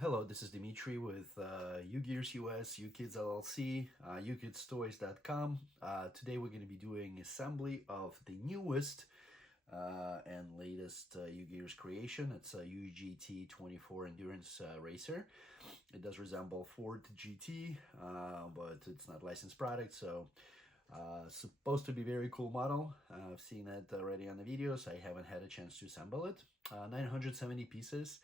Hello, this is Dimitri with UGears US, Ukidz LLC, ukidstoys.com. Today we're going to be doing assembly of the newest and latest UGears creation. It's a UGT-24 endurance racer. It does resemble Ford GT, but it's not licensed product, so supposed to be very cool model. I've seen it already on the videos. I haven't had a chance to assemble it. 970 pieces.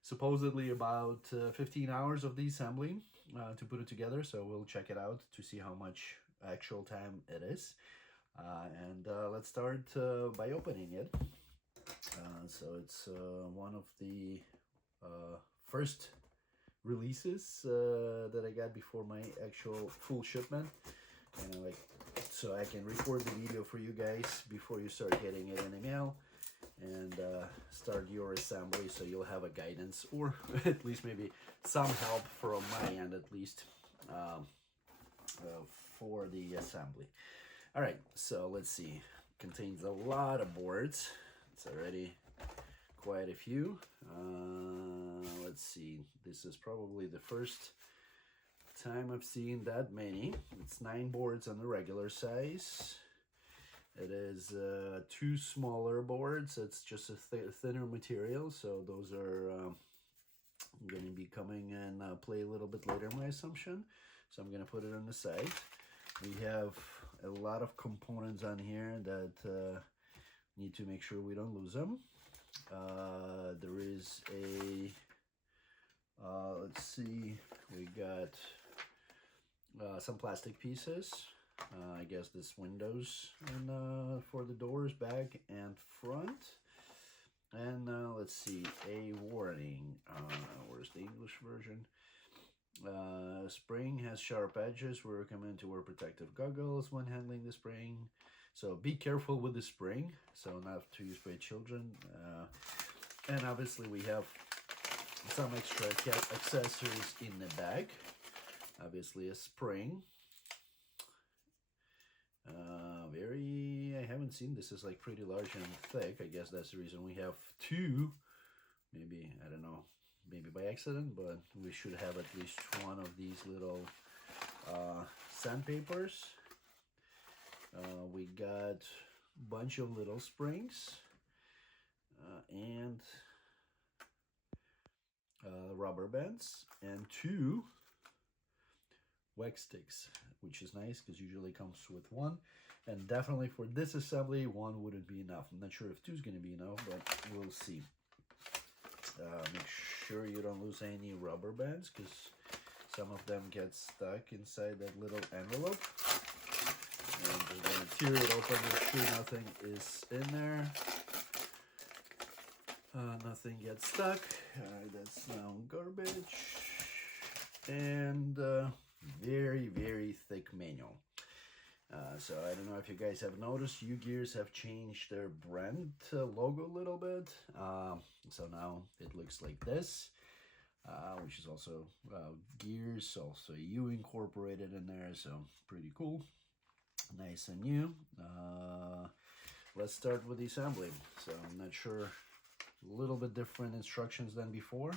Supposedly about 15 hours of the assembly to put it together, so we'll check it out to see how much actual time it is. Let's start by opening it. So it's one of the first releases that I got before my actual full shipment, and so I can record the video for you guys before you start getting it in the mail and start your assembly, so you'll have a guidance, or at least maybe some help from my end at least for the assembly. All right, so let's see. Contains a lot of boards. It's already quite a few. Let's see. This is probably the first time I've seen that many. It's 9 boards on the regular size. It is 2 smaller boards. It's just a thinner material, so those are going to be coming and play a little bit later, my assumption. So I'm going to put it on the side. We have a lot of components on here that need to make sure we don't lose them. There is a, let's see, we got some plastic pieces. I guess this windows and for the doors, back and front. And let's see, a warning. Where's the English version? Spring has sharp edges. We recommend to wear protective goggles when handling the spring. So be careful with the spring, so not to use by children. And obviously we have some extra accessories in the bag. Obviously a spring. I haven't seen this. Is like pretty large and thick. I guess that's the reason we have 2. Maybe, I don't know, maybe by accident, but we should have at least one of these little sandpapers. We got a bunch of little springs and rubber bands and 2 wax sticks, which is nice because usually comes with 1, and definitely for this assembly 1 wouldn't be enough. I'm not sure if 2 is going to be enough, but we'll see. Make sure you don't lose any rubber bands because some of them get stuck inside that little envelope. And we're going to tear it open, make sure nothing is in there. Nothing gets stuck. That's now garbage. And very, very thick manual. So I don't know if you guys have noticed, UGears have changed their brand logo a little bit. So now it looks like this, which is also gears, also U incorporated in there, so pretty cool. Nice and new. Let's start with the assembly. So I'm not sure, a little bit different instructions than before.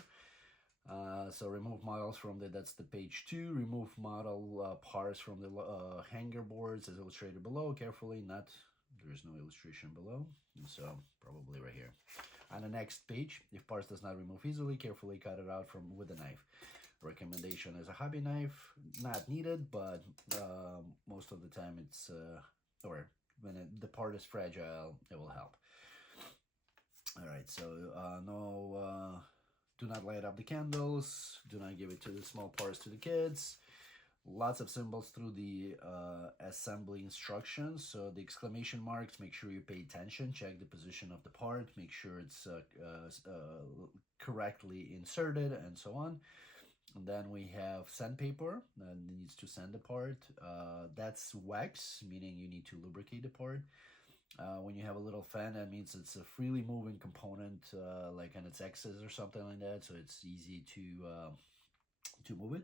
So remove models from that's the page 2. Remove model parts from the hanger boards as illustrated below. Carefully, there's no illustration below, so probably right here. On the next page, if parts does not remove easily, carefully cut it out with a knife. Recommendation is a hobby knife, not needed, but most of the time it's, or when the part is fragile, it will help. All right, so do not light up the candles. Do not give it to the small parts to the kids. Lots of symbols through the assembly instructions. So the exclamation marks, make sure you pay attention. Check the position of the part. Make sure it's correctly inserted and so on. And then we have sandpaper that needs to sand the part. That's wax, meaning you need to lubricate the part. When you have a little fan, that means it's a freely moving component, like on its axis or something like that, so it's easy to move it.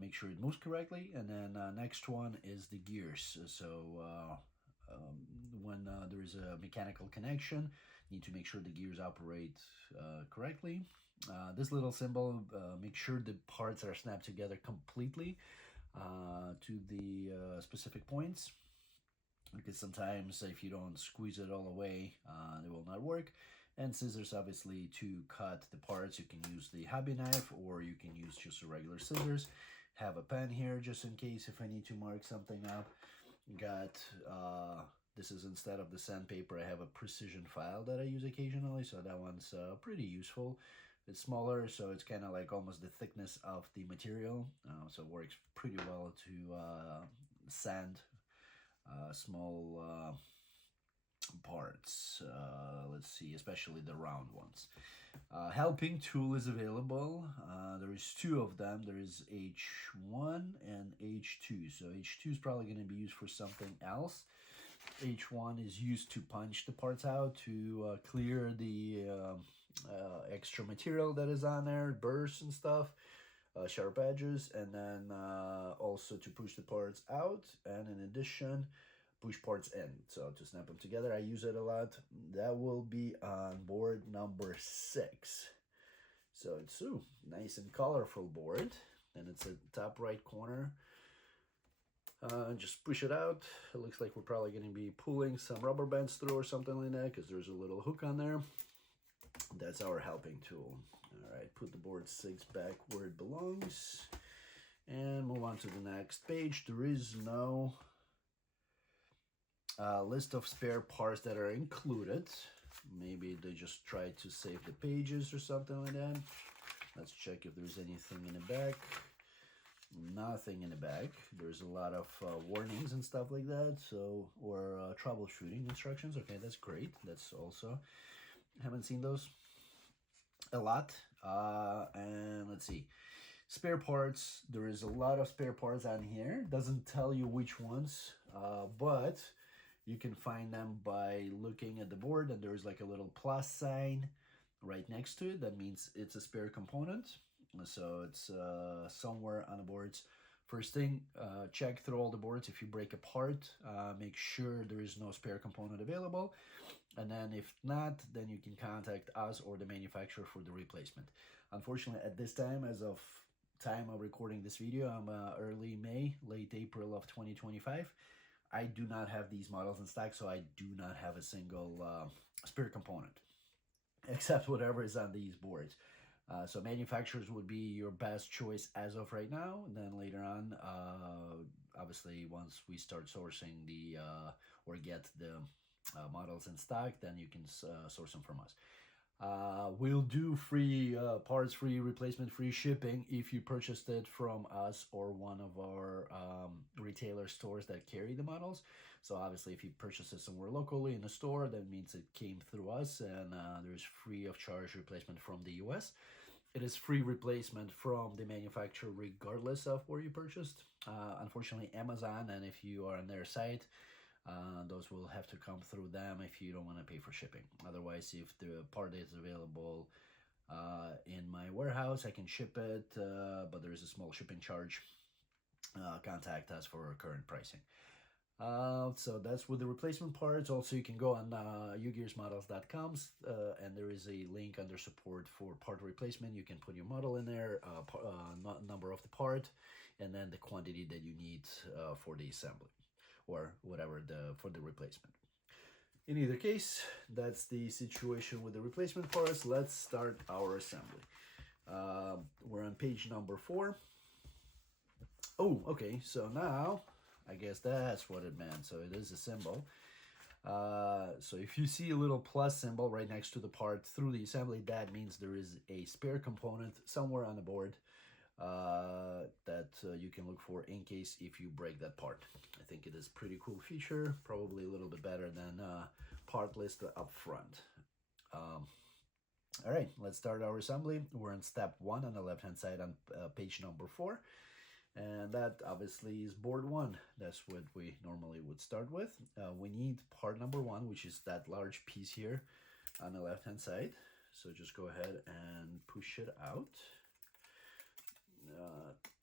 Make sure it moves correctly. And then next one is the gears. So when there is a mechanical connection, you need to make sure the gears operate correctly. This little symbol, make sure the parts are snapped together completely to the specific points, because sometimes if you don't squeeze it all away, it will not work. And scissors, obviously, to cut the parts. You can use the hobby knife, or you can use just a regular scissors. Have a pen here just in case if I need to mark something up. Got this is, instead of the sandpaper, I have a precision file that I use occasionally, so that one's pretty useful. It's smaller, so it's kind of like almost the thickness of the material, so it works pretty well to sand small parts. Let's see, especially the round ones. Helping tool is available. There is two of them. There is H1 and H2. So H2 is probably going to be used for something else. H1 is used to punch the parts out, to clear the extra material that is on there, burrs and stuff, sharp edges, and then also to push the parts out, and in addition, push parts in, so to snap them together. I use it a lot. That will be on board number 6. So it's nice and colorful board, and it's at the top right corner. Just push it out. It looks like we're probably going to be pulling some rubber bands through or something like that, because there's a little hook on there. That's our helping tool. All right, put the board 6 back where it belongs, and move on to the next page. There is no list of spare parts that are included. Maybe they just tried to save the pages or something like that. Let's check if there's anything in the back. Nothing in the back. There's a lot of warnings and stuff like that, so, or troubleshooting instructions. Okay, that's great. That's also, haven't seen those a lot. And let's see, spare parts. There is a lot of spare parts on here. Doesn't tell you which ones, but you can find them by looking at the board, and there's like a little plus sign right next to it. That means it's a spare component. So it's somewhere on the boards. First thing, check through all the boards. If you break a part, make sure there is no spare component available. And then if not, then you can contact us or the manufacturer for the replacement. Unfortunately, at this time, as of time of recording this video, I'm early May, late April of 2025. I do not have these models in stock, so I do not have a single spare component, except whatever is on these boards. So manufacturers would be your best choice as of right now. And then later on, obviously, once we start sourcing the or get the models in stock, then you can source them from us. We'll do free parts, free replacement, free shipping if you purchased it from us or one of our retailer stores that carry the models. So obviously, if you purchase it somewhere locally in a store, that means it came through us, and there's free of charge replacement from the US. It is free replacement from the manufacturer regardless of where you purchased. Unfortunately, Amazon, and if you are on their site, those will have to come through them if you don't want to pay for shipping. Otherwise, if the part is available in my warehouse, I can ship it, but there is a small shipping charge. Contact us for current pricing. So that's with the replacement parts. Also, you can go on UGearsModels.com, and there is a link under support for part replacement. You can put your model in there, number of the part, and then the quantity that you need for the assembly, or whatever for the replacement. In either case, that's the situation with the replacement parts. Let's start our assembly. We're on page number 4. Oh, okay, so now I guess that's what it meant. So it is a symbol. So if you see a little plus symbol right next to the part through the assembly, that means there is a spare component somewhere on the board that you can look for in case if you break that part. I think it is a pretty cool feature, probably a little bit better than part list up front. All right, let's start our assembly. We're on step 1 on the left hand side on page number 4. And that obviously is board 1. That's what we normally would start with. We need part number 1, which is that large piece here on the left hand side. So just go ahead and push it out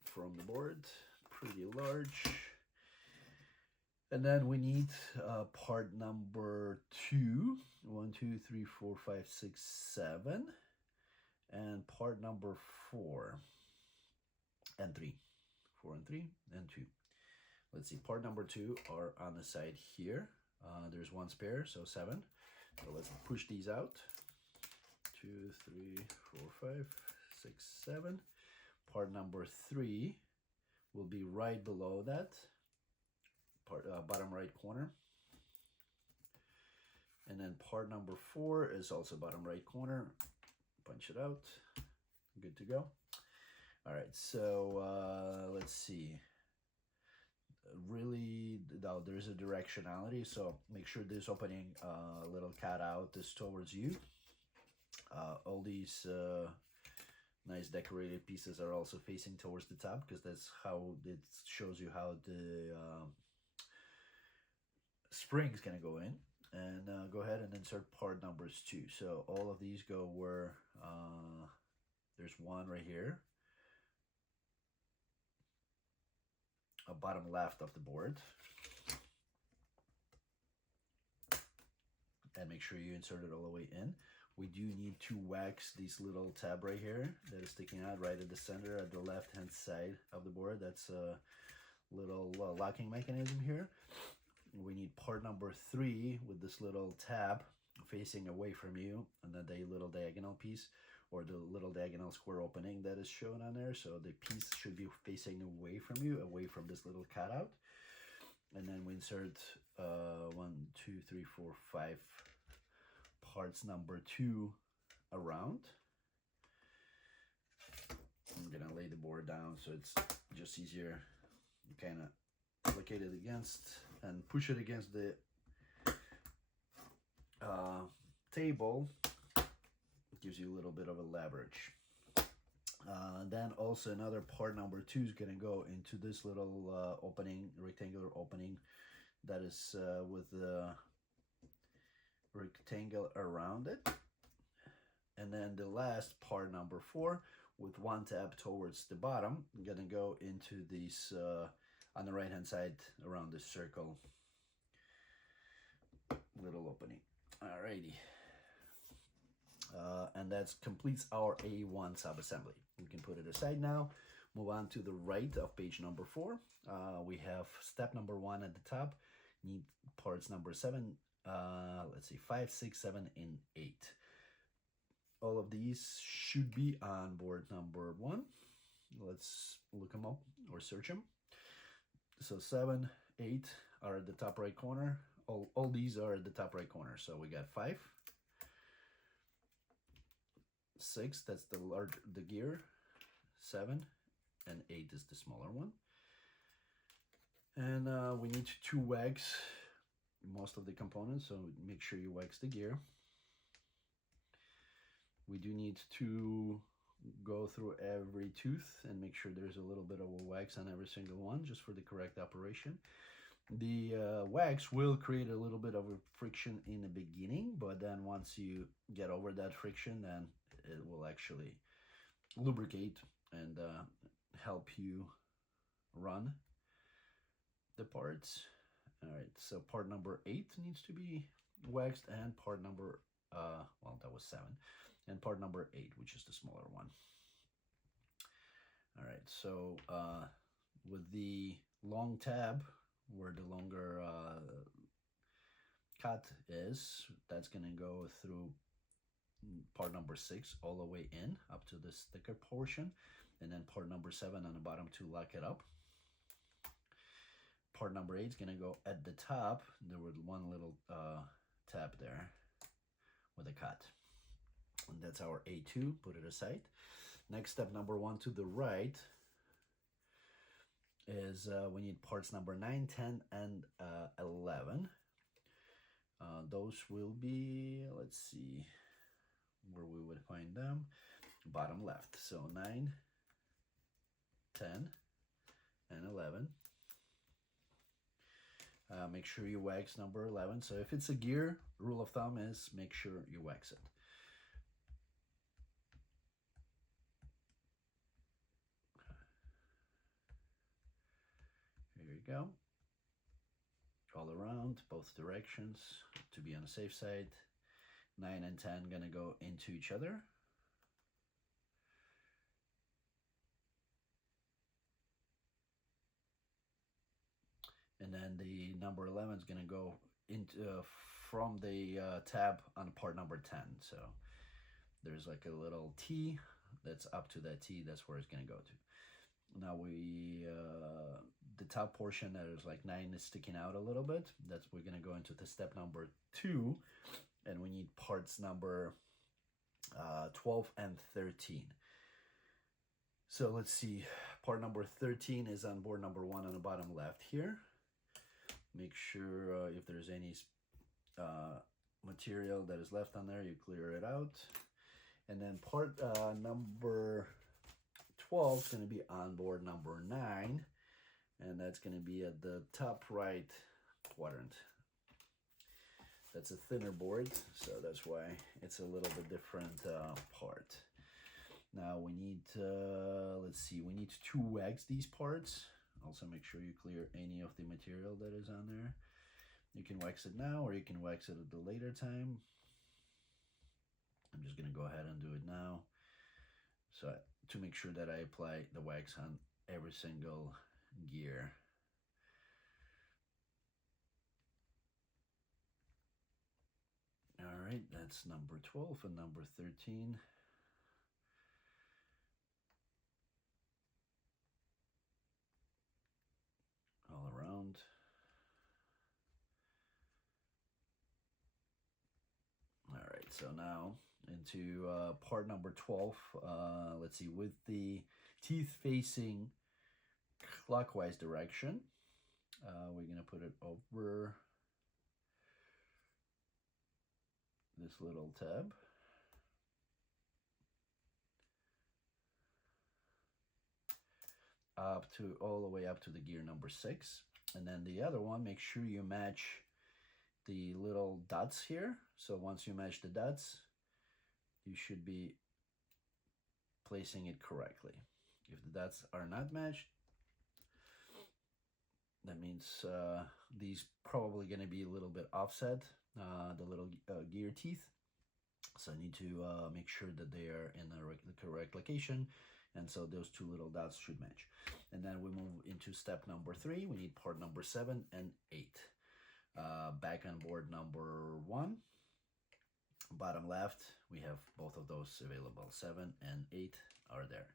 from the board, pretty large. And then we need part number 2, 1, 2, 3, 4, 5, 6, 7. And part number 4 and 3. 4 and 3 and 2. Let's see, part number 2 are on the side here. There's one spare, so 7. So let's push these out. 2, 3, 4, 5, 6, 7. Part number 3 will be right below that, bottom right corner. And then part number 4 is also bottom right corner. Punch it out. Good to go. All right, so let's see. Really, now there's a directionality, so make sure this opening little cutout is towards you. All these nice decorated pieces are also facing towards the top, because that's how it shows you how the spring's gonna go in. And go ahead and insert part numbers 2. So all of these go where there's one right here, bottom left of the board, and make sure you insert it all the way in. We do need to wax this little tab right here that is sticking out right at the center at the left hand side of the board. That's a little locking mechanism here. We need part number 3 with this little tab facing away from you, and then the little diagonal piece, or the little diagonal square opening that is shown on there. So the piece should be facing away from you, away from this little cutout. And then we insert 1, 2, 3, 4, 5 parts number 2 around. I'm gonna lay the board down so it's just easier. You kind of locate it against and push it against the table. It gives you a little bit of a leverage. Then also another part number 2 is going to go into this little opening, rectangular opening that is with the rectangle around it. And then the last part number 4 with one tab towards the bottom, I'm going to go into these on the right hand side around this circle little opening. Alrighty. And that completes our A1 sub-assembly. We can put it aside now. Move on to the right of page number 4. We have step number 1 at the top. Need parts number 7, let's see, 5, 6, 7, and 8. All of these should be on board number 1. Let's look them up or search them. So 7, 8 are at the top right corner. All these are at the top right corner. So we got 5, 6, that's the gear, 7, and 8 is the smaller one. And we need to wax most of the components, so make sure you wax the gear. We do need to go through every tooth and make sure there's a little bit of a wax on every single one, just for the correct operation. The wax will create a little bit of a friction in the beginning, but then once you get over that friction, then it will actually lubricate and help you run the parts. All right, so part number 8 needs to be waxed, and part number, well, that was 7, and part number 8, which is the smaller one. All right, so with the long tab, where the longer cut is, that's gonna go through part number 6 all the way in up to this thicker portion, and then part number 7 on the bottom to lock it up. Part number 8 is gonna go at the top. There was one little tab there with a cut, and that's our A2. Put it aside. Next step, number 1 to the right, is we need parts number 9, 10, and 11. Those will be, let's see where we would find them, bottom left. So 9, 10, and 11. Make sure you wax number 11. So if it's a gear, rule of thumb is make sure you wax it. Here you go. All around, both directions, to be on the safe side. 9 and 10 gonna go into each other. and then the number 11 is going to go into from the tab on part number 10. So there's like a little T that's up to that T, that's where it's going to go to. Now the top portion that is like 9 is sticking out a little bit. We're going to go into the step number 2, and we need parts number 12 and 13. So let's see, part number 13 is on board number 1 on the bottom left here. Make sure if there's any material that is left on there, you clear it out. And then part number 12 is going to be on board number 9, and that's going to be at the top right quadrant. That's a thinner board, so that's why it's a little bit different part. Now we need, let's see, we need to wax these parts. Also make sure you clear any of the material that is on there. You can wax it now, or you can wax it at the later time. I'm just gonna go ahead and do it now. So to make sure that I apply the wax on every single gear. All right, that's number 12 and number 13. All around. All right, so now into part number 12. Let's see, with the teeth facing clockwise direction, we're gonna put it over this little tab. Up to all the way up to the gear number 6, and then the other one, make sure you match the little dots here. So once you match the dots, you should be placing it correctly. If the dots are not matched, that means these probably going to be a little bit offset, the little gear teeth. So I need to make sure that they are in the correct location, and so those two little dots should match. And then we move into step number 3. We need part number 7 and 8. Back on board number 1, bottom left, we have both of those available. 7 and 8 are there.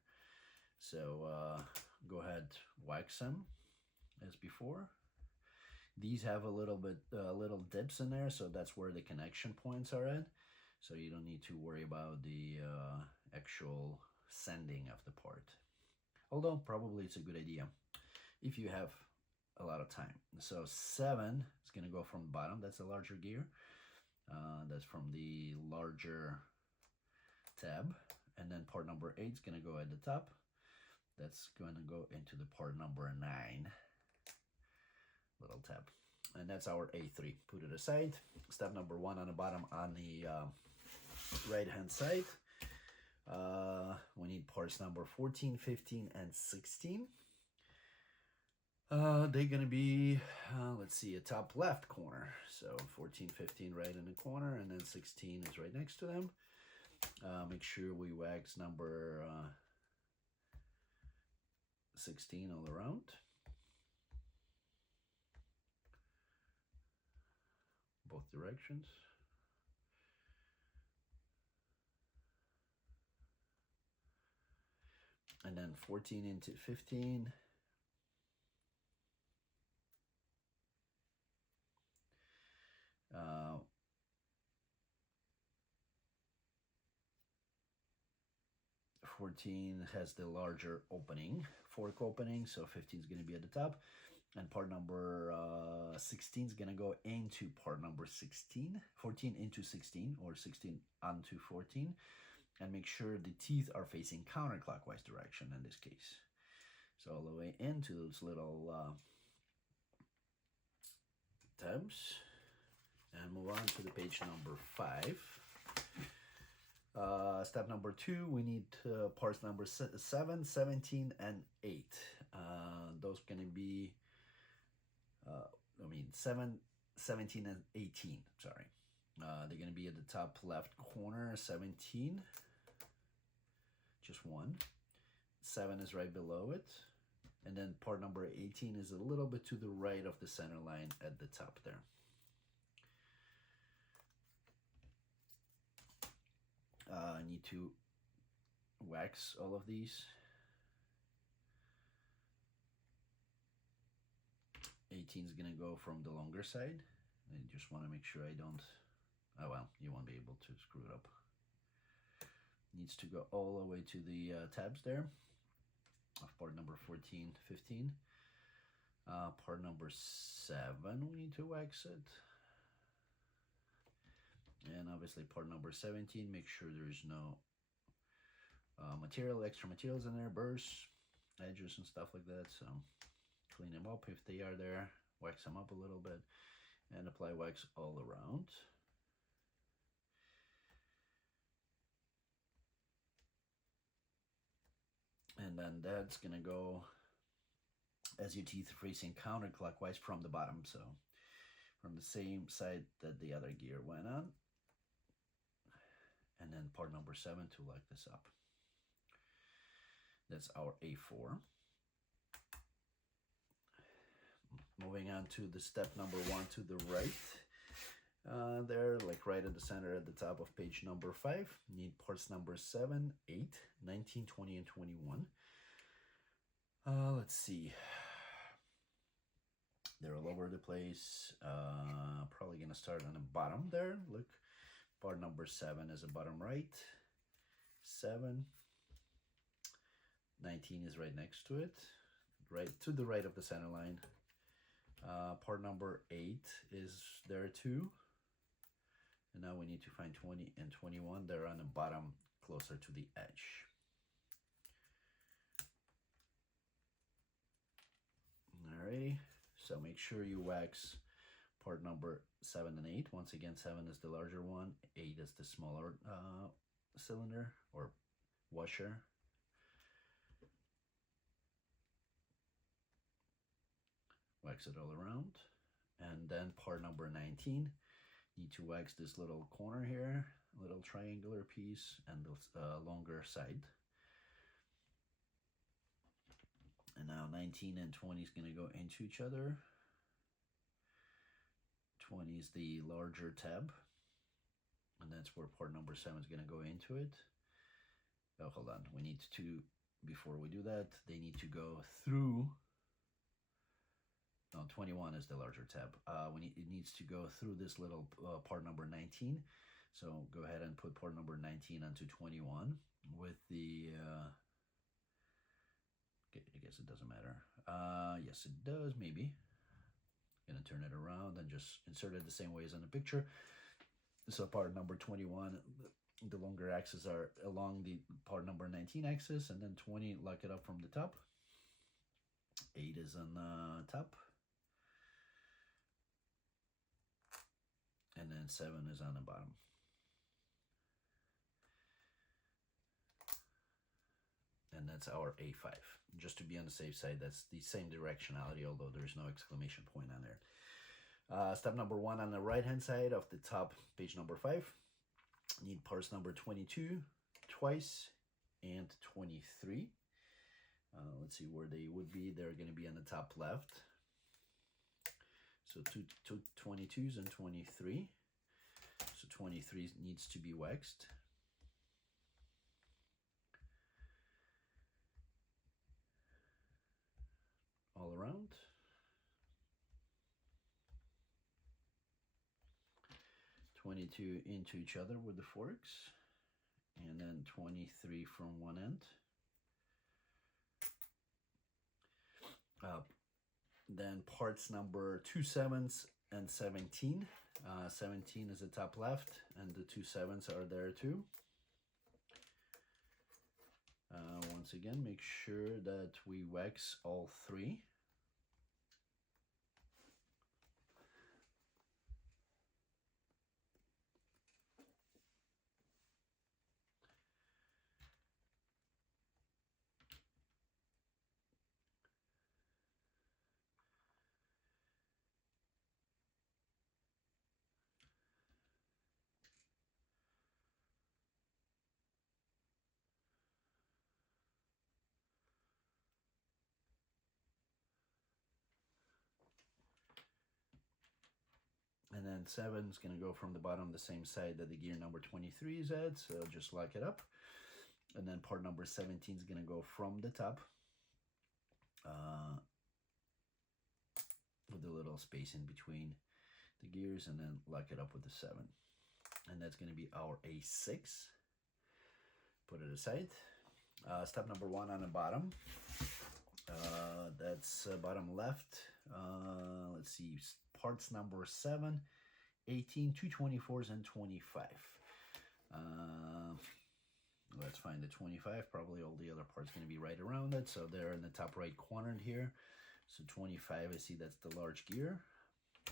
So go ahead, wax them as before. These have a little bit little dips in there, so that's where the connection points are at. So you don't need to worry about the actual sanding of the part. Although probably it's a good idea if you have a lot of time. So 7 is going to go from the bottom. That's a larger gear. That's from the larger tab. And then part number 8 is going to go at the top. That's going to go into the part number 9 little tab. And that's our A3. Put it aside. Step number 1 on the bottom on the right hand side. We need parts number 14, 15, and 16. They're gonna be, let's see, a top left corner. So 14, 15 right in the corner, and then 16 is right next to them. Make sure we wax number 16 all around. Both directions. And then 14 into 15. Uh, 14 has the larger opening, fork opening, so 15 is going to be at the top. And part number 16 is going to go into part number 16, 14 into 16, or 16 onto 14. And make sure the teeth are facing counterclockwise direction in this case. So all the way into those little tabs. And move on to the page number 5. Step number 2, we need parts number 7, 17, and 8. Those are going to be, 7, 17, and 18, sorry. They're going to be at the top left corner, 17, just one. 7 is right below it, And then part number 18 is a little bit to the right of the center line at the top there. I need to wax all of these. 18 is going to go from the longer side. I just want to make sure I don't, oh well, you won't be able to screw it up. Needs to go all the way to the tabs there of part number 14, 15. Part number 7, we need to wax it. And obviously part number 17, make sure there's no extra materials in there, burrs, edges and stuff like that. So clean them up if they are there, wax them up a little bit, and apply wax all around. And then that's gonna go as your teeth facing counterclockwise from the bottom, so from the same side that the other gear went on. And then part number 7 to lock this up. That's our A4. Moving on to the step number 1 to the right. There, like right at the center at the top of page number 5, need parts number 7, 8, 19, 20, and 21. Let's see. They're all over the place. Probably gonna start on the bottom there. Look, part number 7 is a bottom right. 7. 19 is right next to it, right to the right of the center line. Part number 8 is there too. And now we need to find 20 and 21. They're on the bottom, closer to the edge. Alrighty, so make sure you wax part number 7 and 8. Once again, 7 is the larger one, 8 is the smaller cylinder or washer. Wax it all around. And then part number 19, need to wax this little corner here, little triangular piece, and the longer side. And now 19 and 20 is going to go into each other. 20 is the larger tab, and that's where part number 7 is going to go into it. Oh, hold on. We need to, before we do that, they need to go through. No, 21 is the larger tab. It needs to go through this little part number 19. So go ahead and put part number 19 onto 21 with the, I guess it doesn't matter. Yes, it does, maybe. Gonna turn it around and just insert it the same way as in the picture. So part number 21, the longer axes are along the part number 19 axis, and then 20, lock it up from the top. 8 is on the top. And then 7 is on the bottom. And that's our A5. Just to be on the safe side, that's the same directionality, although there's no exclamation point on there. Step number 1 on the right-hand side of the top, page number 5. Need parts number 22 twice and 23. Let's see where they would be. They're going to be on the top left. So two 22s and 23. So 23 needs to be waxed. All around. 22 into each other with the forks, and then 23 from one end. Then parts number 2 7s and 17. 17 is the top left, and the 2 7s are there too. Once again, make sure that we wax all 3. and 7 is going to go from the bottom the same side that the gear number 23 is at, so just lock it up. And then part number 17 is going to go from the top with a little space in between the gears, and then lock it up with the 7. And that's going to be our A6. Put it aside. Step number 1 on the bottom. That's bottom left. Let's see, parts number 7, 18, 224s, and 25. Let's find the 25. Probably all the other parts going to be right around it. So they're in the top right quadrant here. So 25, I see that's the large gear.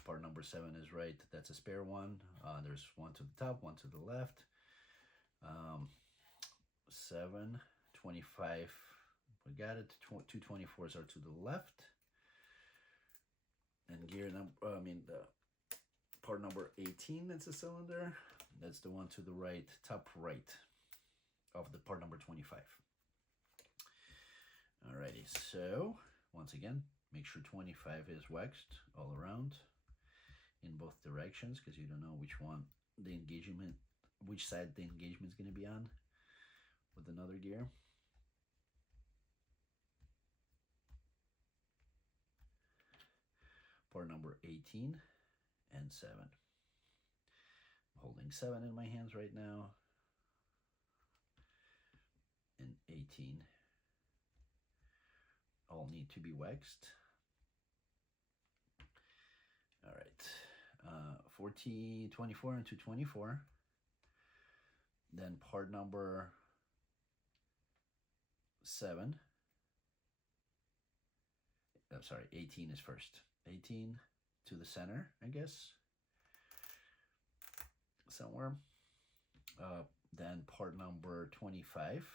Part number 7 is right. That's a spare one. There's one to the top, one to the left. 7, 25. We got it. 2 24s are to the left. And gear number, the part number 18, that's a cylinder. That's the one to the right, top right of the part number 25. Alrighty, so once again, make sure 25 is waxed all around in both directions, because you don't know which side the engagement is going to be on with another gear. Part number 18 and 7. I'm holding 7 in my hands right now, and 18 all need to be waxed. All right, 14, 24 and 224. Then part number 7. I'm sorry, 18 is first. 18 to the center, I guess, somewhere. Then part number 25.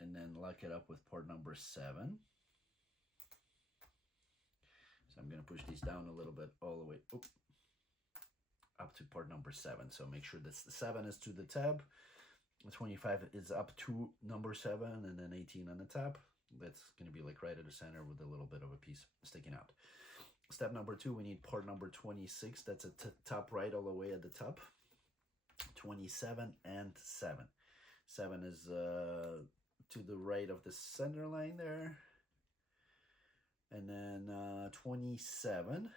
And then lock it up with part number 7. So I'm going to push these down a little bit all the way up to part number 7. So make sure that the 7 is to the tab. The 25 is up to number 7, and then 18 on the top. That's going to be like right at the center with a little bit of a piece sticking out. Step number 2, we need part number 26. That's at the top right all the way at the top. 27 and 7. 7 is to the right of the center line there. And then 27.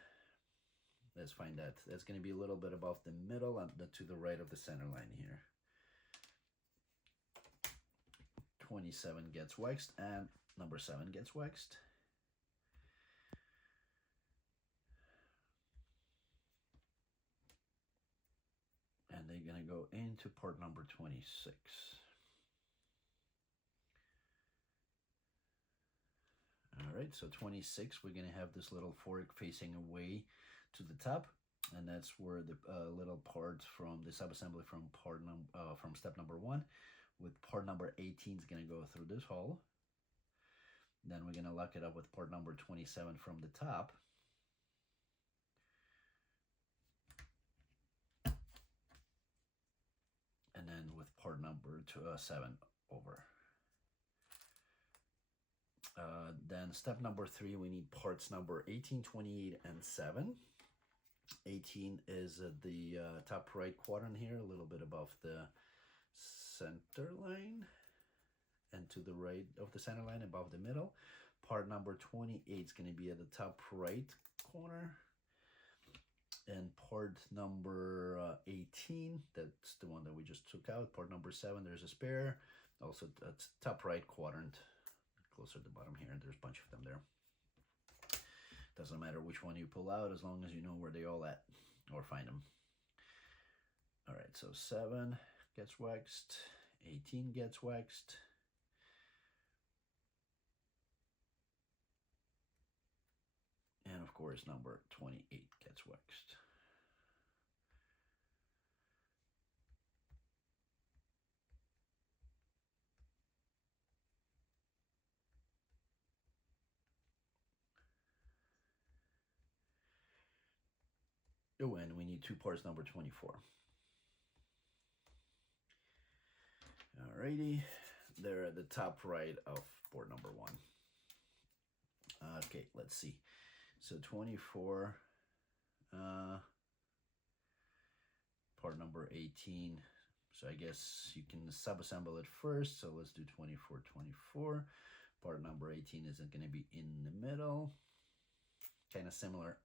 Let's find that. That's going to be a little bit above the middle and to the right of the center line here. 27 gets waxed, and number 7 gets waxed. And they're going to go into part number 26. All right, so 26, we're going to have this little fork facing away to the top, and that's where the little parts from the subassembly from from step number 1 with part number 18 is going to go through this hole. Then we're going to lock it up with part number 27 from the top. And then with part number 7 over. Then step number 3, we need parts number 18, 28, and 7. 18 is the top right quadrant here, a little bit above the center line, and to the right of the center line, above the middle. Part number 28 is going to be at the top right corner. And part number 18, that's the one that we just took out. Part number 7, there's a spare. Also, that's top right quadrant. Closer to the bottom here, there's a bunch of them there. Doesn't matter which one you pull out as long as you know where they all at or find them. All right, so 7 gets waxed, 18 gets waxed. And of course, number 28 gets waxed. Oh, and we need 2 parts number 24. Alrighty, they're at the top right of board number 1. Okay, let's see. So 24, part number 18. So I guess you can sub-assemble it first. So let's do 24, 24. Part number 18 isn't going to be in the middle. Kind of similar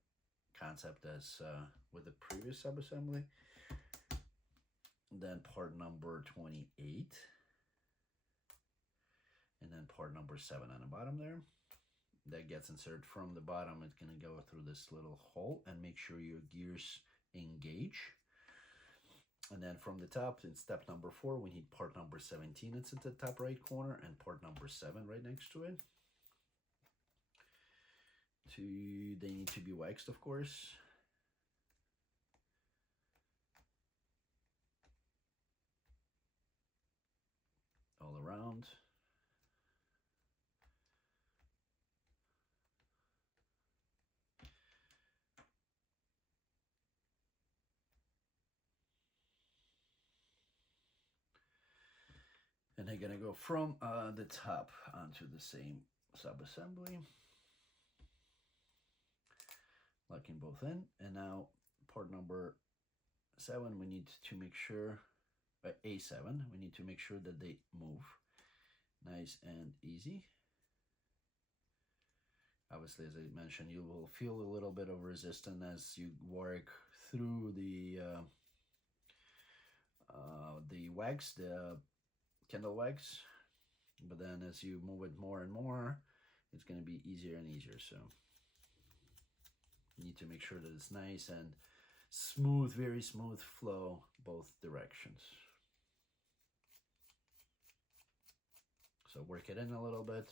concept as with the previous sub-assembly. Then part number 28. And then part number 7 on the bottom there. That gets inserted from the bottom. It's going to go through this little hole and make sure your gears engage. And then from the top, in step number 4, we need part number 17. It's at the top right corner, and part number 7 right next to it. They need to be waxed, of course. All around. And they're gonna go from the top onto the same sub-assembly. Locking both in. And now part number 7, we need to make sure, A7, we need to make sure that they move nice and easy. Obviously, as I mentioned, you will feel a little bit of resistance as you work through the wax, the candle wax, but then as you move it more and more, it's going to be easier and easier. So you need to make sure that it's nice and smooth, very smooth flow both directions. So work it in a little bit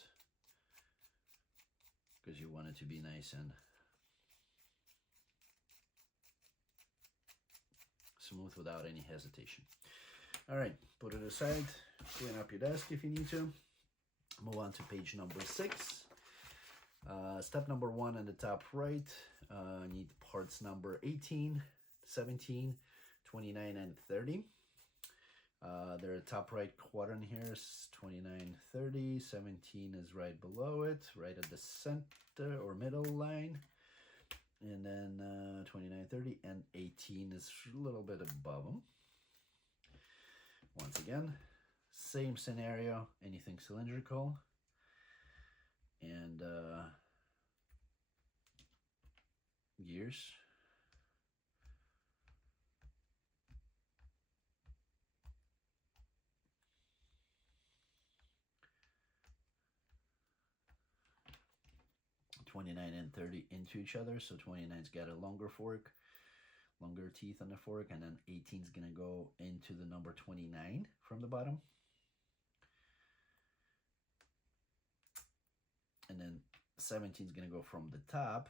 because you want it to be nice and smooth without any hesitation. All right, put it aside, clean up your desk if you need to. Move on to page number 6. Step number 1 on the top right, need parts number 18, 17, 29, and 30. Their top right quadrant here is 29, 30, 17 is right below it, right at the center or middle line. And then 29, 30, and 18 is a little bit above them. Once again, same scenario, anything cylindrical. And gears. (29) and 30 into each other, so 29's got a longer fork, longer teeth on the fork, and then 18's gonna go into the number 29 from the bottom. And then 17's gonna go from the top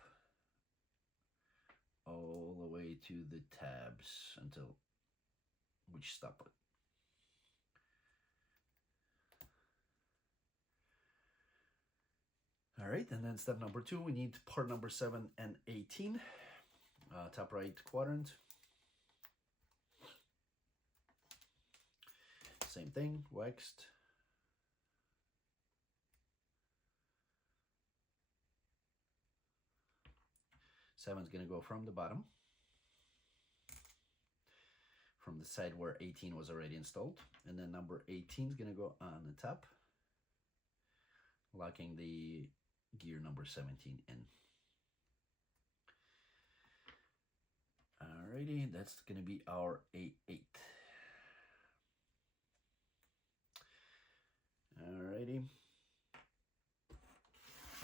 all the way to the tabs until we stop it. All right, and then step number 2, we need part number 7 and 18, top right quadrant. Same thing, waxed. Seven's gonna go from the bottom, from the side where 18 was already installed, and then number 18 is gonna go on the top, locking the gear number 17 in. Alrighty, that's gonna be our A8. Alrighty,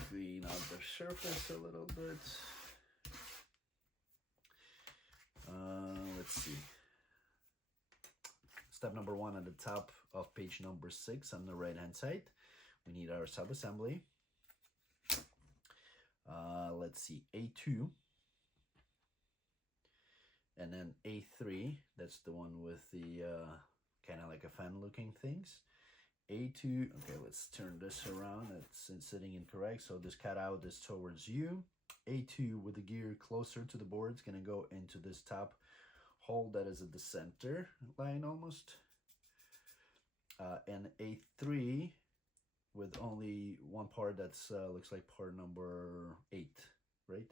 clean out the surface a little bit. Let's see. Step number 1 at the top of page number 6 on the right hand side, we need our sub-assembly. Let's see, A2, and then A3, that's the one with the kind of like a fan looking things. A2, okay, let's turn this around, it's sitting incorrect, so this cutout is towards you. A2 with the gear closer to the board is going to go into this top hole that is at the center line almost. And A3 with only one part that's looks like part number 8, right?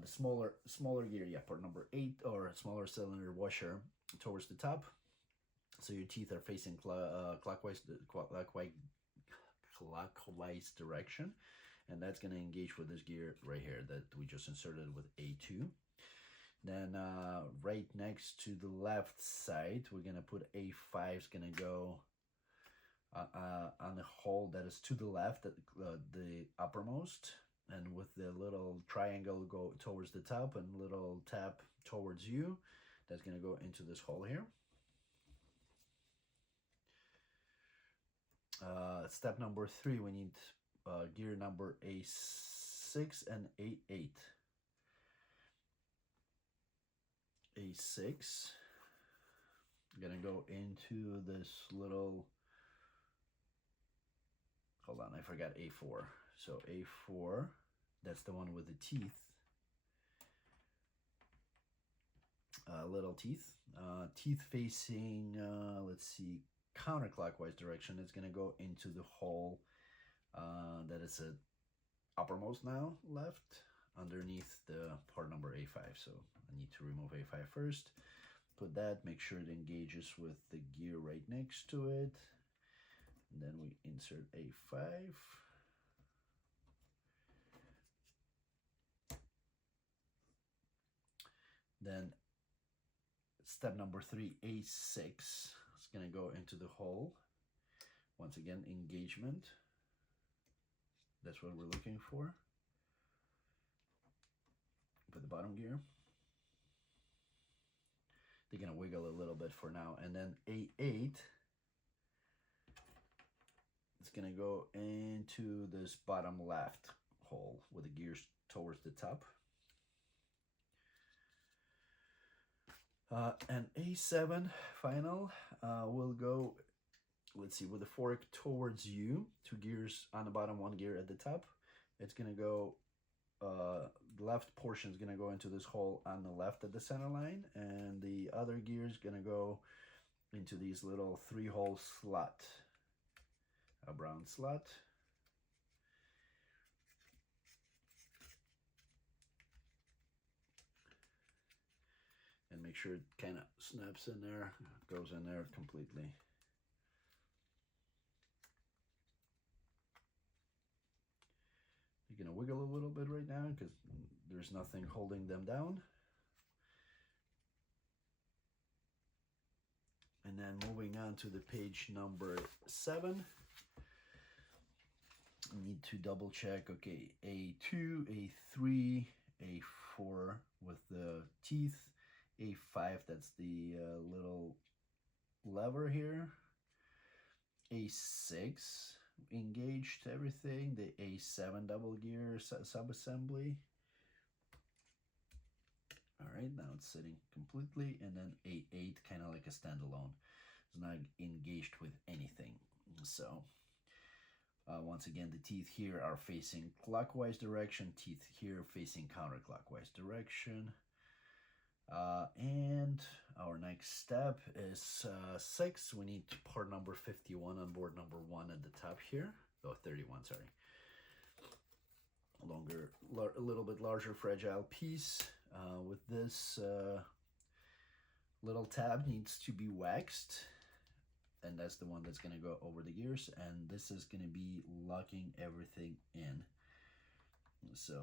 the smaller gear, yeah, part number 8, or smaller cylinder washer towards the top, so your teeth are facing clockwise direction, and that's going to engage with this gear right here that we just inserted with A2. Then right next to the left side, we're going to put A5 is going to go on the hole that is to the left, the uppermost, and with the little triangle go towards the top and little tap towards you, that's going to go into this hole here. Step number 3, we need gear number A6 and A8. A6 gonna go into this little, hold on, I forgot A4. So A4, that's the one with the teeth, little teeth, teeth facing, let's see, counterclockwise direction. It's gonna go into the hole that is at uppermost now, left, underneath the part number A5. So I need to remove A5 first, put that, make sure it engages with the gear right next to it, and then we insert A5. Then step number 3, A6 is going to go into the hole. Once again, engagement. That's what we're looking for the bottom gear. They're going to wiggle a little bit for now. And then A8 is going to go into this bottom left hole with the gears towards the top. And A7 final will go, let's see, with the fork towards you, 2 gears on the bottom, 1 gear at the top. It's going to go, the left portion is going to go into this hole on the left at the center line, and the other gear is going to go into these little 3-hole slot, a brown slot. And make sure it kind of snaps in there, goes in there completely. You're gonna wiggle a little bit right now because there's nothing holding them down. And then moving on to the page number 7, you need to double check, okay, A2, A3, A4 with the teeth, A5, that's the little lever here, A6 engaged everything, the A7 double gear sub-assembly. All right, now it's sitting completely, and then A8 kind of like a standalone. It's not engaged with anything. So once again, the teeth here are facing clockwise direction, teeth here facing counterclockwise direction. And our next step is 6. We need part number 51 on board number 1 at the top here. Oh, 31, sorry. A little bit larger fragile piece. With this little tab needs to be waxed, and that's the one that's going to go over the gears, and this is going to be locking everything in. So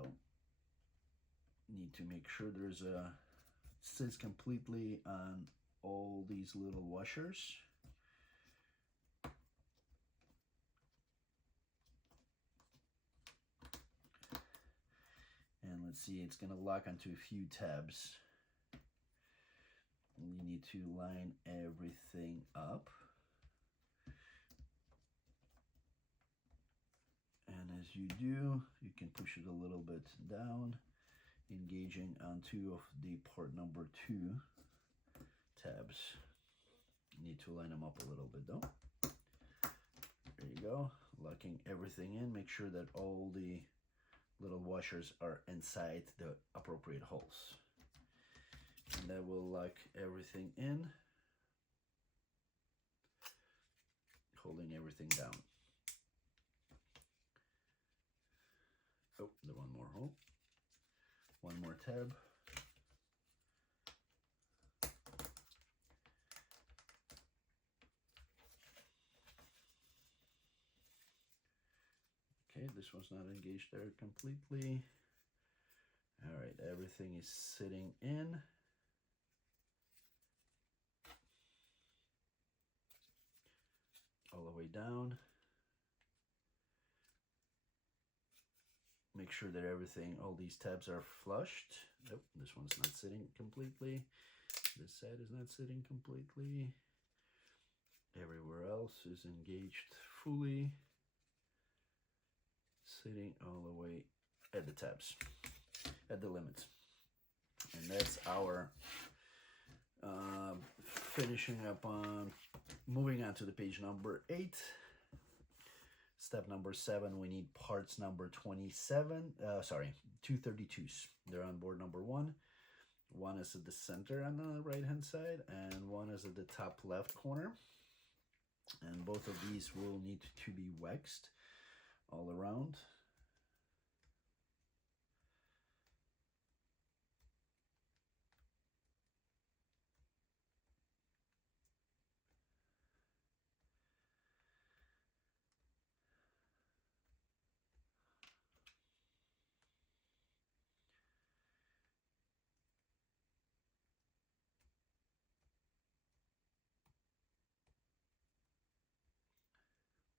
need to make sure there's a sits completely on all these little washers. And let's see, it's going to lock onto a few tabs. We need to line everything up. And as you do, you can push it a little bit down, engaging on 2 of the part number 2 tabs. You need to line them up a little bit though. There you go, locking everything in. Make sure that all the little washers are inside the appropriate holes. And that will lock everything in, holding everything down. Oh, the one more hole. One more tab. Okay, this one's not engaged there completely. All right, everything is sitting in. All the way down. Make sure that everything, all these tabs are flushed. Nope, this one's not sitting completely. This side is not sitting completely. Everywhere else is engaged fully. Sitting all the way at the tabs, at the limits. And that's our finishing up on, moving on to the page number 8. Step number 7, we need parts number 232s. They're on board number 1. One is at the center on the right hand side, and one is at the top left corner. And both of these will need to be waxed all around.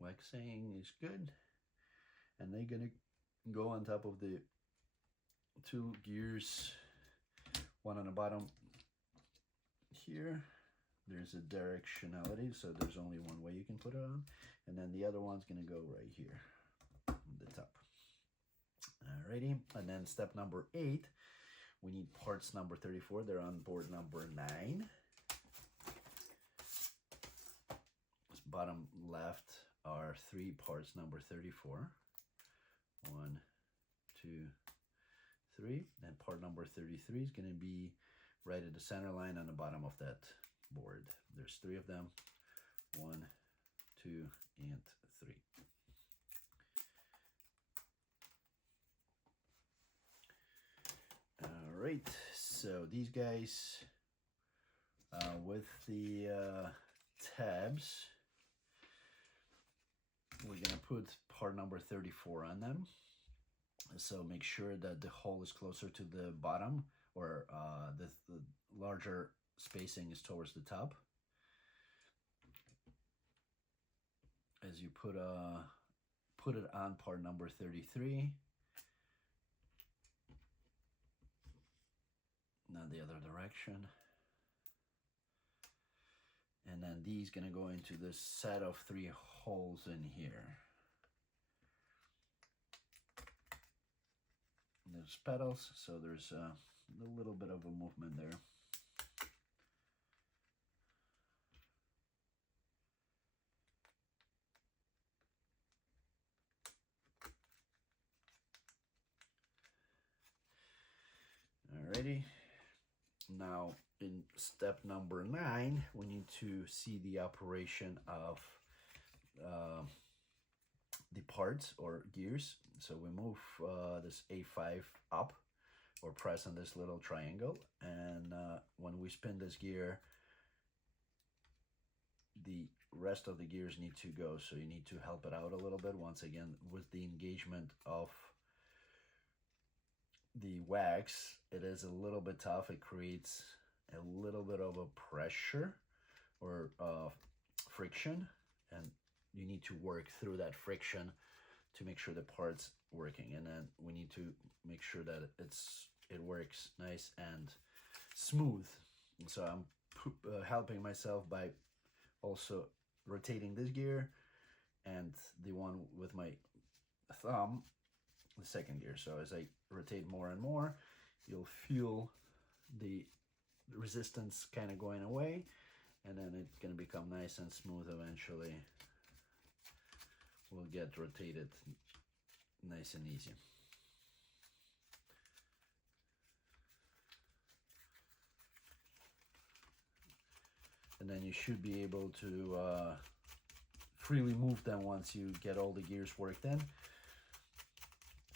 Waxing is good, and they're gonna go on top of the 2 gears, one on the bottom here. There's a directionality, so there's only one way you can put it on, and then the other one's gonna go right here on the top. Alrighty, and then step number 8, we need parts number 34. They're on board number 9. This bottom left are 3 parts number 34. 1, 2, 3. Then part number 33 is going to be right at the center line on the bottom of that board. There's 3 of them. 1, 2, and 3. All right, so these guys with the tabs, we're gonna put part number 34 on them. So make sure that the hole is closer to the bottom, or the larger spacing is towards the top. As you put it on part number 33. Now the other direction. And then these gonna go into this set of 3 holes in here. And there's pedals, so there's a little bit of a movement there. Alrighty. Now in step number 9, we need to see the operation of the parts or gears. So we move this A5 up, or press on this little triangle, and when we spin this gear, the rest of the gears need to go, so you need to help it out a little bit. Once again, with the engagement of the wax, it is a little bit tough. It creates a little bit of a pressure or friction, and you need to work through that friction to make sure the part's working. And then we need to make sure that it works nice and smooth. And so I'm helping myself by also rotating this gear and the one with my thumb, the second gear. So as I rotate more and more, you'll feel the resistance kind of going away, and then it's going to become nice and smooth eventually. Will get rotated nice and easy. And then you should be able to freely move them once you get all the gears worked in.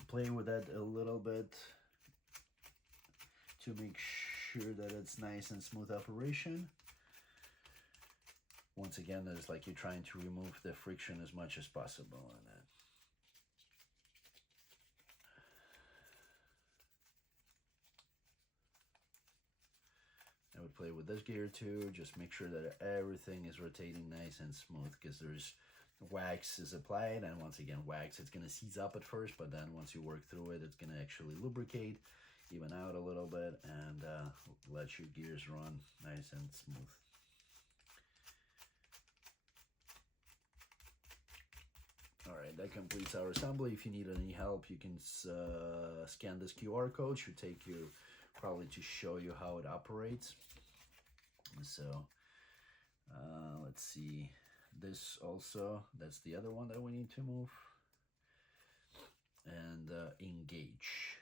Play with that a little bit. to make sure that it's nice and smooth operation. Once again, it's like you're trying to remove the friction as much as possible on that. I would play with this gear too, just make sure that everything is rotating nice and smooth, because there's wax is applied, and once again, wax, it's going to seize up at first, but then once you work through it, it's going to actually lubricate, even out a little bit, and let your gears run nice and smooth. All right, that completes our assembly. If you need any help, you can scan this QR code. Should take you probably to show you how it operates. So let's see, this also, that's the other one that we need to move, and engage.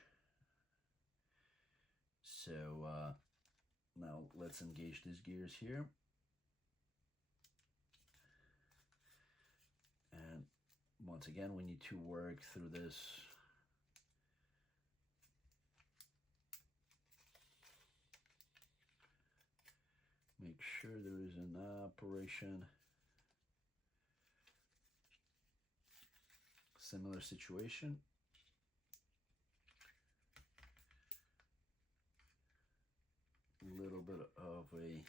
So now let's engage these gears here, and once again, we need to work through this make sure there is an operation. Similar situation. A little bit of a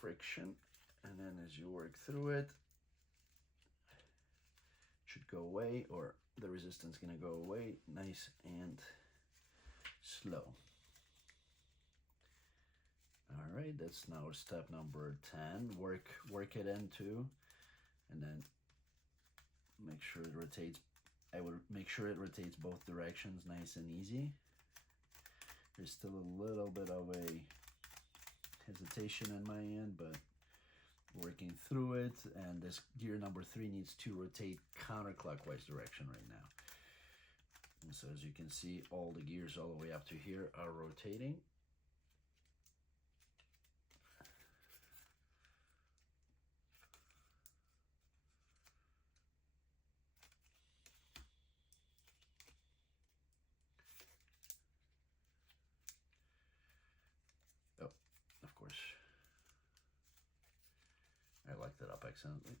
friction, and then as you work through it, should go away, or the resistance gonna go away nice and slow. All right, that's now step number 10. Work it into, and then make sure it rotates. I would make sure it rotates both directions nice and easy. There's still a little bit of a hesitation on my end, but working through it, and this gear number 3 needs to rotate counterclockwise direction right now. And so as you can see, all the gears all the way up to here are rotating. Oh, of course. I locked it up accidentally.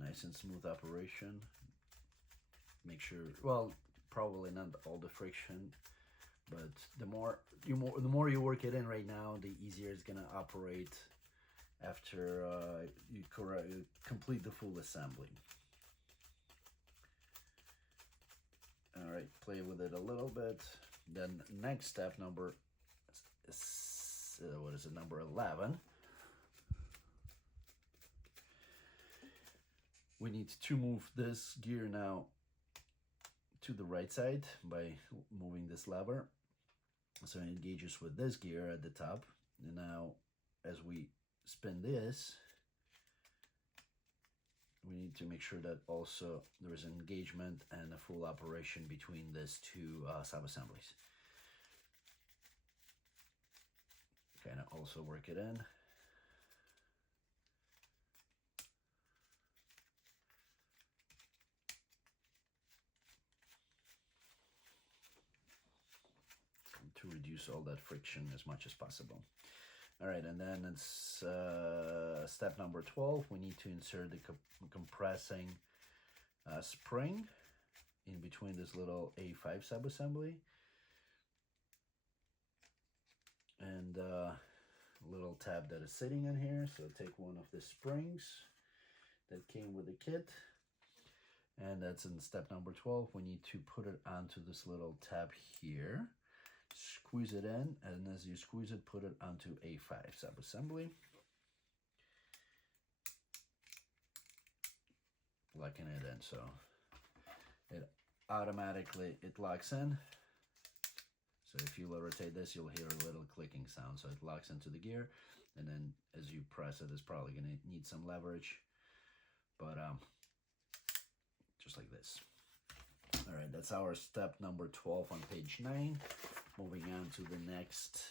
Nice and smooth operation. Make sure, well, probably not all the friction, but the more you work it in right now, the easier it's gonna operate after you complete the full assembly. All right, play with it a little bit. Then next step, number what is it, number 11. We need to move this gear now to the right side by moving this lever. So it engages with this gear at the top. And now as we spin this, we need to make sure that also there is engagement and a full operation between these two sub-assemblies. Kind of also work it in. To reduce all that friction as much as possible. All right, and then it's step number 12. We need to insert the compressing spring in between this little A5 sub-assembly and a little tab that is sitting in here. So take one of the springs that came with the kit, and that's in step number 12. We need to put it onto this little tab here. Squeeze it in, and as you squeeze it, put it onto A5 sub-assembly. Locking it in, so it automatically locks in. So if you rotate this, you'll hear a little clicking sound. So it locks into the gear, and then as you press it, it's probably going to need some leverage, but just like this. All right, that's our step number 12 on page 9. Moving on to the next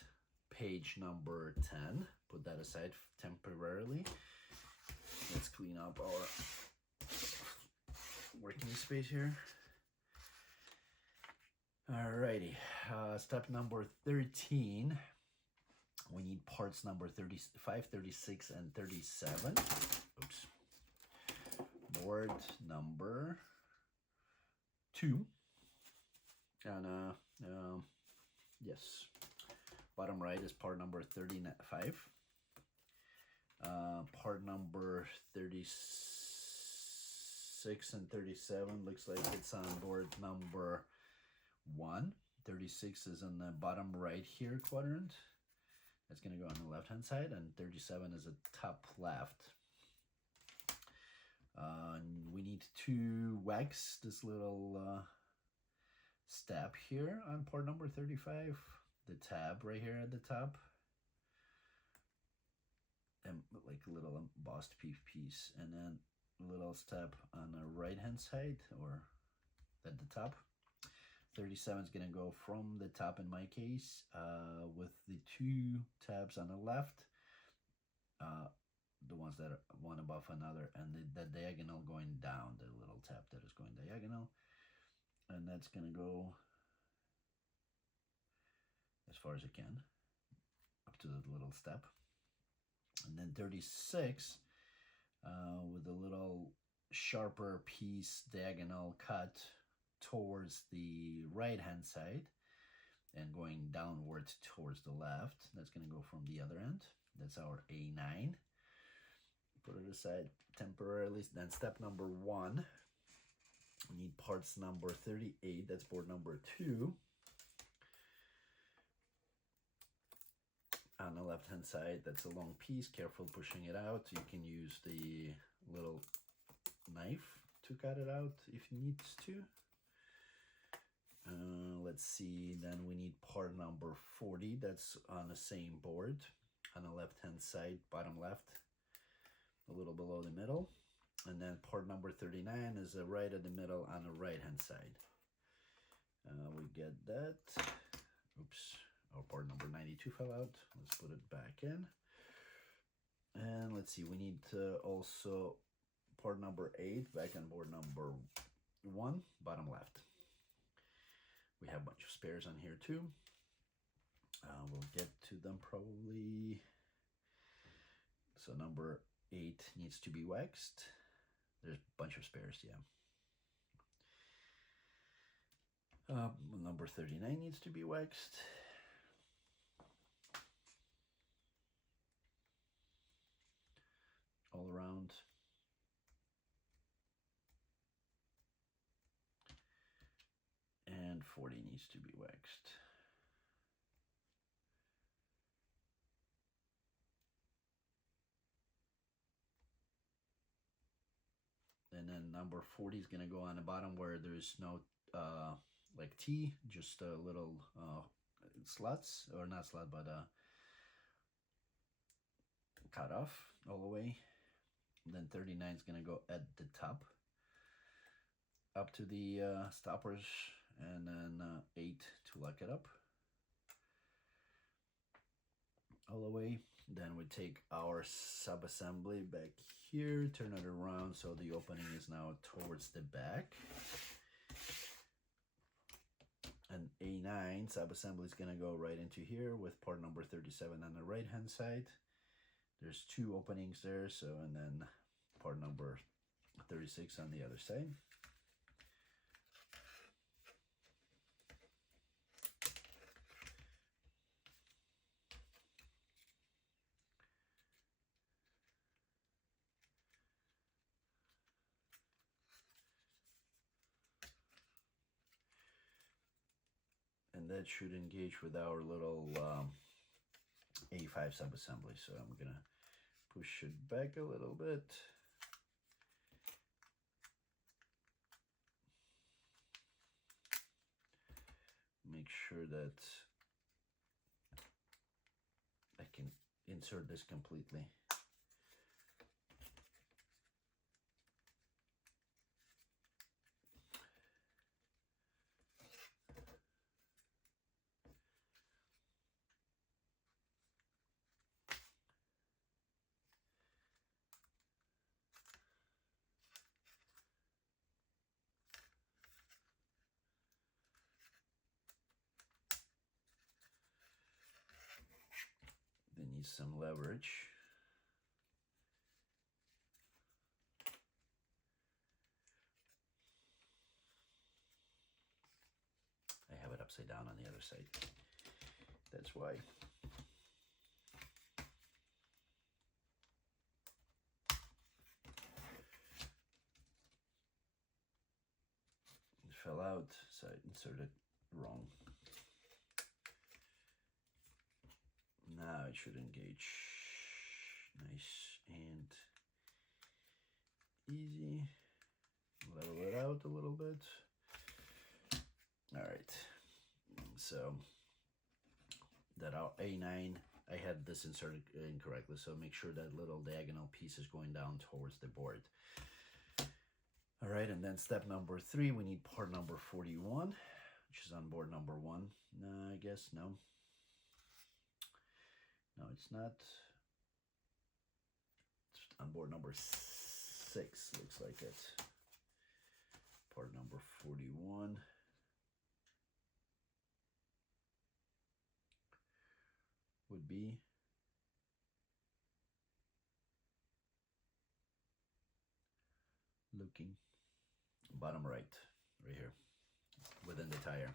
page, number 10, put that aside temporarily. Let's clean up our working space here. Alrighty, step number 13. We need parts number 35, 36, and 37. Oops. Board number 2. And yes, bottom right is part number 35. Part number 36 and 37 looks like it's on board number 1. 36 is in the bottom right here quadrant. That's going to go on the left hand side, and 37 is the top left. We need to wax this little step here on part number 35, the tab right here at the top, and like a little embossed piece, and then a little step on the right hand side or at the top. 37 is going to go from the top in my case, with the 2 tabs on the left, the ones that are one above another, and the diagonal going down, the little tab that is going diagonal, and that's going to go as far as it can up to the little step. And then 36 with a little sharper piece diagonal cut towards the right hand side and going downward towards the left. That's going to go from the other end. That's our A9. Put it aside temporarily. Then step number 1, we need parts number 38. That's board number 2. On the left hand side, that's a long piece. Careful pushing it out. You can use the little knife to cut it out if you need to. Let's see, then we need part number 40. That's on the same board on the left hand side, bottom left, a little below the middle. And then part number 39 is right at the middle on the right hand side. We get that. Oops, our part number 92 fell out. Let's put it back in. And let's see, we need also part number 8 back on board number 1, bottom left. We have a bunch of spares on here too. We'll get to them probably. So number 8 needs to be waxed. There's a bunch of spares, yeah. Number 39 needs to be waxed. All around. And 40 needs to be waxed. And then number 40 is going to go on the bottom where there's no like T, just a little slots, or not slot, but cut off all the way. And then 39 is going to go at the top up to the stoppers, and then 8 to lock it up all the way. Then we take our sub-assembly back here, turn it around so the opening is now towards the back. And A9 sub-assembly is going to go right into here with part number 37 on the right hand side. There's 2 openings there, so, and then part number 36 on the other side. And that should engage with our little A5 sub-assembly. So I'm gonna push it back a little bit. Make sure that I can insert this completely. needs some leverage. I have it upside down on the other side. That's why. It fell out, so I inserted wrong. Now it should engage nice and easy. Level it out a little bit. All right, so that our A9, I had this inserted incorrectly, so make sure that little diagonal piece is going down towards the board. All right, and then step number 3, we need part number 41, which is on board number 1. I guess no. No, it's not. It's on board number 6, looks like it. Part number 41. Would be looking bottom right here within the tire.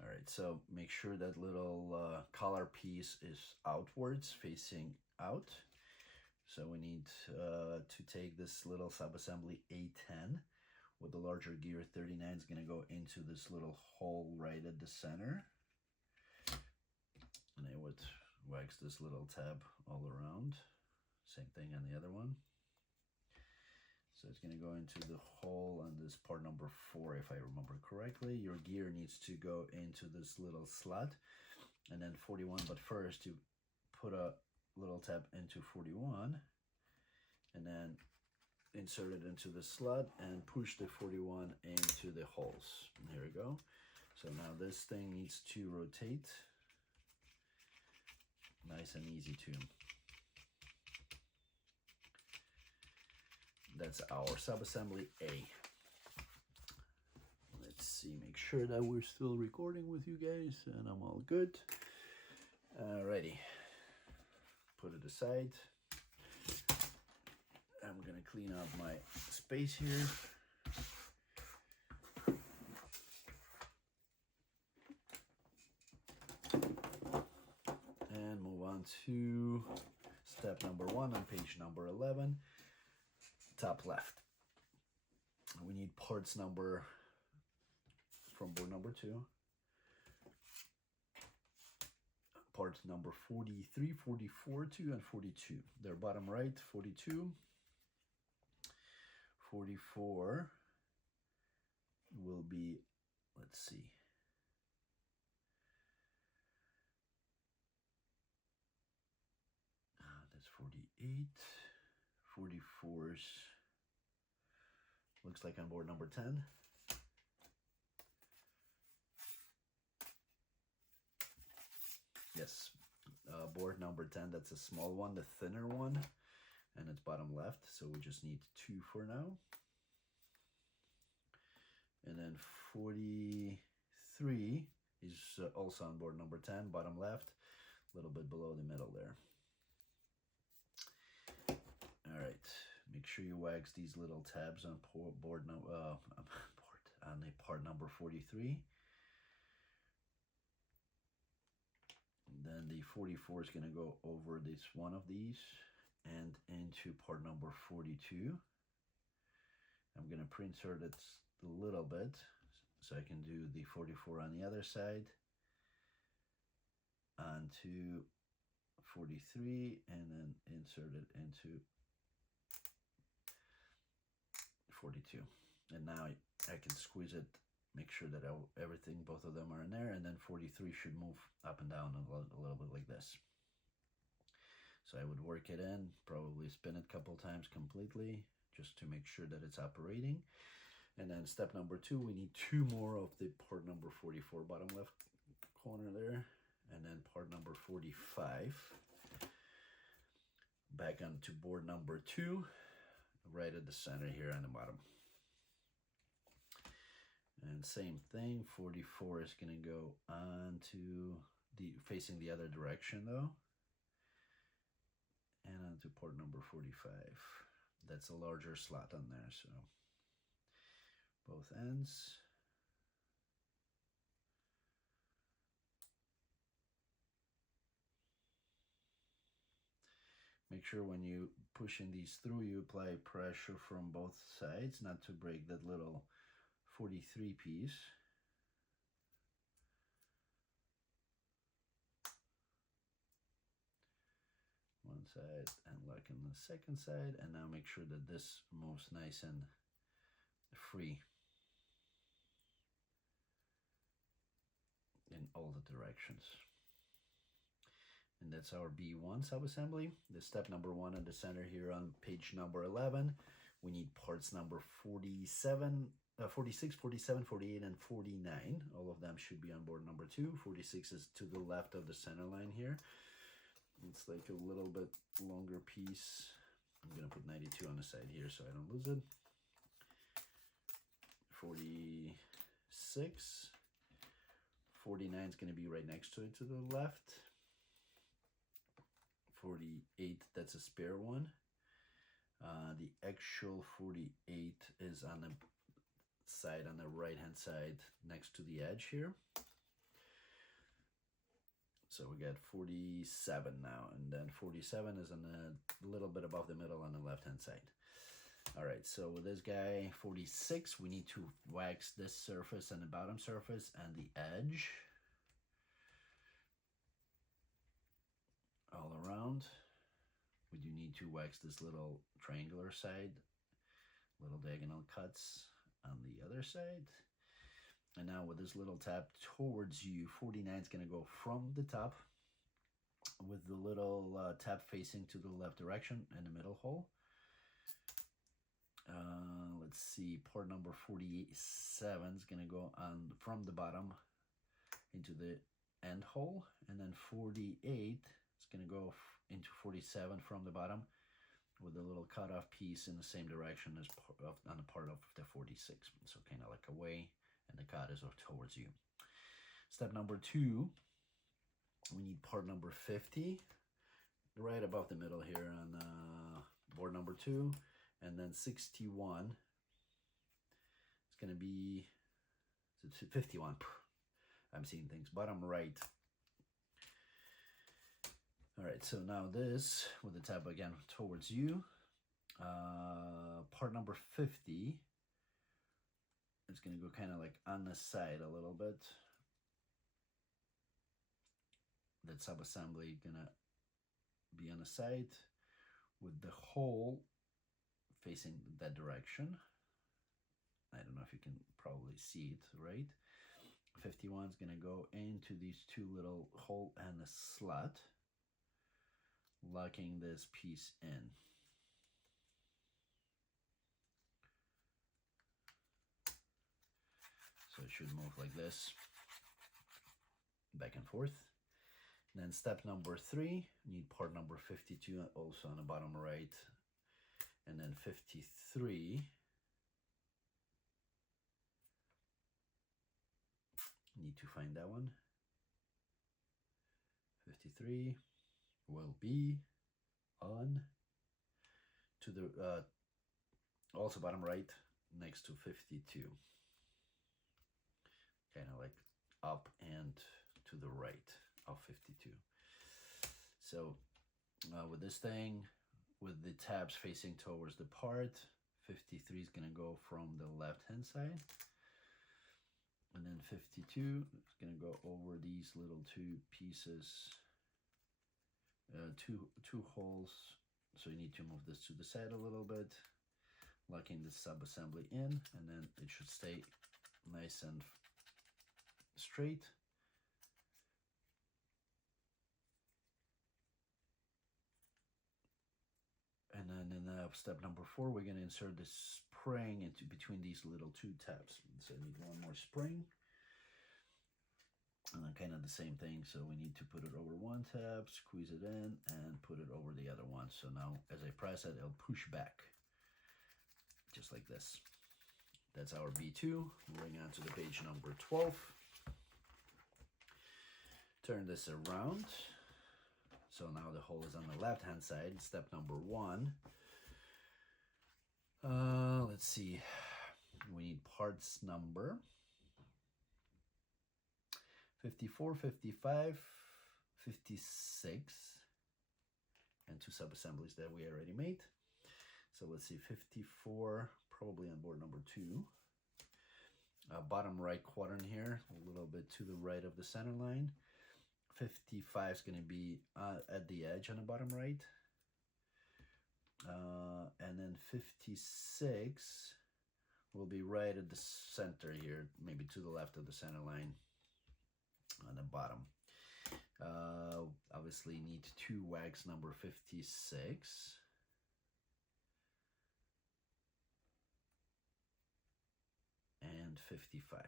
All right, so make sure that little collar piece is outwards, facing out. So we need to take this little subassembly A10 with the larger gear 39 is going to go into this little hole right at the center. And I would wax this little tab all around. Same thing on the other one. So it's going to go into the hole on this part number 4, if I remember correctly. Your gear needs to go into this little slot, and then 41. But first, you put a little tab into 41, and then insert it into the slot and push the 41 into the holes. There we go. So now this thing needs to rotate. Nice and easy too. That's our subassembly A. Let's see, make sure that we're still recording with you guys, and I'm all good. Alrighty, put it aside. I'm gonna clean up my space here. And move on to step number 1 on page number 11. Top left. We need parts number from board number 2. Parts number 43, 44, 2, and 42. They're bottom right, 42. 44 will be, let's see. That's 48. 44's looks like on board number 10. Yes, board number 10, that's a small one, the thinner one, and it's bottom left, so we just need 2 for now. And then 43 is also on board number 10, bottom left, a little bit below the middle there. All right, make sure you wax these little tabs on board on the part number 43. And then the 44 is going to go over this one of these and into part number 42. I'm going to pre-insert it a little bit so I can do the 44 on the other side onto 43 and then insert it into 42. And now I can squeeze it, make sure that everything, both of them are in there, and then 43 should move up and down a little bit like this. So I would work it in, probably spin it a couple times completely just to make sure that it's operating. And then step number 2, we need 2 more of the part number 44 bottom left corner there, and then part number 45 back onto board number 2 right at the center here on the bottom. And same thing, 44 is going to go on to facing the other direction though. And onto port number 45. That's a larger slot on there, so both ends. Make sure when you pushing these through, you apply pressure from both sides, not to break that little 43 piece. One side and lock in the second side, and now make sure that this moves nice and free in all the directions. And that's our B1 subassembly. The step number 1 in the center here on page number 11. We need parts number 47, 46, 47, 48, and 49. All of them should be on board number 2. 46 is to the left of the center line here. It's like a little bit longer piece. I'm gonna put 92 on the side here so I don't lose it. 46. 49 is gonna be right next to it to the left. 48, that's a spare one. The actual 48 is on the side, on the right hand side next to the edge here. So we got 47 now, and then 47 is on a little bit above the middle on the left hand side. All right, so with this guy 46, we need to wax this surface and the bottom surface and the edge all around. We do need to wax this little triangular side, little diagonal cuts on the other side. And now with this little tab towards you, 49 is going to go from the top with the little tab facing to the left direction in the middle hole. Let's see, port number 47 is going to go on from the bottom into the end hole, and then 48 is going to go into 47 from the bottom with a little cutoff piece in the same direction as on the part of the 46. So kind of like away, and the cut is towards you. Step number 2, we need part number 50, right above the middle here on board number 2, and then 61. It's going to be 51. I'm seeing things. Bottom right. All right, so now this, with the tab again towards you, part number 50, it's going to go kind of like on the side a little bit. That sub-assembly going to be on the side with the hole facing that direction. I don't know if you can probably see it, right? 51 is going to go into these two little hole and a slot, locking this piece in. So it should move like this, back and forth. And then step number 3, need part number 52 also on the bottom right, and then 53. Need to find that one. 53 will be on to the also bottom right next to 52. Kind of like up and to the right of 52. So with this thing, with the tabs facing towards the part, 53 is going to go from the left hand side, and then 52 is going to go over these little two pieces, two holes. So you need to move this to the side a little bit, locking the sub-assembly in, and then it should stay nice and straight. And then in step number 4, we're going to insert the spring into between these little two tabs. So I need one more spring. And then kind of the same thing. So we need to put it over one tab, squeeze it in, and put it over the other one. So now as I press it, it'll push back, just like this. That's our B2. Moving on to the page number 12. Turn this around. So now the hole is on the left hand side. Step number 1. Let's see. We need parts number 54, 55, 56, and 2 sub-assemblies that we already made. So let's see, 54, probably on board number 2. Bottom right quadrant here, a little bit to the right of the center line. 55 is going to be at the edge on the bottom right. And then 56 will be right at the center here, maybe to the left of the center line on the bottom. Obviously need 2 wax number 56. And 55.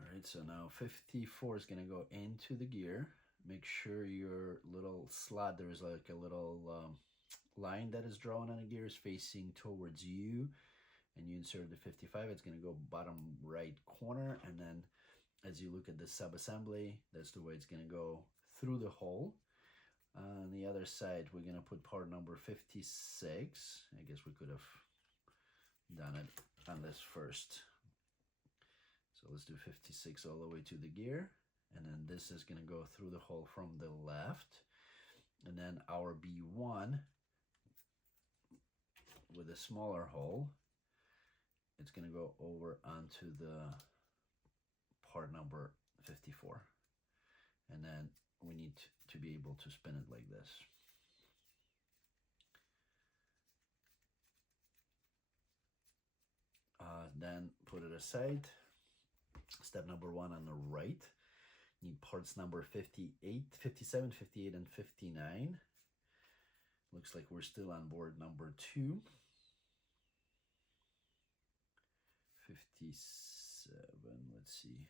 Alright, so now 54 is going to go into the gear. Make sure your little slot, there is like a little line that is drawn on the gear is facing towards you. And you insert the 55, it's going to go bottom right corner. And then as you look at the sub-assembly, that's the way it's going to go through the hole. On the other side, we're going to put part number 56. I guess we could have done it on this first. So let's do 56 all the way to the gear. And then this is going to go through the hole from the left. And then our B1 with a smaller hole, it's going to go over onto the part number 54. And then we need to be able to spin it like this. Then put it aside. Step number 1 on the right. Need parts number 58, 57, 58, and 59. Looks like we're still on board number 2. 57, let's see.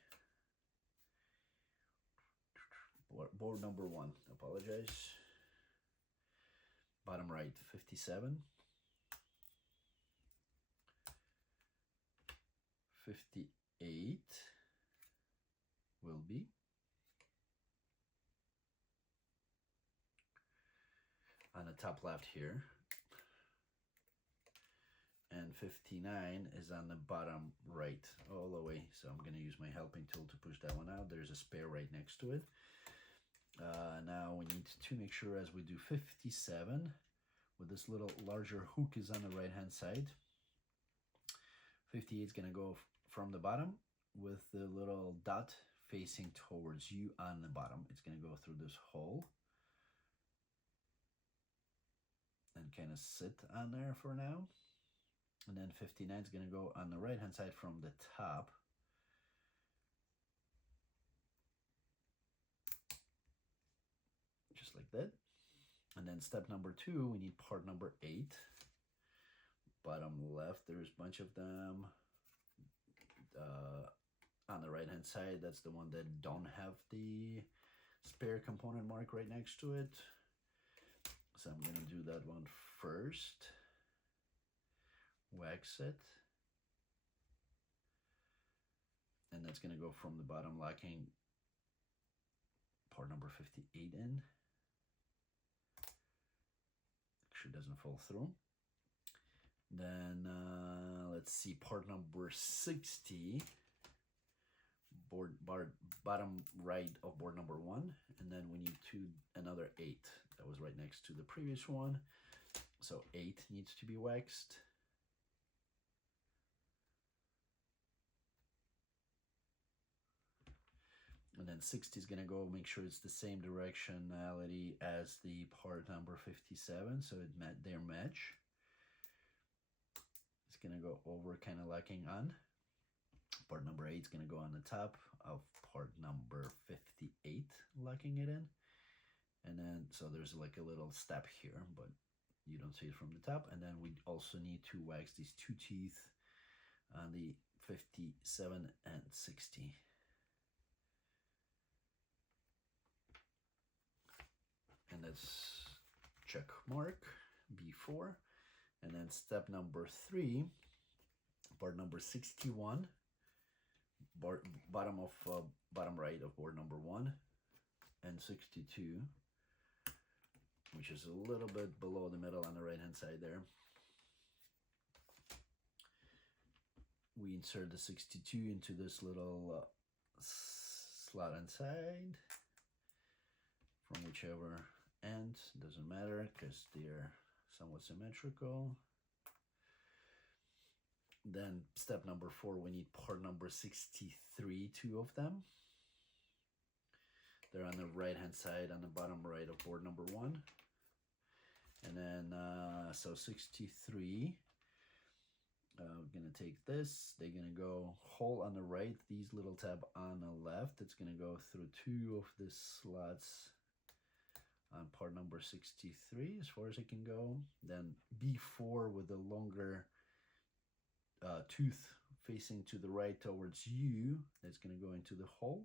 Board number 1, apologize. Bottom right, 57. 58 will be. On the top left here. And 59 is on the bottom right all the way. So I'm going to use my helping tool to push that one out. There's a spare right next to it. Now we need to make sure as we do 57, with this little larger hook is on the right hand side. 58 is going to go from the bottom with the little dot facing towards you on the bottom. It's going to go through this hole and kind of sit on there for now. And then 59 is going to go on the right hand side from the top. Just like that. And then step number 2, we need part number 8. Bottom left, there's a bunch of them. On the right hand side, that's the one that don't have the spare component mark right next to it. So I'm going to do that one first. Wax it. And that's going to go from the bottom, locking part number 58 in. Make sure it doesn't fall through. Then let's see, part number 60. Bottom right of board number 1, and then we need another 8. That was right next to the previous one. So 8 needs to be waxed. And then 60 is going to go, make sure it's the same directionality as the part number 57, so they match. It's going to go over, kind of locking on. Part number 8 is going to go on the top of part number 58, locking it in. And then, so there's like a little step here, but you don't see it from the top. And then we also need to wax these 2 teeth on the 57 and 60. this check mark, B4. And then step number 3, board number 61, bottom right of board number 1, and 62, which is a little bit below the middle on the right hand side there. We insert the 62 into this little slot inside from whichever end, doesn't matter because they're somewhat symmetrical. Then step number 4, we need part number 63, 2 of them. They're on the right hand side on the bottom right of board number 1. And then so 63, we're gonna take this, they're gonna go hole on the right, these little tab on the left, it's gonna go through 2 of the slots on part number 63 as far as it can go. Then B4 with a longer tooth facing to the right towards you, that's going to go into the hole.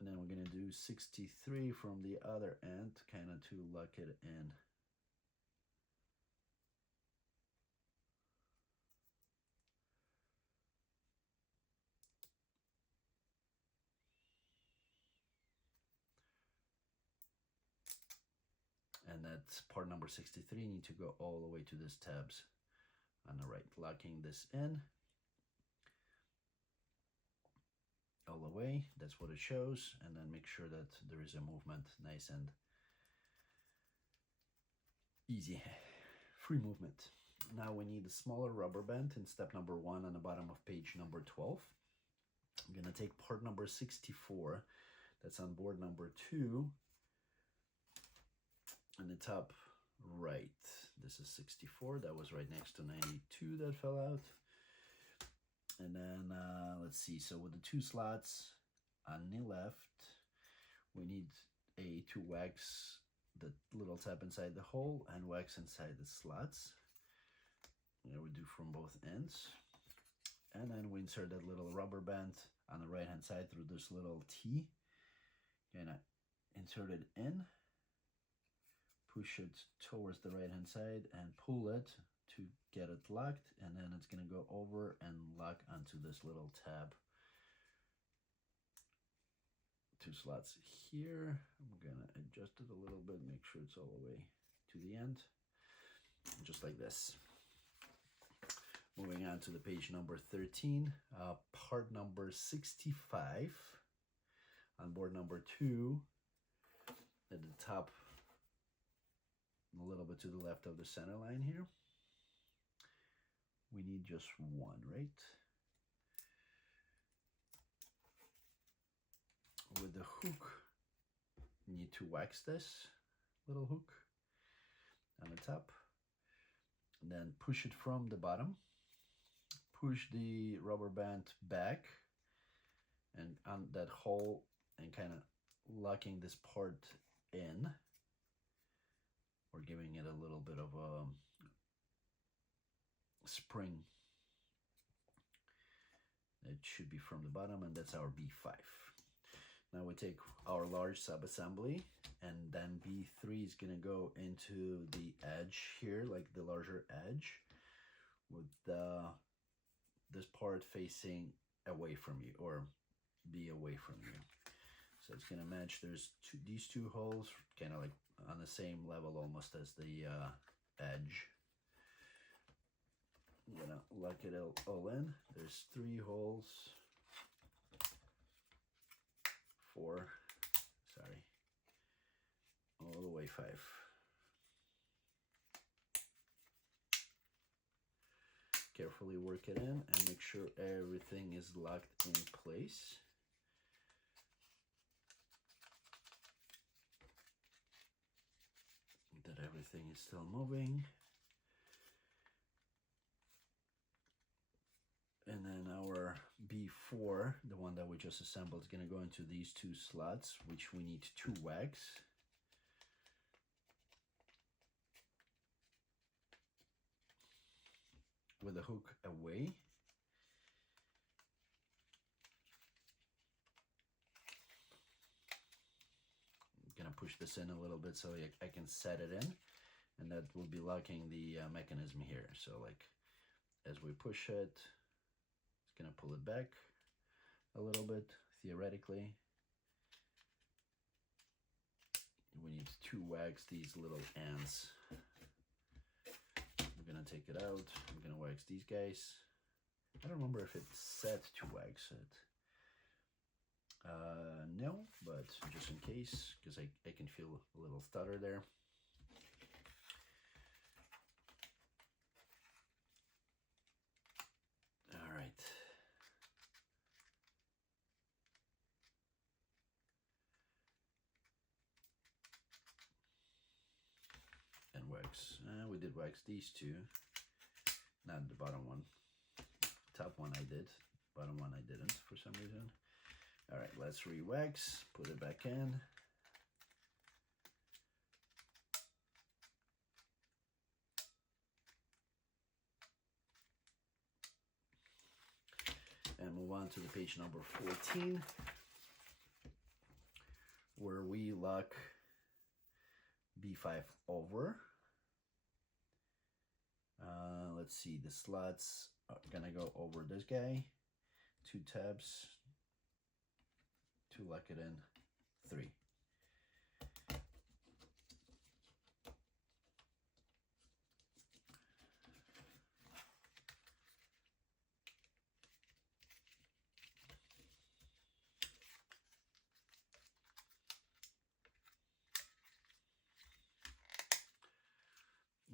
And then we're going to do 63 from the other end, kind of to lock it in. And that's part number 63, need to go all the way to this tabs on the right, locking this in all the way, that's what it shows. And then make sure that there is a movement, nice and easy, free movement. Now we need a smaller rubber band in step number 1 on the bottom of page number 12. I'm gonna take part number 64, that's on board number 2, on the top right. This is 64, that was right next to 92 that fell out. And then let's see, so with the 2 slots on the left, we need to wax the little tab inside the hole and wax inside the slots. Yeah, we do from both ends. And then we insert that little rubber band on the right hand side through this little T. Gonna insert it in, push it towards the right hand side and pull it to get it locked, and then it's going to go over and lock onto this little tab. 2 slots here. I'm going to adjust it a little bit, make sure it's all the way to the end, just like this. Moving on to the page number 13, part number 65 on board number 2 at the top, a little bit to the left of the center line here. We need just 1, right? With the hook, you need to wax this little hook on the top, and then push it from the bottom. Push the rubber band back and on that hole and kind of locking this part in. We're giving it a little bit of a spring. It should be from the bottom, and that's our B5. Now we take our large sub-assembly, and then B3 is going to go into the edge here, like the larger edge, with this part facing away from you, or be away from you. So it's going to match. There's these 2 holes, kind of like on the same level almost as the edge. I'm gonna lock it all in. There's 3 holes, 4, sorry, all the way 5. Carefully work it in and make sure everything is locked in place. That everything is still moving. And then our B4, the one that we just assembled, is going to go into these 2 slots, which we need to wax. With the hook away. I'm going to push push this in a little bit so I can set it in, and that will be locking the mechanism here. So like as we push it, it's gonna pull it back a little bit theoretically. We need to wax these little ends. We're gonna take it out. We're gonna wax these guys. I don't remember if it's set to wax it. No, but just in case, because I can feel a little stutter there. All right. And wax. We did wax these two, not the bottom one. Top one I did, bottom one I didn't for some reason. All right, let's re-wax, put it back in. And move on to the page number 14, where we lock B5 over. Let's see, the slots are gonna go over this guy, 2 tabs, to lock it in, 3.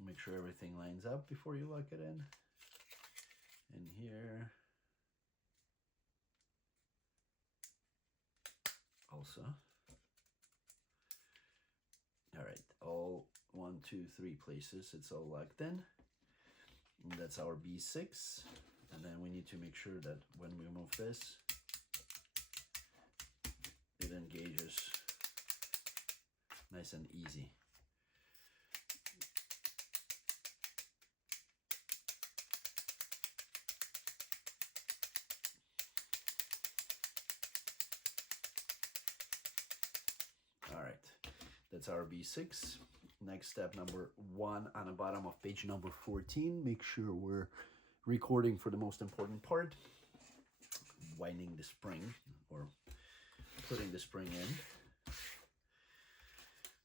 Make sure everything lines up before you lock it in. And here also. All right, all 1, 2, 3 places, it's all locked in. And that's our B6. And then we need to make sure that when we move this, it engages nice and easy. All right, that's our B6. Next step, number 1 on the bottom of page number 14. Make sure we're recording for the most important part, winding the spring or putting the spring in.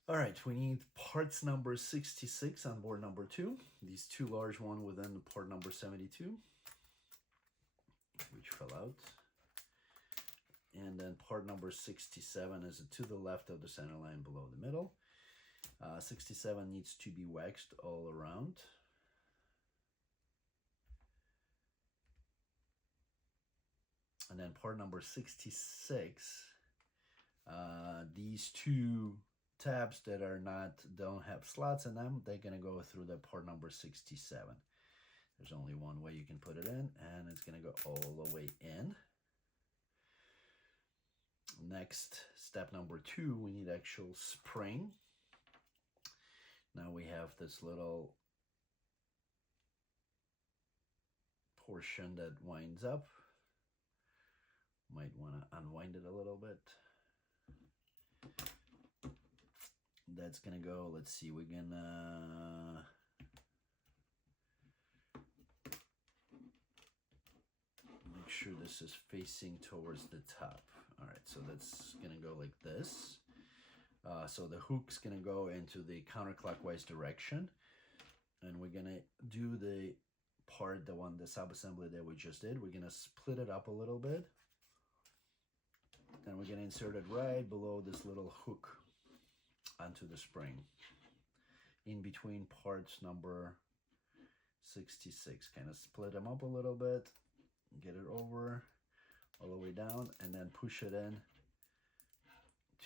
All right, we need parts number 66 on board number 2. These 2 large ones within part number 72, which fell out. And then part number 67 is to the left of the center line below the middle. 67 needs to be waxed all around. And then part number 66, these 2 tabs that don't have slots in them, they're gonna go through the part number 67. There's only one way you can put it in, and it's gonna go all the way in. Next, step number 2, we need actual spring. Now we have this little portion that winds up. Might want to unwind it a little bit. That's gonna go, let's see, we're gonna make sure this is facing towards the top. All right, so that's gonna go like this. So the hook's gonna go into the counterclockwise direction, and we're gonna do the part, the sub-assembly that we just did. We're gonna split it up a little bit, and we're gonna insert it right below this little hook onto the spring, in between parts number 66. Kind of split them up a little bit, get it over all the way down, and then push it in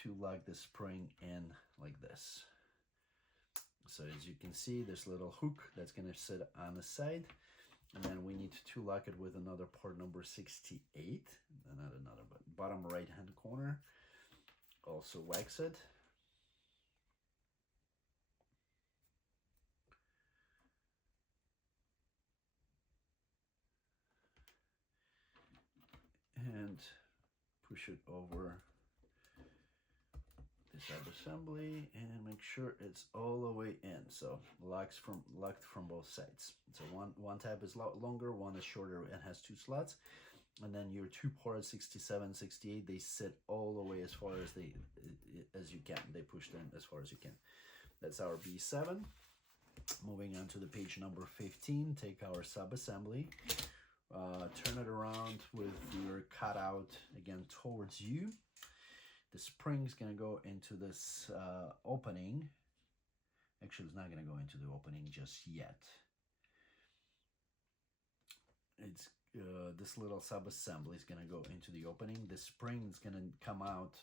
to lock the spring in like this. So as you can see, this little hook that's going to sit on the side, and then we need to lock it with another part number 68, not another, but bottom right hand corner. Also wax it. And push it over the sub-assembly and make sure it's all the way in. So locked from both sides. So one tab is longer, one is shorter and has 2 slots. And then your 2 ports 67, 68, they sit all the way as far as you can. They push them as far as you can. That's our B7. Moving on to the page number 15, take our sub-assembly, turn it around with your cutout again towards you. The spring's gonna go into this opening. Actually, it's not gonna go into the opening just yet. It's this little sub-assembly is gonna go into the opening. The spring is gonna come out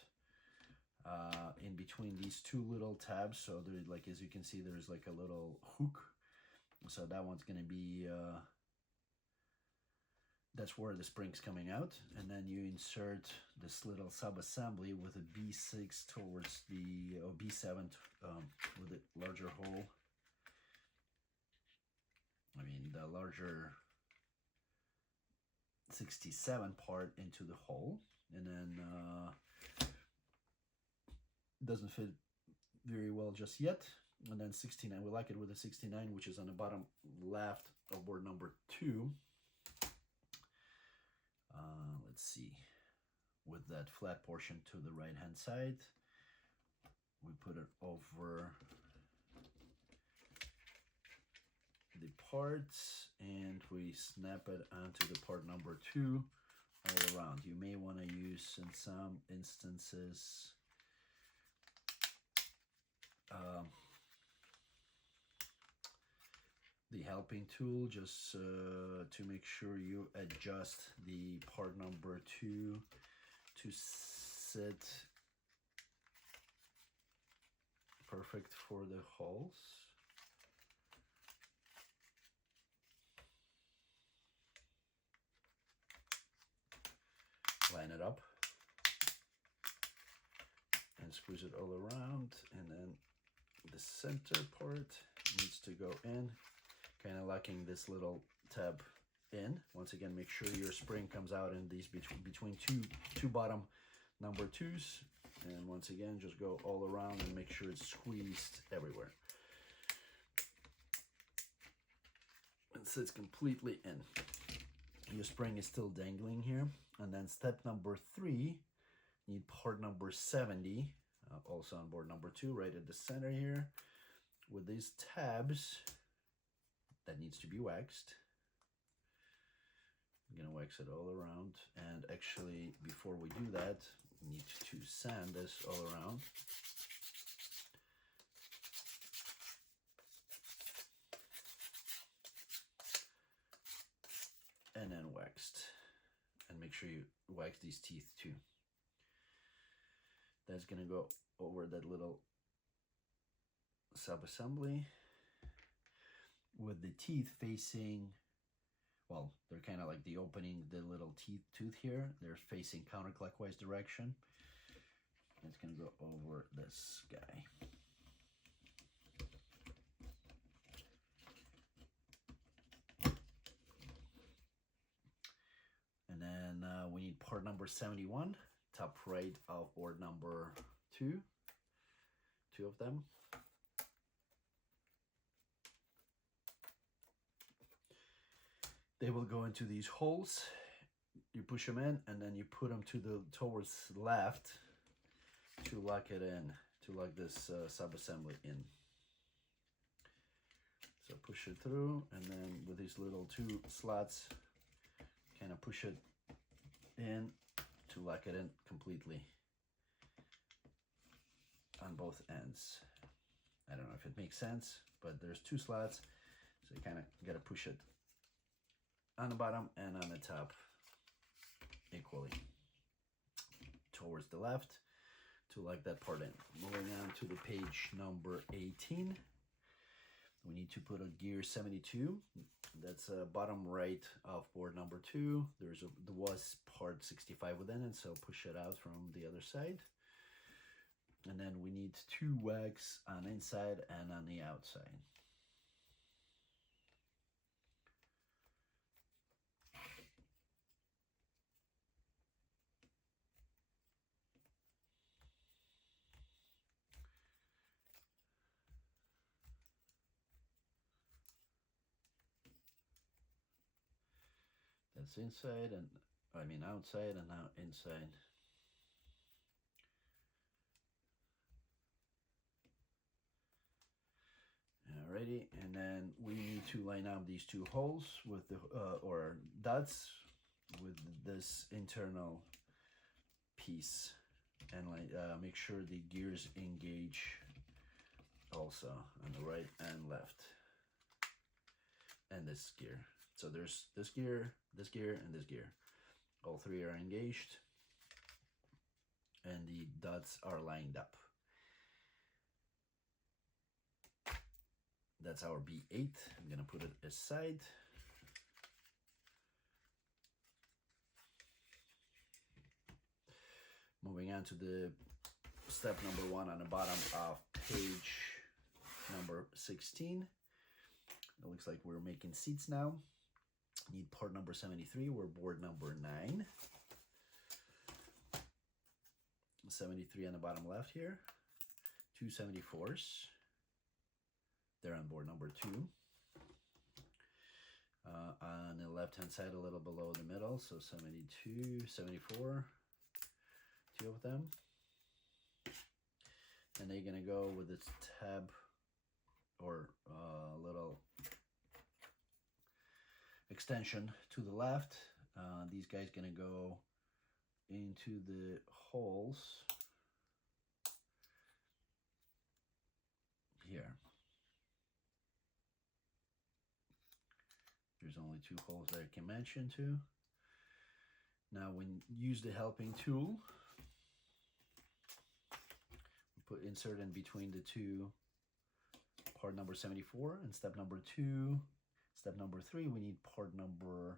in between these 2 little tabs. So there's, like, as you can see, there's like a little hook. So that one's gonna be that's where the spring's coming out, and then you insert this little sub-assembly with a B6 towards the B7 with a larger hole. I mean, the larger 67 part into the hole, and then doesn't fit very well just yet. And then 69, we like it with a 69, which is on the bottom left of board number 2. Let's see, with that flat portion to the right hand side, we put it over the parts and we snap it onto the part number 2 all around. You may want to use, in some instances, the helping tool, just to make sure you adjust the part number 2 to sit perfect for the holes. Line it up and squeeze it all around, and then the center part needs to go in, kind of locking this little tab in. Once again, make sure your spring comes out in these between two bottom number 2s, and once again just go all around and make sure it's squeezed everywhere. It sits completely in. Your spring is still dangling here. And then step number 3, need part number 70, also on board number 2, right at the center here, with these tabs that needs to be waxed. I'm gonna wax it all around, and actually before we do that, we need to sand this all around. And then waxed. And make sure you wax these teeth too. That's gonna go over that little sub-assembly with the teeth facing, well, they're kind of like the opening, the little tooth here, they're facing counterclockwise direction. It's gonna go over this guy. And then we need part number 71, top right of board number 2, 2 of them. They will go into these holes. You push them in, and then you put them towards left to lock it in, to lock this sub-assembly in. So push it through, and then with these little 2 slots, kind of push it in to lock it in completely on both ends. I don't know if it makes sense, but there's 2 slots, so you kind of got to push it on the bottom and on the top equally towards the left to lock that part in. Moving on to the page number 18, we need to put a gear 72. That's bottom right of board number 2. There was part 65 within it, so push it out from the other side. And then we need 2 wax on inside and on the outside. That's inside, and I mean outside, and now inside. Alrighty, and then we need to line up these two holes with the or dots with this internal piece, and like make sure the gears engage also on the right and left, and this gear. So there's this gear, and this gear. All three are engaged, and the dots are lined up. That's our B8. I'm gonna put it aside. Moving on to the step number 1 on the bottom of page number 16. It looks like we're making seats now. Need part number 73. We're board number 9. 73 on the bottom left here. 2 74s. They're on board number 2. On the left hand side, a little below the middle, so 72, 74, 2 of them. And they're gonna go with its tab or little extension to the left. These guys gonna go into the holes here. There's only 2 holes that I can mention to. Now when you use the helping tool, we put insert in between the 2 part number 74 and step number 2. Step number 3, we need part number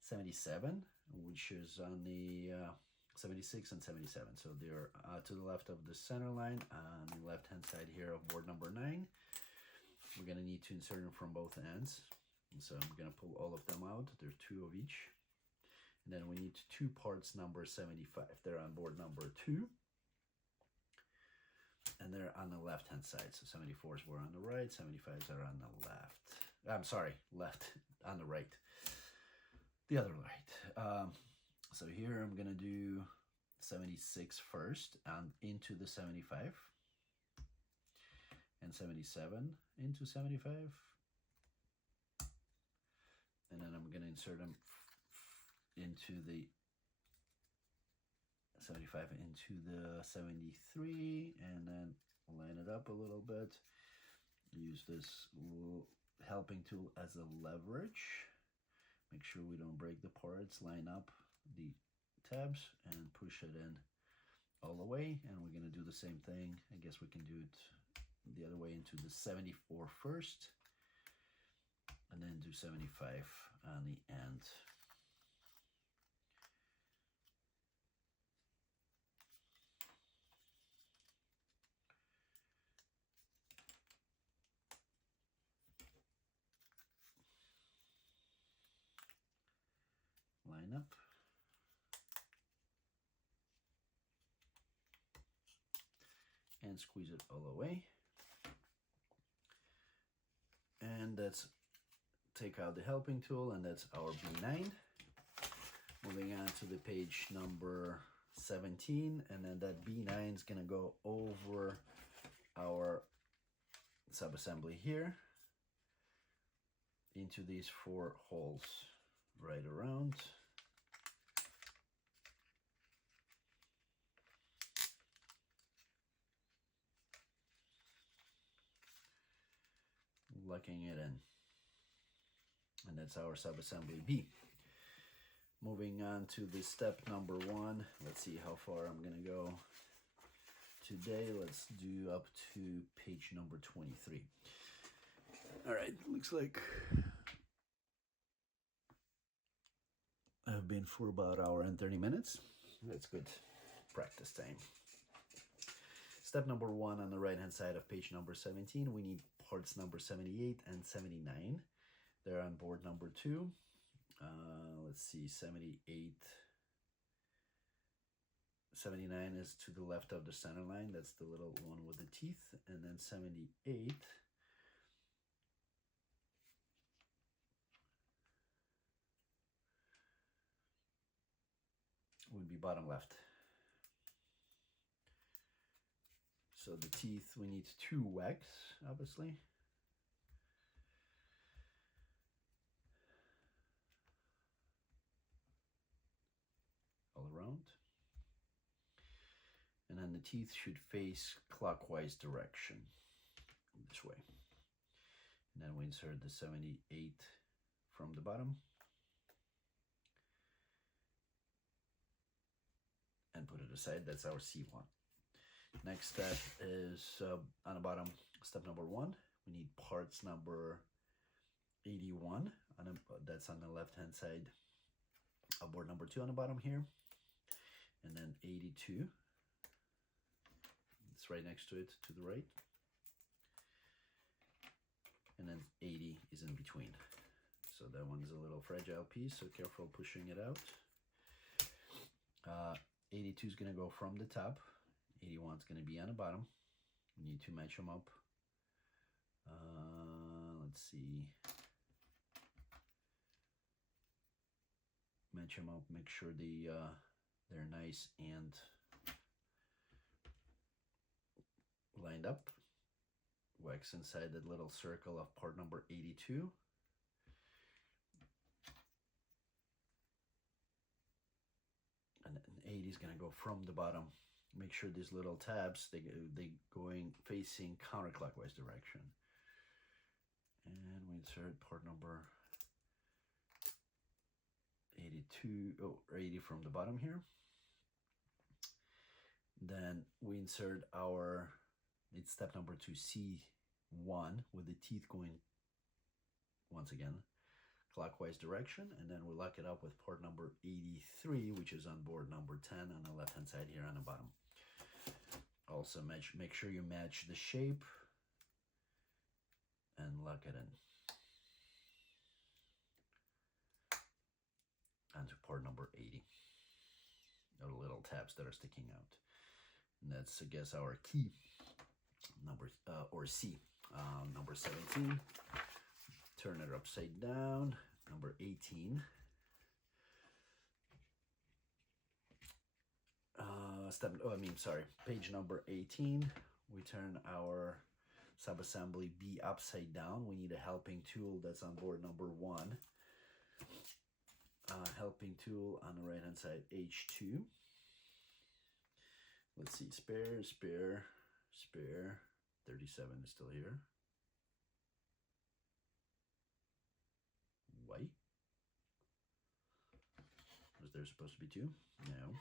77, which is on the 76 and 77. So they're to the left of the center line on the left hand side here of board number 9. We're gonna need to insert them from both ends. And so I'm gonna pull all of them out. There's 2 of each. And then we need 2 parts number 75. They're on board number 2. And they're on the left hand side. So 74s were on the right, 75s are on the left. I'm sorry, left, on the right. The other right. So here I'm gonna do 76 first and into the 75. And 77 into 75. And then I'm going to insert them into the 75 into the 73, and then line it up a little bit. Use this helping tool as a leverage. Make sure we don't break the parts. Line up the tabs and push it in all the way. And we're going to do the same thing. I guess we can do it the other way into the 74 first. And then do 75 on the end. Line up. And squeeze it all the way. And that's take out the helping tool, and that's our B9. Moving on to the page number 17, and then that B9 is gonna go over our subassembly here into these 4 holes right around. Locking it in. And that's our subassembly B. Moving on to the step number 1. Let's see how far I'm gonna go today. Let's do up to page number 23. All right, looks like I've been for about an hour and 30 minutes. That's good practice time. Step number 1 on the right hand side of page number 17, we need parts number 78 and 79. They're on board number 2. Let's see, 78. 79 is to the left of the center line. That's the little one with the teeth. And then 78 bottom left. So the teeth, we need 2 wax, obviously. All around. And then the teeth should face clockwise direction, this way. And then we insert the 78 from the bottom. And put it aside, that's our C1. Next step is on the bottom, step number 1. We need parts number 81, that's on the left-hand side of board number 2 on the bottom here. And then 82, it's right next to it, to the right. And then 80 is in between. So that one's a little fragile piece, so careful pushing it out. 82 is going to go from the top. 81 is going to be on the bottom. We need to match them up. Let's see. Match them up, make sure they're nice and lined up. Wax inside that little circle of part number 82. And then 80 is going to go from the bottom. Make sure these little tabs, they going facing counterclockwise direction. And we insert part number 82, or 80 from the bottom here. Then we insert it's step number 2, C1, with the teeth going, once again, clockwise direction. And then we lock it up with part number 83, which is on board number 10 on the left-hand side here on the bottom. Also make sure you match the shape and lock it in. Onto part number 80. The little tabs that are sticking out. And that's, I guess, our key number, or C. Number 17. Turn it upside down. Number 18. Page number 18. We turn our subassembly B upside down. We need a helping tool that's on board number 1. Helping tool on the right hand side, H2. Let's see, spare. 37 is still here. White. Was there supposed to be 2? No.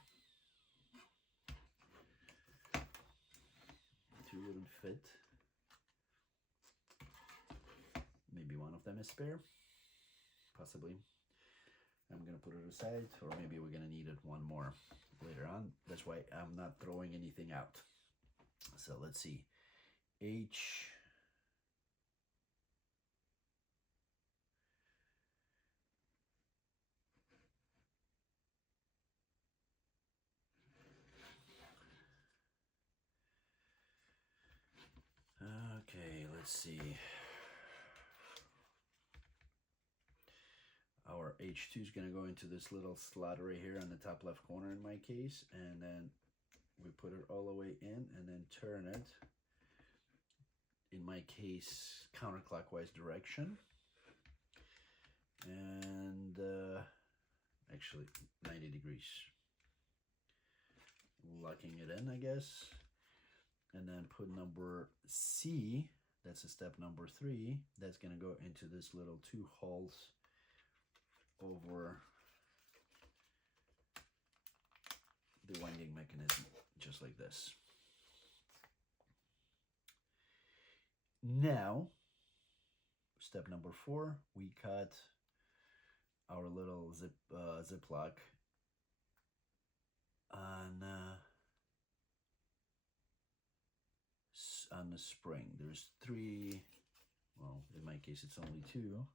2 wouldn't fit. Maybe one of them is spare. Possibly. I'm going to put it aside, or maybe we're going to need it one more later on. That's why I'm not throwing anything out. So let's see. H. Okay, let's see. Our H2 is going to go into this little slot right here on the top left corner in my case, and then we put it all the way in and then turn it, in my case, counterclockwise direction. And actually 90 degrees. Locking it in, I guess. And then put number C, that's a step number 3, that's going to go into this little 2 holes over the winding mechanism, just like this. Now, step number 4, we cut our little ziplock on the spring. There's 3, well, in my case it's only 2.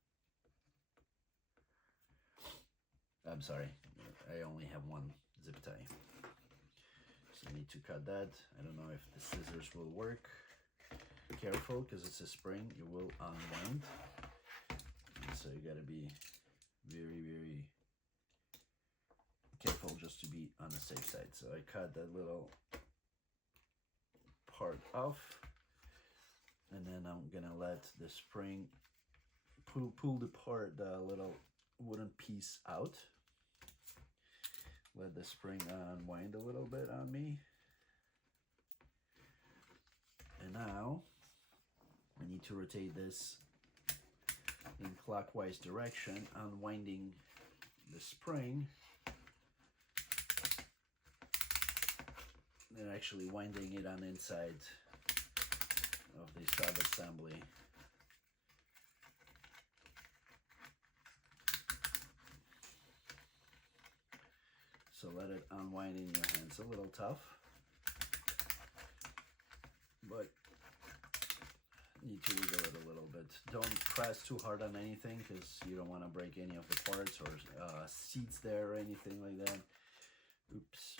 I'm sorry, I only have 1 zip tie. So I need to cut that. I don't know if the scissors will work. Careful, because it's a spring, it will unwind. And so you gotta be very, very careful just to be on the safe side. So I cut that little part off, and then I'm gonna let the spring pull the little wooden piece out. Let the spring unwind a little bit on me. And now I need to rotate this in clockwise direction, unwinding the spring and actually winding it on the inside of the sub-assembly. So let it unwind in your hands. A little tough, but need to wiggle it a little bit. Don't press too hard on anything because you don't want to break any of the parts or seats there or anything like that. Oops.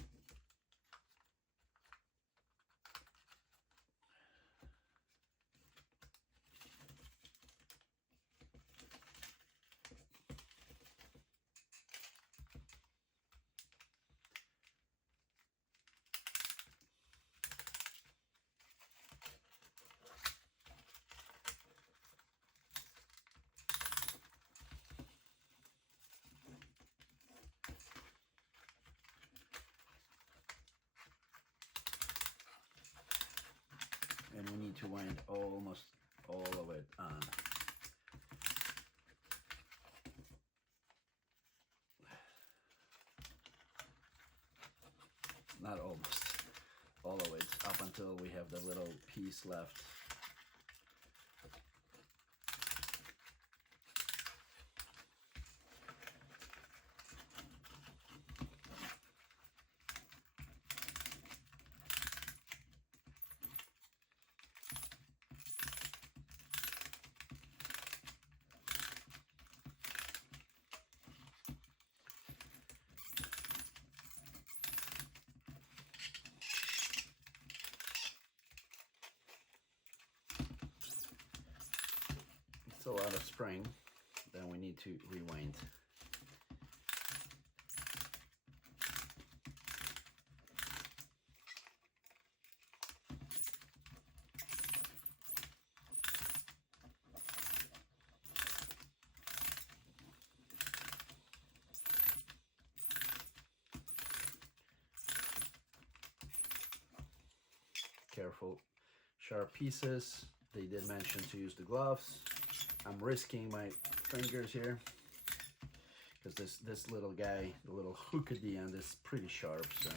And we need to wind almost all of it on. Not almost, all of it, up until we have the little piece left. It's a lot of spring, then we need to rewind. Careful, sharp pieces. They did mention to use the gloves. I'm risking my fingers here because this little guy, the little hook at the end, is pretty sharp. So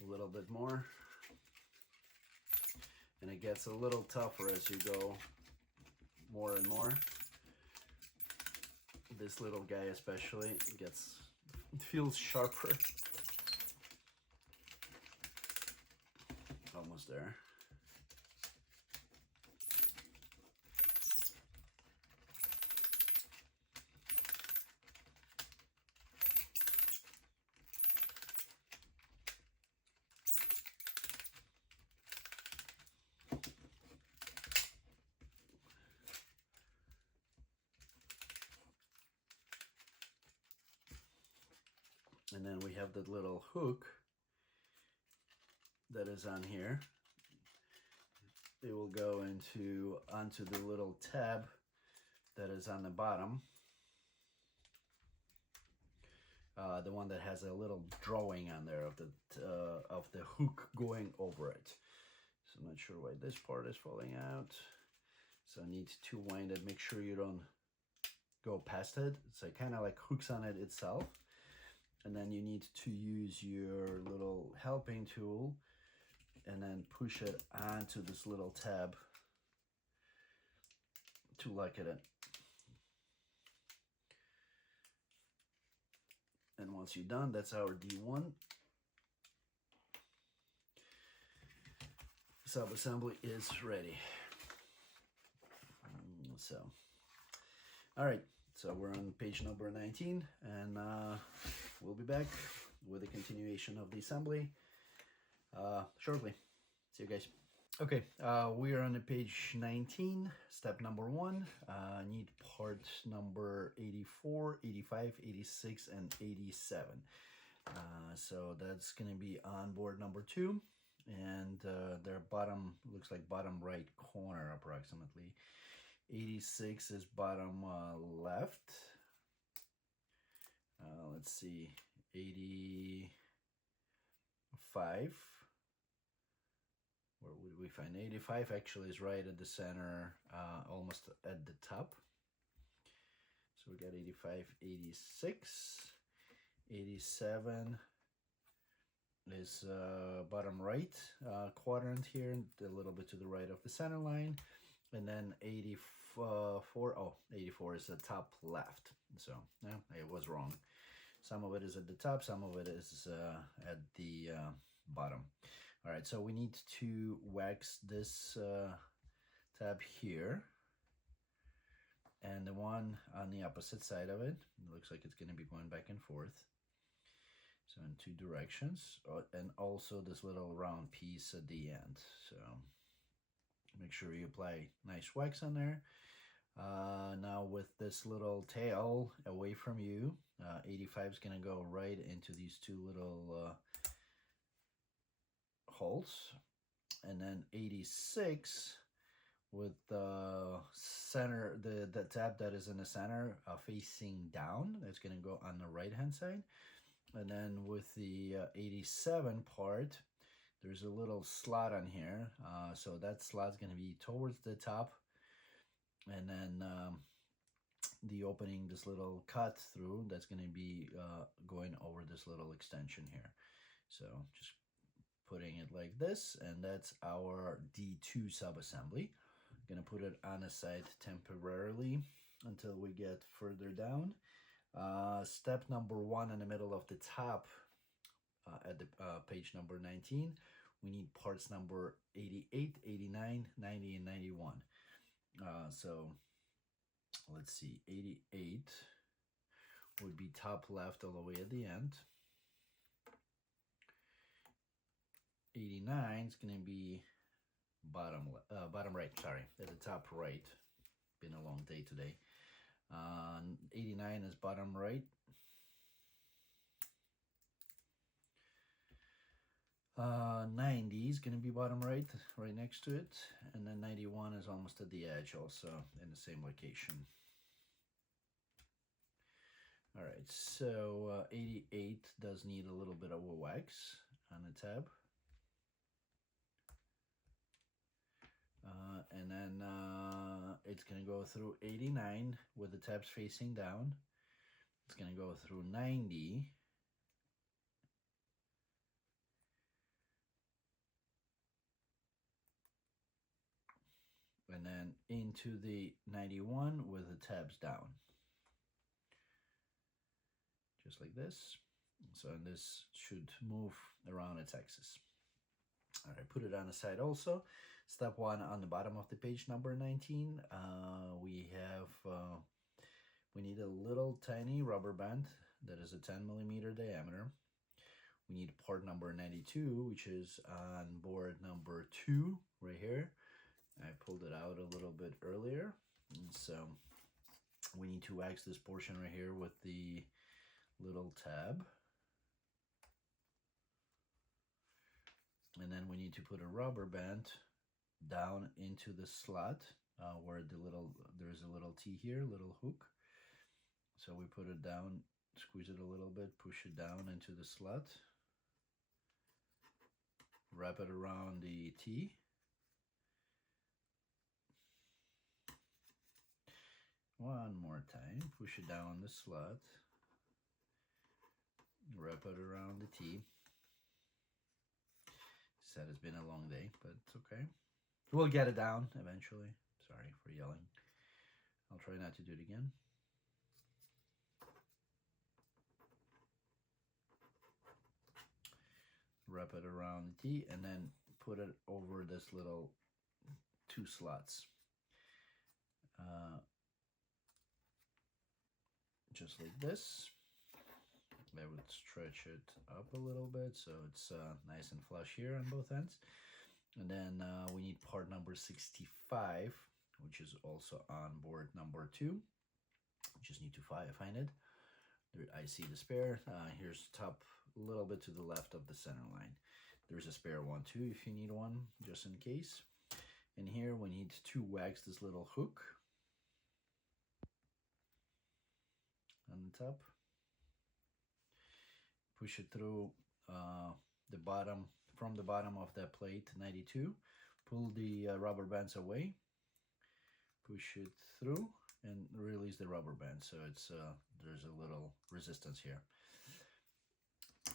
a little bit more, and it gets a little tougher as you go more and more. This little guy especially feels sharper. Almost there. And then we have that little hook that is on here. It will go onto the little tab that is on the bottom. The one that has a little drawing on there of the hook going over it. So I'm not sure why this part is falling out. So I need to wind it, make sure you don't go past it. So it kind of like hooks on it itself. And then you need to use your little helping tool and then push it onto this little tab to lock it in. And once you're done, that's our D1. Sub-assembly is ready. So, all right, so we're on page number 19, and we'll be back with a continuation of the assembly shortly. See you guys. Okay, we are on the page 19, step number 1. Need part number 84, 85, 86, and 87. So that's going to be on board number 2, and their bottom, looks like bottom right corner approximately. 86 is bottom left. Let's see, 85. Where would we find 85? Actually is right at the center, almost at the top. So we got 85, 86, 87 is bottom right quadrant here, a little bit to the right of the center line, and then 84 is the top left. So yeah, I was wrong. Some of it is at the top, some of it is at the bottom. All right, so we need to wax this tab here, and the one on the opposite side of it, it looks like it's going to be going back and forth. So in 2 directions, and also this little round piece at the end. So make sure you apply nice wax on there. Now with this little tail away from you, 85 is going to go right into these 2 little holes, and then 86 with the center, the tab that is in the center facing down, that's going to go on the right hand side. And then with the 87 part, there's a little slot on here, so that slot's going to be towards the top, and then the opening, this little cut through, that's going to be going over this little extension here. So just putting it like this, and that's our D2 sub-assembly. Gonna put it on the side temporarily until we get further down. Step number 1 in the middle of the top at the page number 19, we need parts number 88, 89, 90, and 91. So let's see, 88 would be top left all the way at the end. 89 is going to be bottom right, sorry, at the top right. Been a long day today. 89 is bottom right. 90 is going to be bottom right, right next to it. And then 91 is almost at the edge, also in the same location. All right, so 88 does need a little bit of a wax on the tab. And then it's going to go through 89 with the tabs facing down. It's going to go through 90. And then into the 91 with the tabs down. Just like this. So this should move around its axis. All right, put it on the side also. Step 1 on the bottom of the page number 19, we need a little tiny rubber band that is a 10mm diameter. We need part number 92, which is on board number 2 right here. I pulled it out a little bit earlier, and so we need to wax this portion right here with the little tab. And then we need to put a rubber band down into the slot where there's a little T here, little hook. So we put it down, squeeze it a little bit, push it down into the slot, wrap it around the T. One more time, push it down the slot, wrap it around the T. said it's been a long day, but it's okay. We'll get it down eventually. Sorry for yelling. I'll try not to do it again. Wrap it around the T and then put it over this little 2 slots. Just like this. I would stretch it up a little bit so it's nice and flush here on both ends. And then we need part number 65, which is also on board number 2. Just need to find it. I see the spare. Here's top a little bit to the left of the center line. There's a spare one too if you need one, just in case. And here we need to wax this little hook on the top. Push it through the bottom, from the bottom of that plate 92. Pull the rubber bands away. Push it through and release the rubber band. So it's there's a little resistance here.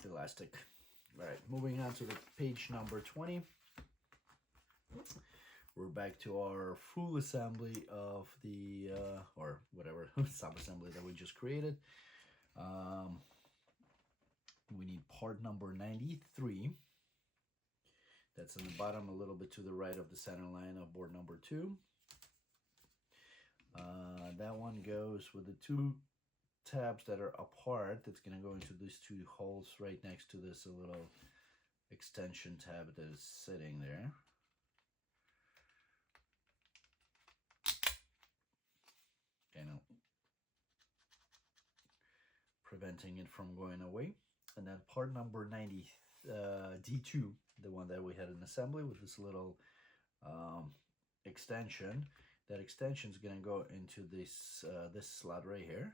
Elastic. All right, moving on to the page number 20. We're back to our full assembly of the or whatever sub-assembly that we just created. We need part number 93. That's in the bottom, a little bit to the right of the center line of board number 2. That one goes with the 2 tabs that are apart. That's going to go into these 2 holes right next to this little extension tab that is sitting there. Kind of preventing it from going away. And then part number 90, D2, the one that we had in assembly with this little extension. That extension is going to go into this this slot right here.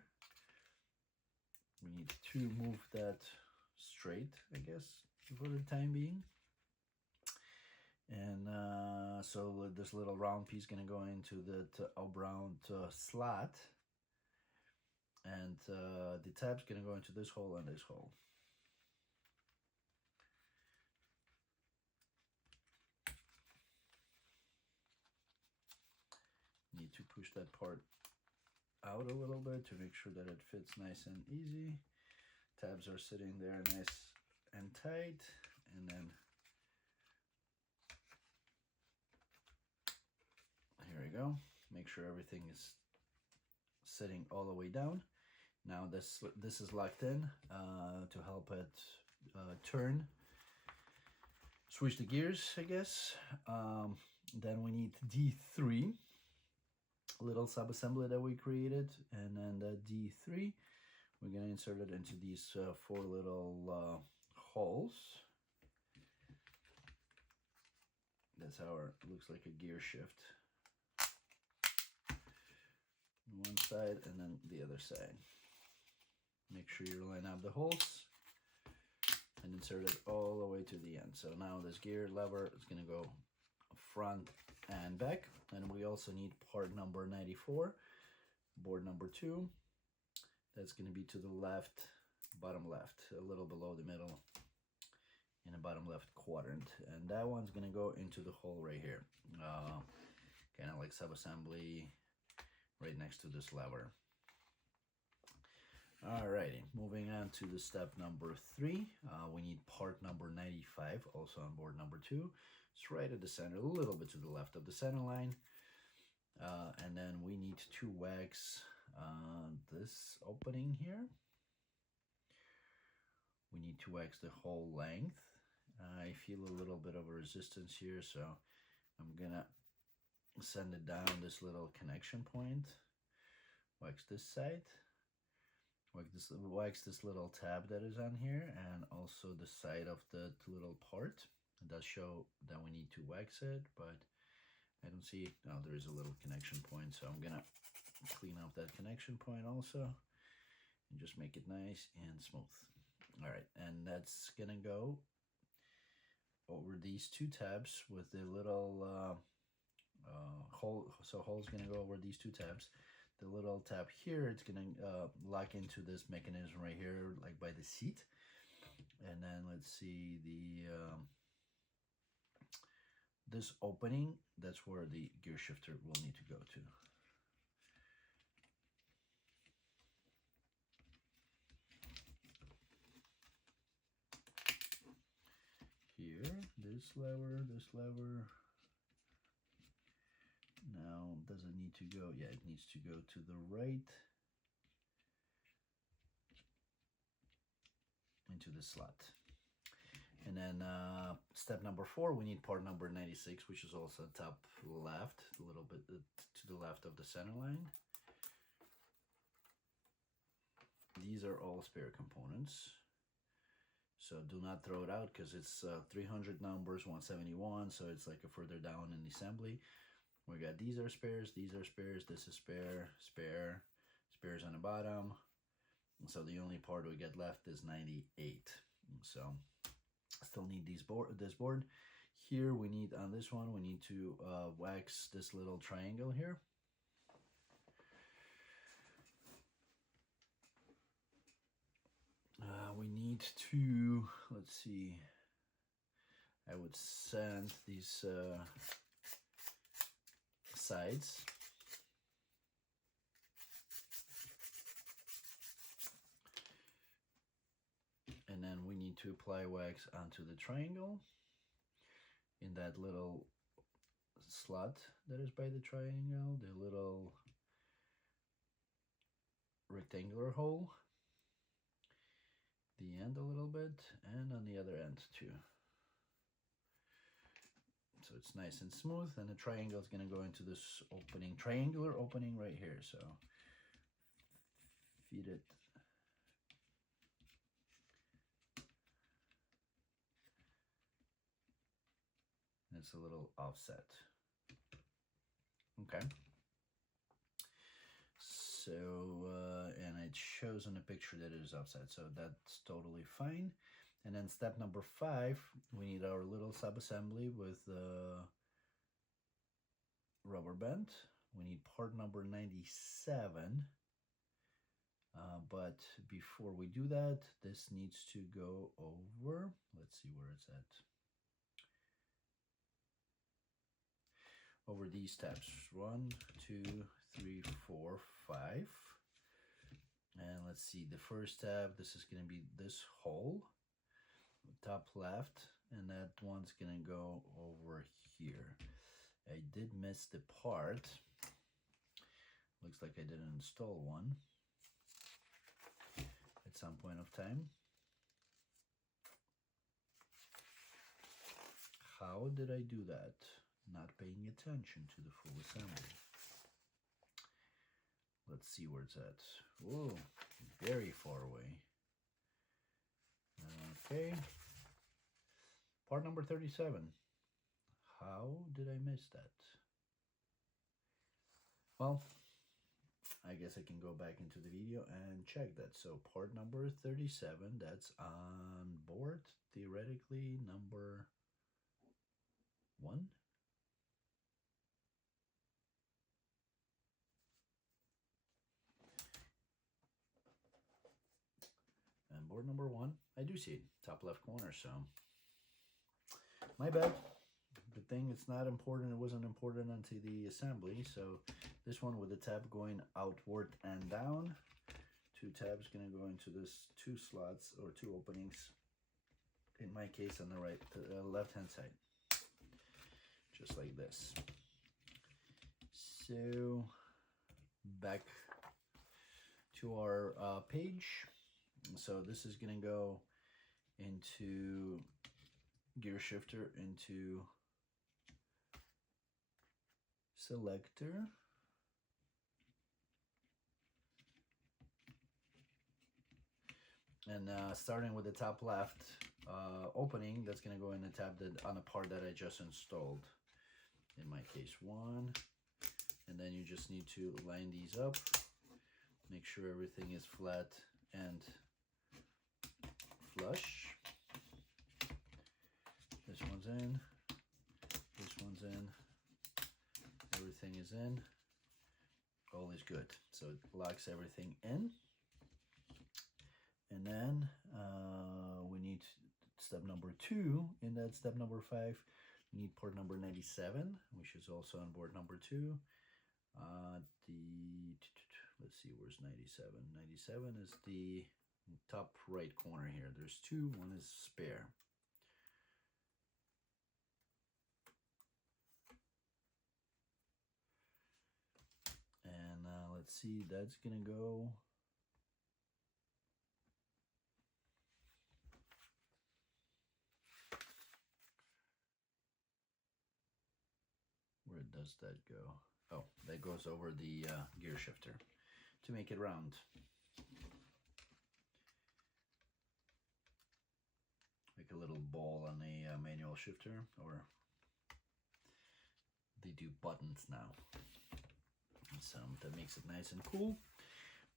We need to move that straight, I guess, for the time being. And so this little round piece is going to go into the round slot. And the tab's going to go into this hole and this hole. Need to push that part out a little bit to make sure that it fits nice and easy. Tabs are sitting there nice and tight, and then here we go. Make sure everything is sitting all the way down. Now this is locked in to help it turn. Switch the gears, I guess. Then we need D3. Little sub-assembly that we created, and then the D3 we're going to insert it into these 4 little holes. That's how it looks like a gear shift. One side and then the other side. Make sure you line up the holes and insert it all the way to the end. So now this gear lever is going to go front and back. And we also need part number 94, board number 2. That's going to be to the left, bottom left, a little below the middle in the bottom left quadrant. And that one's going to go into the hole right here, kind of like sub-assembly right next to this lever. Alrighty, moving on to the step number 3. We need part number 95, also on board number 2. It's right at the center, a little bit to the left of the center line. And then we need to wax this opening here. We need to wax the whole length. I feel a little bit of a resistance here, so I'm gonna send it down this little connection point. Wax this side. Wax this little tab that is on here, and also the side of the little part. It does show that we need to wax it, but I don't see it. Oh, there is a little connection point, so I'm gonna clean up that connection point also and just make it nice and smooth. All right, and that's gonna go over these 2 tabs with the little hole. So hole's gonna go over these 2 tabs. The little tab here, it's gonna lock into this mechanism right here, like by the seat. And then let's see, the this opening, that's where the gear shifter will need to go to. Here, this lever. Now, does it need to go? Yeah, it needs to go to the right into the slot. And then step number 4, we need part number 96, which is also top left, a little bit to the left of the center line. These are all spare components. So do not throw it out because it's 300 numbers, 171, so it's like a further down in the assembly. We got these are spares, this is spares on the bottom. And so the only part we get left is 98. So still need this board. Here we need, on this one, we need to wax this little triangle here. We need to, let's see, I would sand these sides. And then we need to apply wax onto the triangle in that little slot that is by the triangle, the little rectangular hole. The end a little bit, and on the other end too. So it's nice and smooth, and the triangle is going to go into this opening, triangular opening right here. So feed it. And it's a little offset. Okay. So, and it shows in the picture that it is offset, so that's totally fine. And then step number 5, we need our little sub-assembly with rubber band. We need part number 97. But before we do that, this needs to go over. Let's see where it's at. Over these tabs, 1, 2, 3, 4, 5. And let's see, the first tab, this is going to be this hole, top left, and that one's going to go over here. I did miss the part. Looks like I didn't install one at some point of time. How did I do that? Not paying attention to the full assembly. Let's see where it's at. Whoa, very far away. Okay. Part number 37. How did I miss that? Well, I guess I can go back into the video and check that. So part number 37, that's on board, theoretically, number 1. And board number 1, I do see it, top left corner, so my bad. Good thing it's not important, it wasn't important until the assembly. So this one with the tab going outward and down, 2 tabs going to go into this 2 slots or 2 openings, in my case on the right, left hand side, just like this. So back to our page. So this is going to go into gear shifter, into selector, and starting with the top left opening, that's going to go in the tab that on the part that I just installed, in my case 1, and then you just need to line these up, make sure everything is flat and flush. This one's in, this one's in, everything is in, all is good. So it locks everything in. And then we need step number 2, in that step number 5, We need port number 97, which is also on board number 2. Let's see, where's 97? 97 is the top right corner here. There's 2, one is spare. And let's see, that's gonna go where does that go? Oh, that goes over the gear shifter to make it round. Like a little ball on a manual shifter, or they do buttons now. So that makes it nice and cool.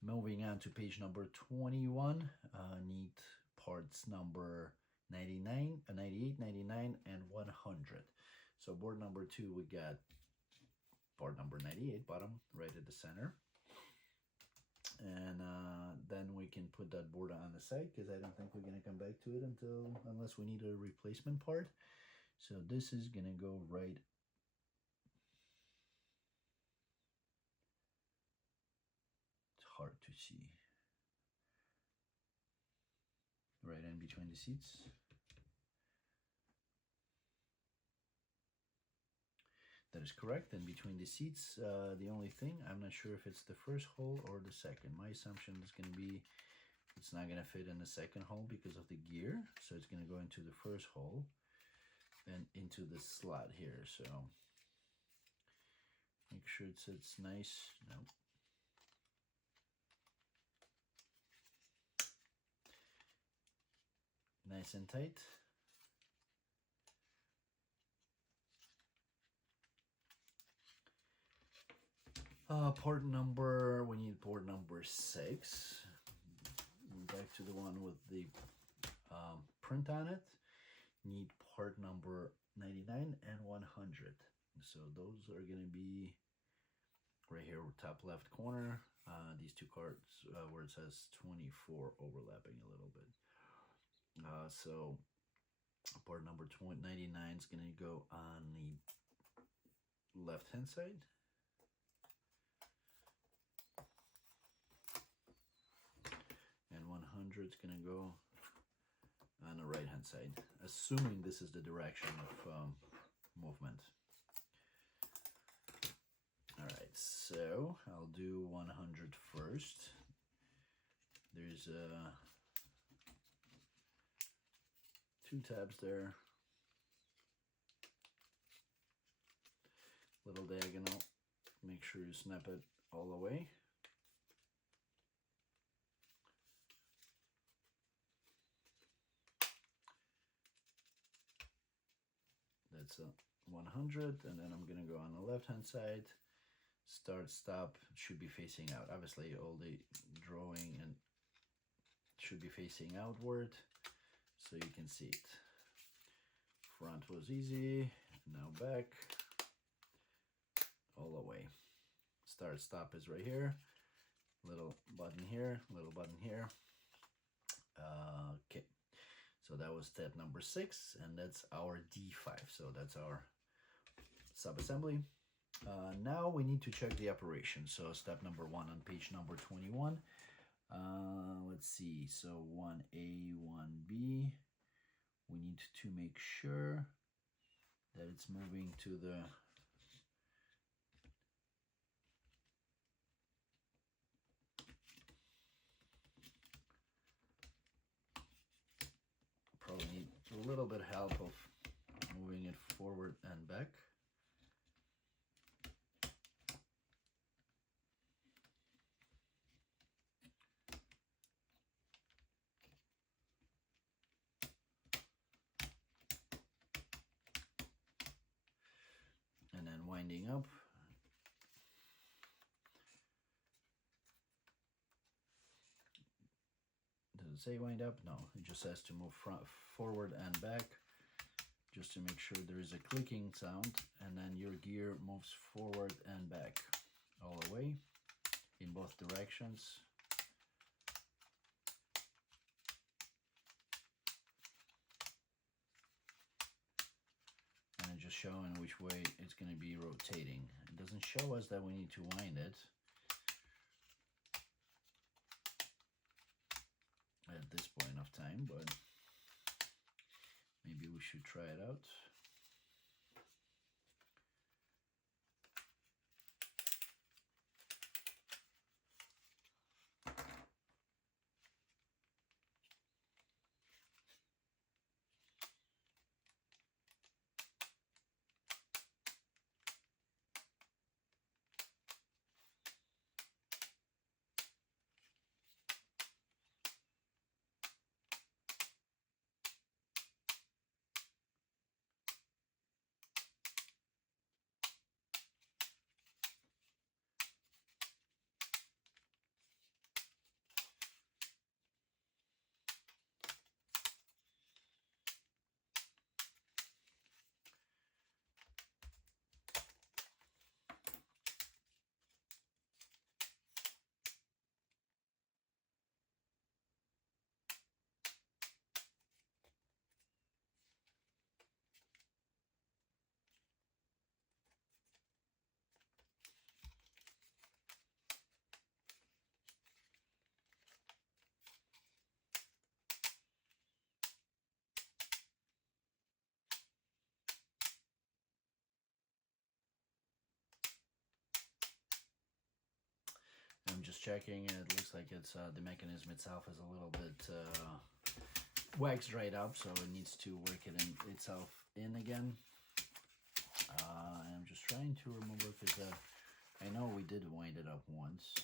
Moving on to page number 21, need parts number 99, 98, 99, and 100. So board number 2, we got part number 98, bottom right at the center. And then we can put that board on the side, because I don't think we're going to come back to it unless we need a replacement part. So this is going to go right hard to see. Right in between the seats. That is correct. And between the seats, the only thing, I'm not sure if it's the first hole or the second. My assumption is going to be it's not going to fit in the second hole because of the gear. So it's going to go into the first hole and into the slot here. So make sure it sits nice. No. Nice and tight. Port number, we need port number 6. Back to the one with the print on it. Need part number 99 and 100. So those are going to be right here, top left corner. These two cards where it says 24 overlapping a little bit. So part number 99 is going to go on the left hand side. And 100 is going to go on the right hand side, assuming this is the direction of movement. All right, so I'll do 100 first. There's 2 tabs there, little diagonal. Make sure you snap it all the way. That's a 100, and then I'm gonna go on the left hand side. Start, stop should be facing out. Obviously all the drawing and should be facing outward so you can see it. Front was easy, now back all the way. Start, stop is right here. Little button here, little button here. Okay, so that was step number 6, and that's our D5. So that's our sub-assembly. Now we need to check the operation. So step number 1 on page number 21. Let's see, so 1A, 1B. We need to make sure that it's moving to the probably need a little bit of help of moving it forward and back. And then winding up. Does it say wind up? No, it just says to move forward and back, just to make sure there is a clicking sound, and then your gear moves forward and back all the way in both directions. And it just showing which way it's going to be rotating. It doesn't show us that we need to wind it at this point of time, but maybe we should try it out. I'm just checking, and it looks like it's the mechanism itself is a little bit wax dried up, so it needs to work itself in again. I'm just trying to remember, because I know we did wind it up once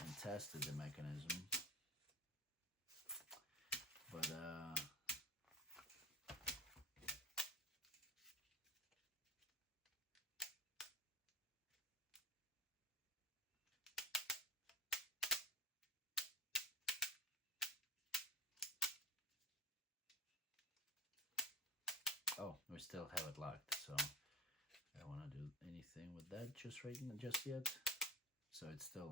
and tested the mechanism, but oh, we still have it locked, so I don't want to do anything with that just yet. So it's still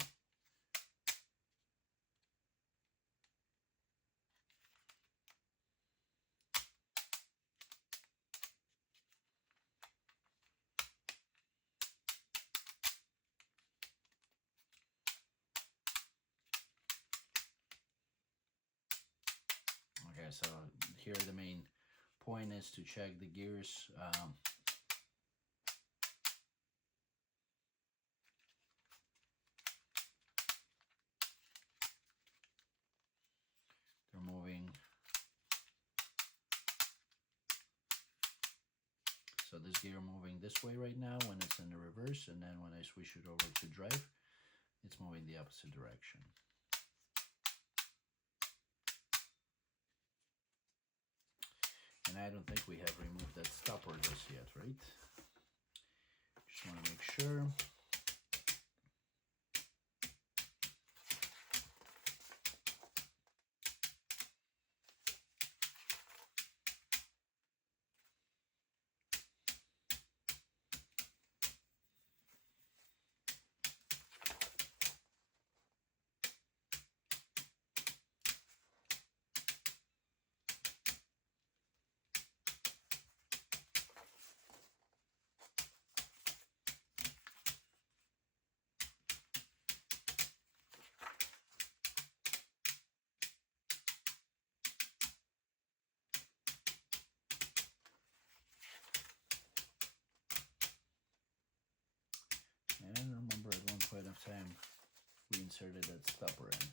okay. So here the main point is to check the gears. They're moving. So this gear moving this way right now when it's in the reverse, and then when I switch it over to drive, it's moving the opposite direction. And I don't think we have removed that stopper just yet, right? Just want to make sure. And I remember at one point of time we inserted that stopper in.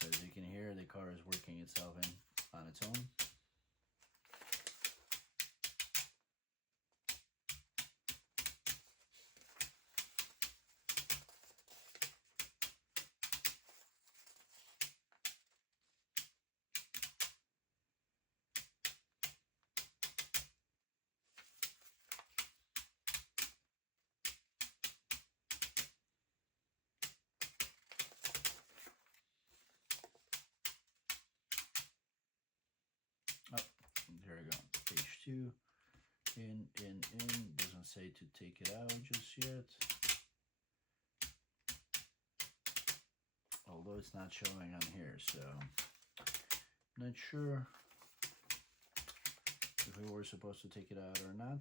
So as you can hear, the car is working itself in on its own. Oh, here we go. Page 2. In. Doesn't say to take it out just yet. Although it's not showing on here, so not sure we were supposed to take it out or not.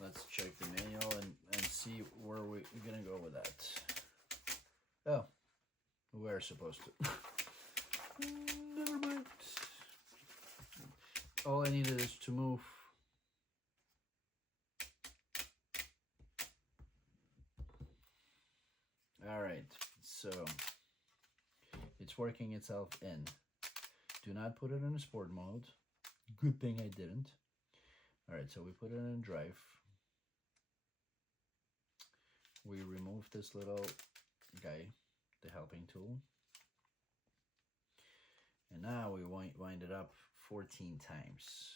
Let's check the manual and see where we're gonna go with that. Oh, we're supposed to. Never mind. All I needed is to move. All right, so it's working itself in. Do not put it in a sport mode. Good thing I didn't. All right, so we put it in drive. We remove this little guy, the helping tool. And now we wind it up 14 times.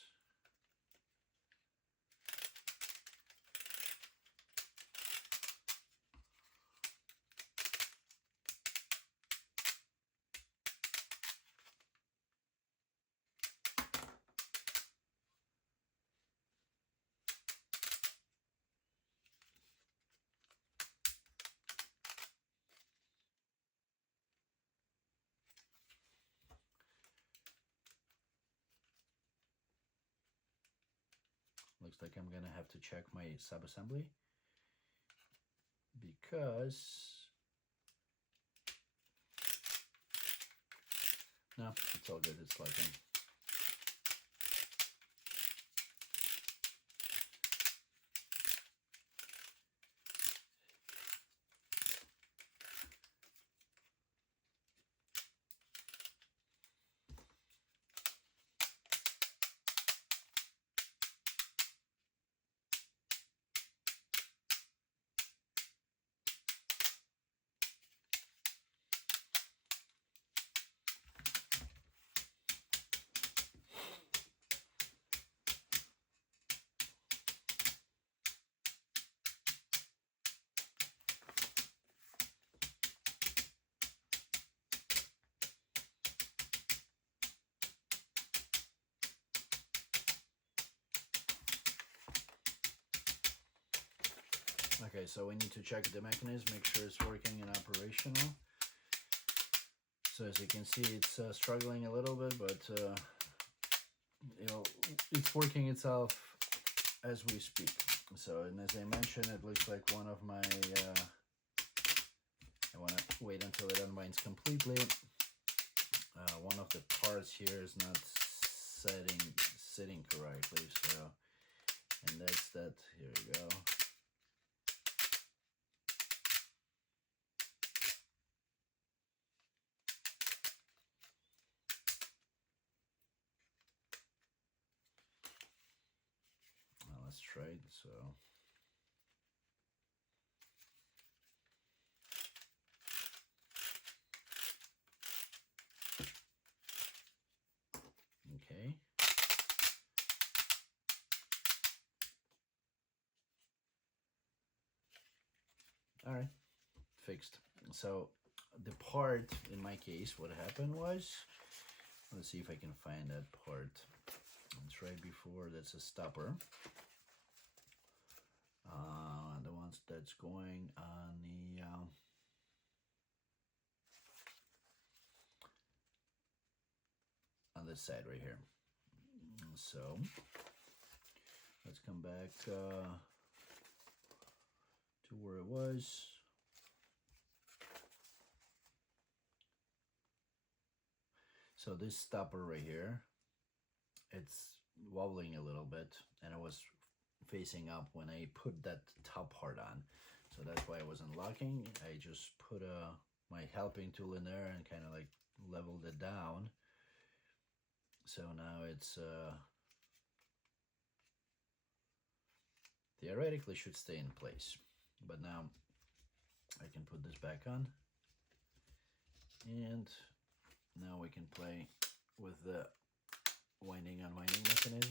Looks like I'm gonna have to check my sub-assembly because no, it's all good. It's liking. Okay, so we need to check the mechanism, make sure it's working and operational. So as you can see, it's struggling a little bit, but you know, it's working itself as we speak. So, and as I mentioned, it looks like one of my, I want to wait until it unwinds completely. One of the parts here is not sitting correctly, so, and that's that. Here we go. Let's try it. So okay. All right, fixed. So the part, in my case, what happened was, let's see if I can find that part. It's right before, that's a stopper. The ones that's going on the on this side right here. So let's come back to where it was. So this stopper right here, it's wobbling a little bit, and it was facing up when I put that top part on. So that's why I wasn't locking. I just put my helping tool in there and kind of like leveled it down. So now it's theoretically should stay in place. But now I can put this back on, and now we can play with the winding unwinding mechanism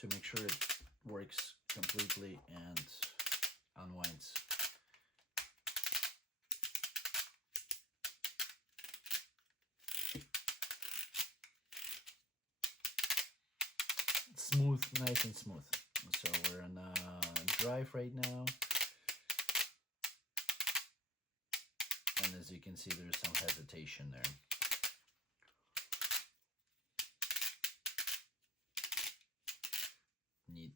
to make sure it works completely and unwinds. nice and smooth. So we're on drive right now. And as you can see, there's some hesitation there.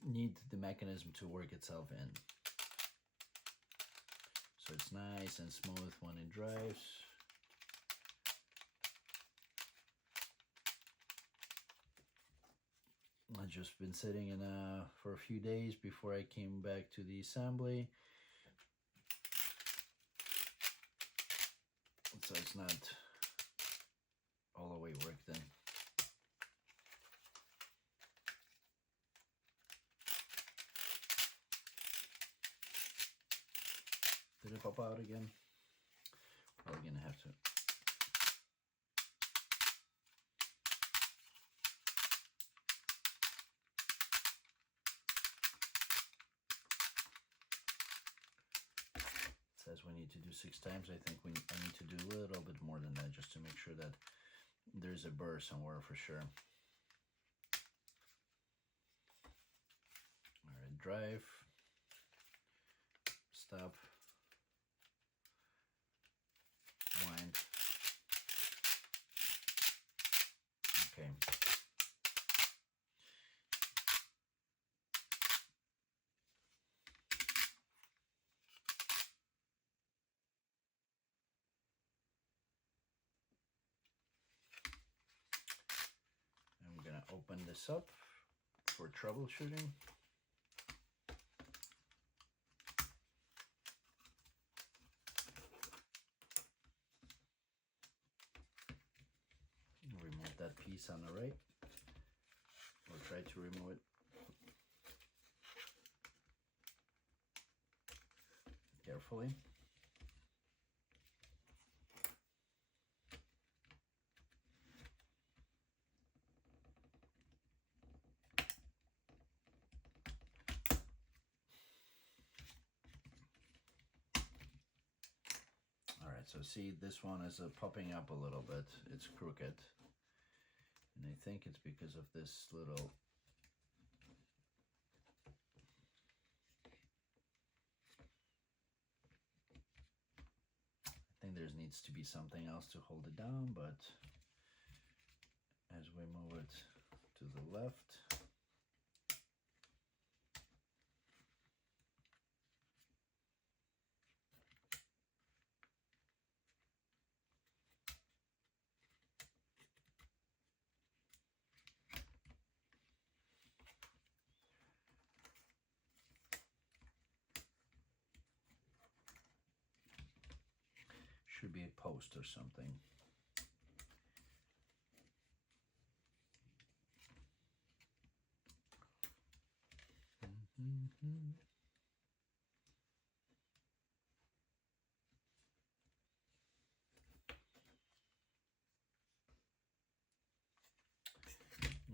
Need the mechanism to work itself in. So it's nice and smooth when it drives. I've just been sitting in for a few days before I came back to the assembly. So it's not all the way worked in. Did it pop out again? Probably gonna have to. It says we need to do 6 times. I think I need to do a little bit more than that just to make sure that there's a burr somewhere for sure. All right, drive, stop. Wind. Okay. I'm gonna open this up for troubleshooting. Remove that piece on the right, or try to remove it. Carefully. All right, so see, this one is popping up a little bit. It's crooked. And I think it's because of this little I think there needs to be something else to hold it down, but as we move it to the left, should be a post or something.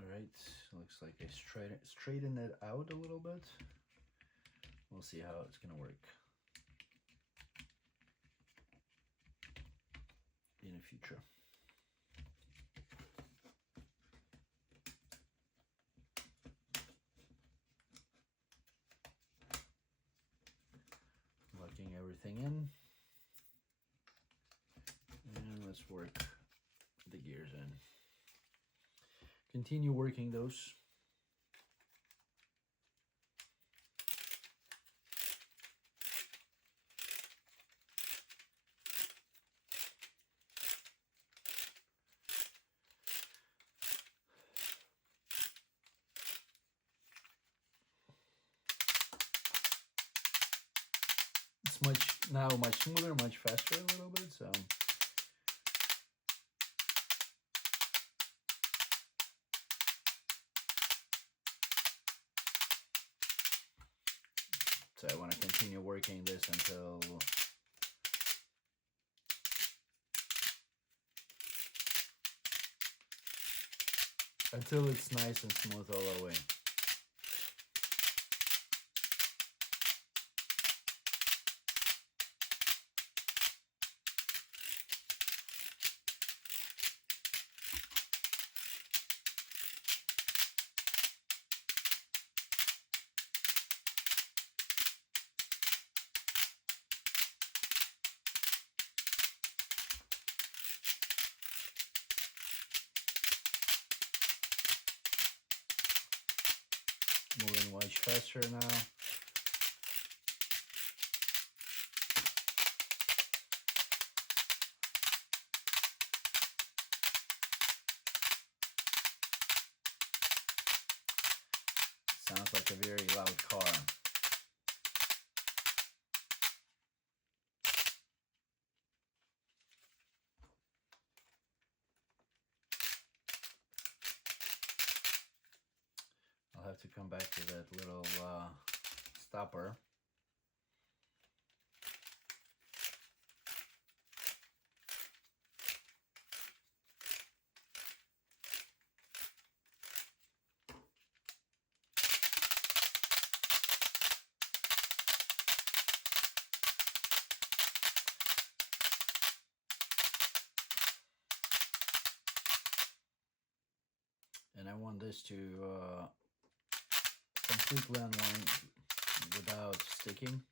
All right, looks like I straighten it out a little bit. We'll see how it's gonna work in the future. Locking everything in, and let's work the gears in. Continue working those. It's much smoother, much faster a little bit, so I want to continue working this until it's nice and smooth all the way. faster now. Sounds like a very loud car. I'll have to come back to that little stopper. And I want this to completely unwind without sticking.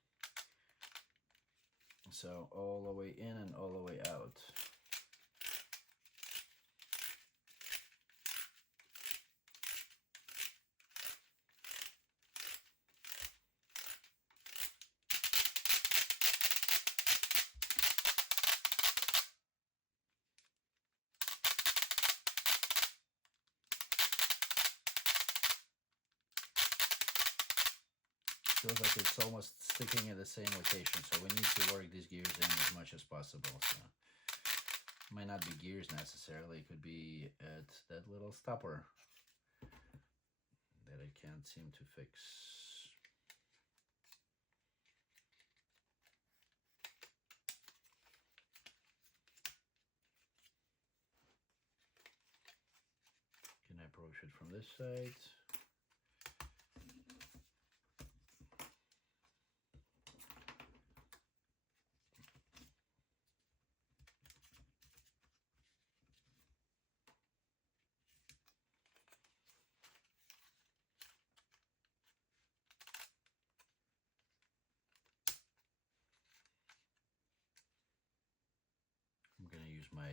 So all the way in and all the way out. Feels like it's almost sticking at the same location, so we need to work these gears in as much as possible. So it might not be gears necessarily, it could be at that little stopper that I can't seem to fix. Can I approach it from this side? I'm going to use my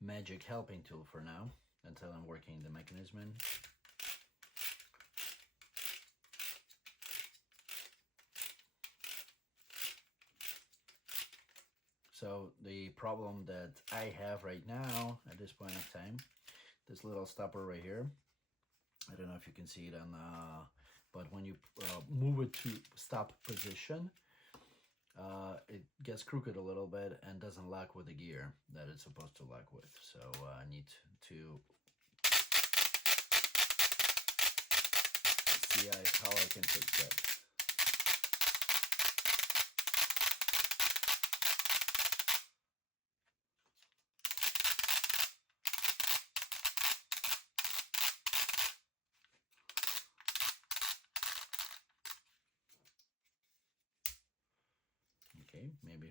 magic helping tool for now until I'm working the mechanism in. So the problem that I have right now at this point of time, this little stopper right here, I don't know if you can see it on but when you move it to stop position, it gets crooked a little bit and doesn't lock with the gear that it's supposed to lock with. So I need to see how I can fix that. Okay, maybe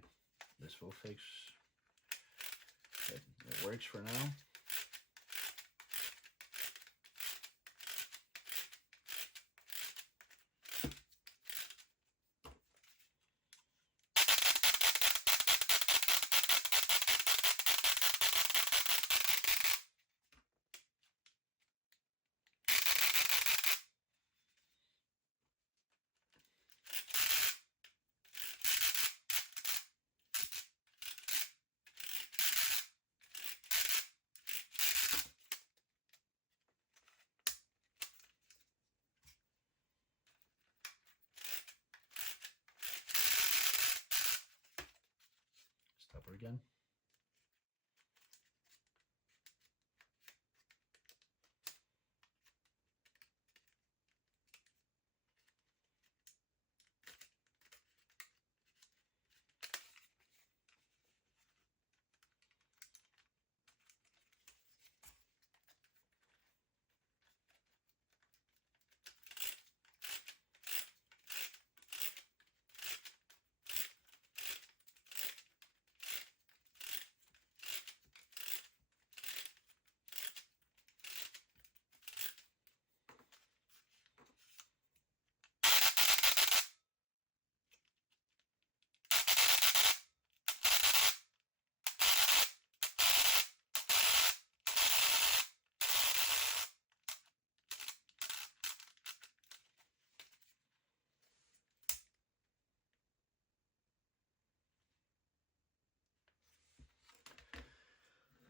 this will fix it. It works for now. Stopper again.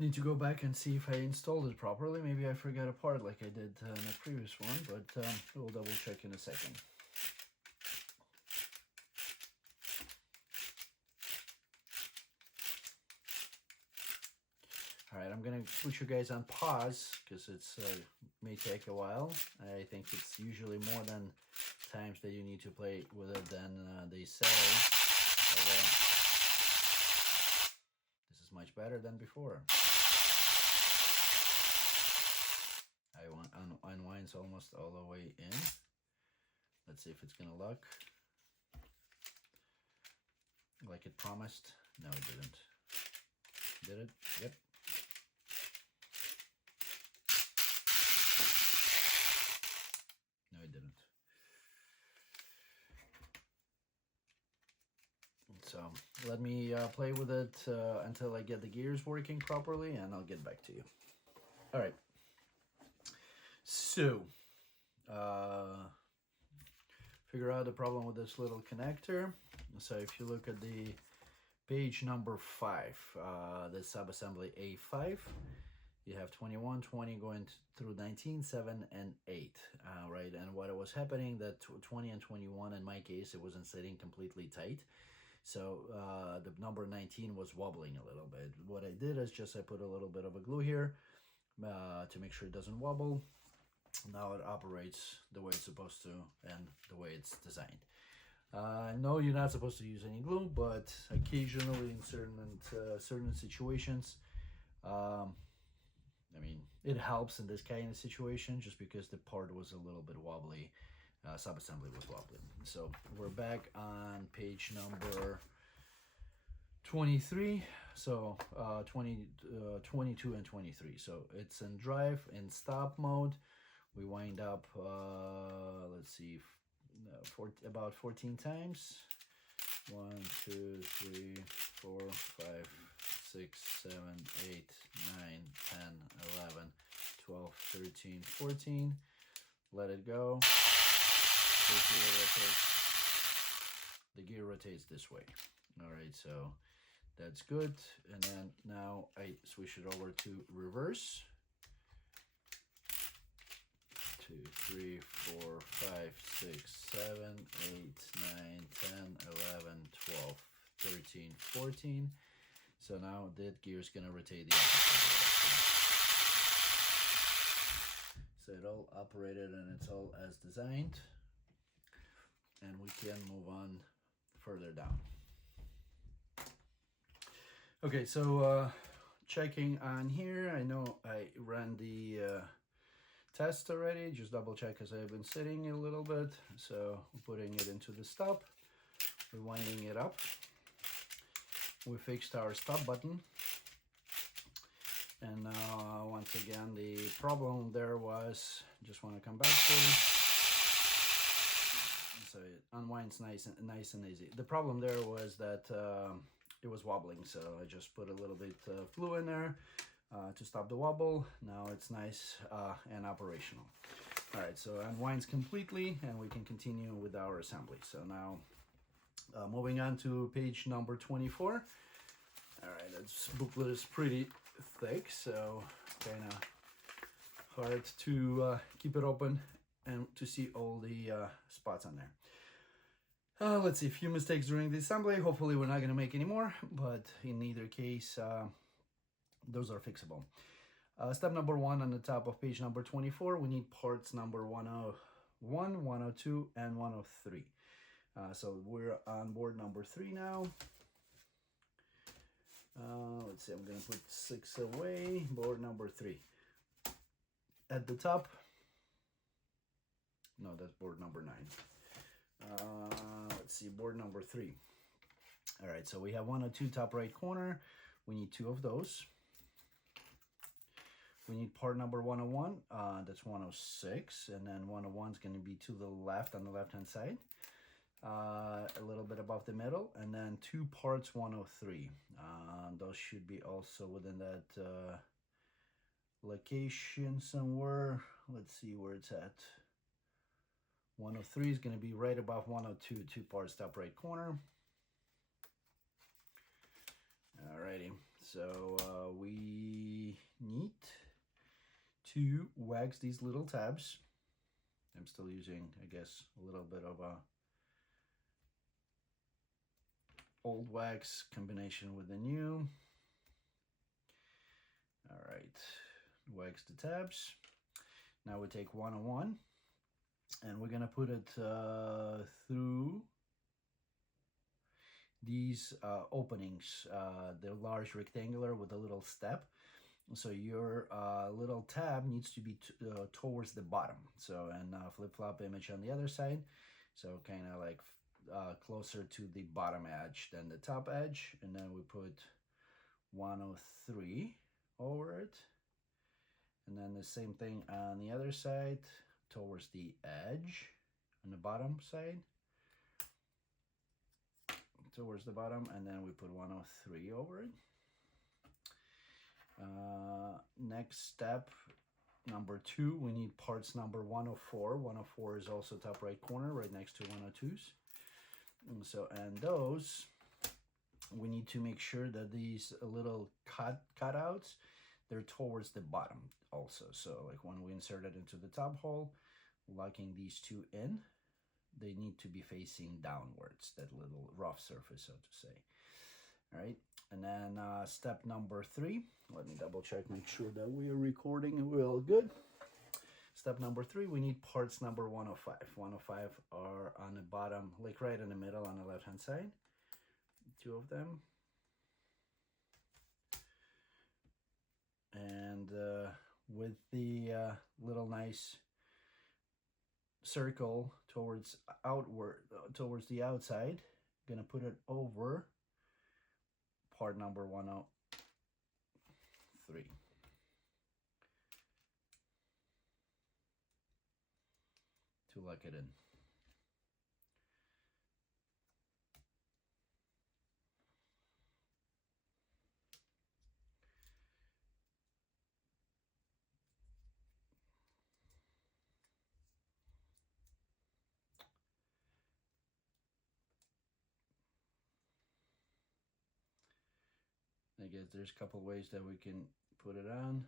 Need to go back and see if I installed it properly. Maybe I forgot a part like I did in the previous one, but we'll double check in a second. Alright, I'm gonna put you guys on pause because it's may take a while. I think it's usually more than times that you need to play with it than they say. Although this is much better than before. I want unwinds almost all the way in. Let's see if it's gonna lock like it promised. No, it didn't. Did it? Yep. No, it didn't. So let me play with it until I get the gears working properly, and I'll get back to you. All right. So, figure out the problem with this little connector. So if you look at the page number 5, the subassembly A5, you have 21, 20 going through 19, 7, and 8, right? And what was happening that 20 and 21, in my case, it wasn't sitting completely tight. So the number 19 was wobbling a little bit. What I did is just I put a little bit of a glue here to make sure it doesn't wobble. Now it operates the way it's supposed to and the way it's designed. No, you're not supposed to use any glue, but occasionally in certain situations, I mean, it helps in this kind of situation just because the part was a little bit wobbly. Subassembly was wobbly. So we're back on page number 23. So 22 and 23. So it's in drive, in stop mode. We wind up, let's see, about 14 times. 1, 2, 3, 4, 5, 6, 7, 8, 9, 10, 11, 12, 13, 14. Let it go. The gear rotates this way. All right, so that's good. And then now I switch it over to reverse. 2, 3, 4, 5, 6, 7, 8, 9, 10, 11, 12, 13, 14. So now that gear is going to rotate the opposite direction. So it all operated and it's all as designed. And we can move on further down. Okay, so checking on here, I know I ran the test already, just double check because I've been sitting a little bit. So putting it into the stop, rewinding it up. We fixed our stop button. And now once again, the problem there was, just want to come back to it. So it unwinds nice and easy. The problem there was that it was wobbling, so I just put a little bit of glue in there to stop the wobble. Now it's nice and operational. All right, so unwinds completely, and we can continue with our assembly. So now moving on to page number 24. All right, this booklet is pretty thick, so kind of hard to keep it open and to see all the spots on there. Let's see, a few mistakes during the assembly. Hopefully we're not going to make any more, but in either case, those are fixable. Step number 1 on the top of page number 24, we need parts number 101, 102, and 103. So we're on board number 3 now. Let's see, I'm going to put 6 away, board number 3. At the top, no, that's board number 9. Let's see, board number 3. All right, so we have 102 top right corner. We need 2 of those. We need part number 101, that's 106, and then 101 is going to be to the left on the left-hand side, a little bit above the middle, and then 2 parts 103. Those should be also within that location somewhere. Let's see where it's at. 103 is going to be right above 102, 2 parts top right corner. Alrighty, So we need to wax these little tabs. I'm still using, I guess, a little bit of a old wax combination with the new. All right, wax the tabs. Now we take 101 and we're gonna put it through these openings. They're large rectangular with a little step. So your little tab needs to be towards the bottom. So, and flip-flop image on the other side. So kind of like closer to the bottom edge than the top edge. And then we put 103 over it. And then the same thing on the other side towards the edge on the bottom side. Towards the bottom, and then we put 103 over it. Next step, number 2, we need parts number 104. 104 is also top right corner, right next to 102s. And so, and those, we need to make sure that these little cutouts, they're towards the bottom also. So like when we insert it into the top hole, locking these two in, they need to be facing downwards, that little rough surface, so to say. All right, and then step number 3, let me double check, make sure that we are recording real good. Step number 3, we need parts number 105. 105 are on the bottom, like right in the middle on the left hand side, 2 of them. And with the little nice circle towards the outside, gonna put it over part number 103 to lock it in. I guess there's a couple ways that we can put it on.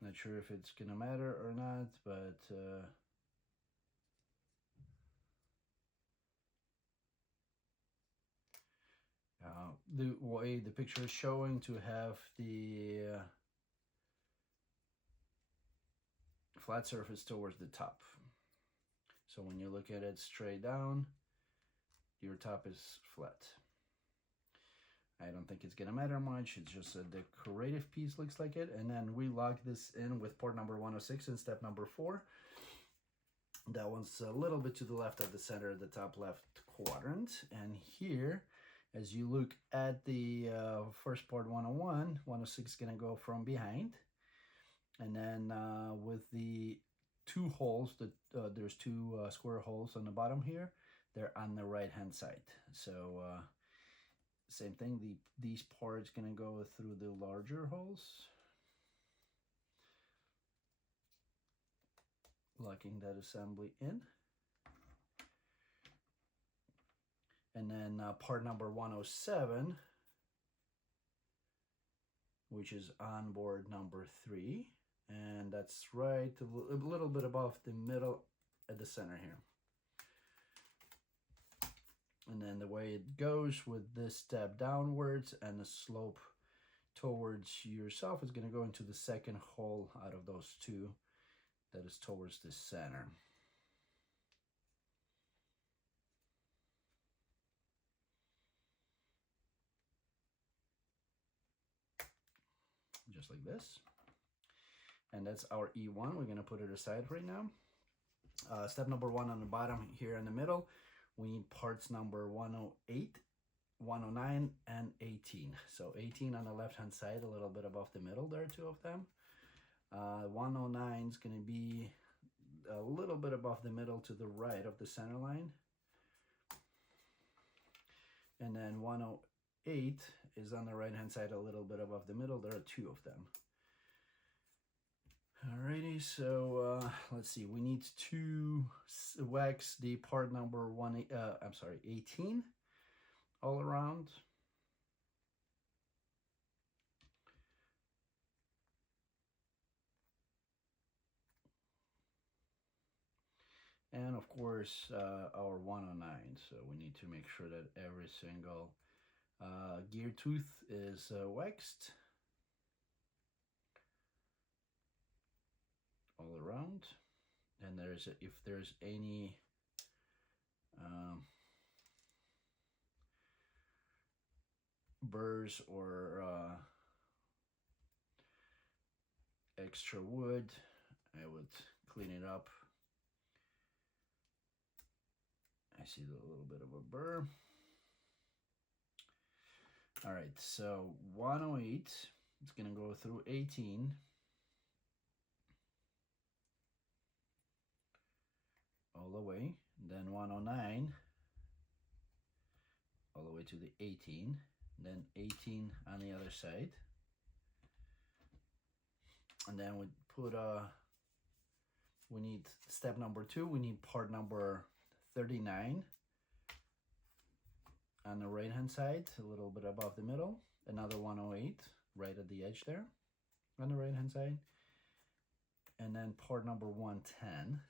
Not sure if it's gonna matter or not, but the way the picture is showing to have the flat surface towards the top. So when you look at it straight down, your top is flat. I don't think it's gonna matter much. It's just a decorative piece, looks like it. And then we lock this in with port number 106 in step number 4. That one's a little bit to the left of the center, the top left quadrant. And here, as you look at the first port 101, 106 is gonna go from behind. And then with the 2 holes, there's 2 square holes on the bottom here. They're on the right hand side. So same thing, these parts gonna go through the larger holes, locking that assembly in. And then part number 107, which is on board number 3, and that's right a little bit above the middle at the center here. And then the way it goes with this step downwards and the slope towards yourself is going to go into the second hole out of those 2 that is towards the center. Just like this. And that's our E1. We're going to put it aside right now. Step number 1 on the bottom here in the middle. We need parts number 108, 109, and 18. So 18 on the left-hand side, a little bit above the middle. There are 2 of them. 109 is going to be a little bit above the middle to the right of the center line. And then 108 is on the right-hand side, a little bit above the middle. There are 2 of them. Alrighty, so let's see. We need to wax the part number 18. all around. And of course our 109, so we need to make sure that every single gear tooth is waxed all around. And if there's any burrs or extra wood, I would clean it up. I see a little bit of a burr. All right, so 108, it's gonna go through 18. All the way, then 109, all the way to the 18, then 18 on the other side. And then we put we need step number 2, we need part number 39 on the right hand side, a little bit above the middle, another 108 right at the edge there on the right hand side, and then part number 110.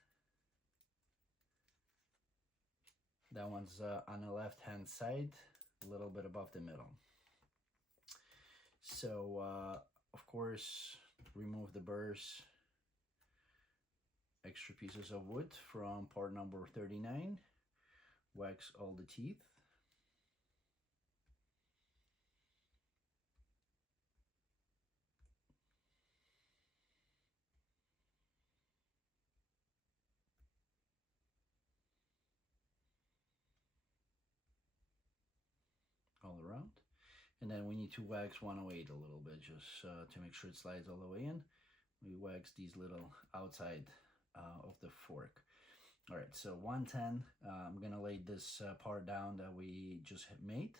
That one's on the left hand side, a little bit above the middle. So of course, remove the burrs, extra pieces of wood from part number 39, wax all the teeth. All around. And then we need to wax 108 a little bit, just to make sure it slides all the way in. We wax these little outside of the fork. All right, so 110, I'm gonna lay this part down that we just made.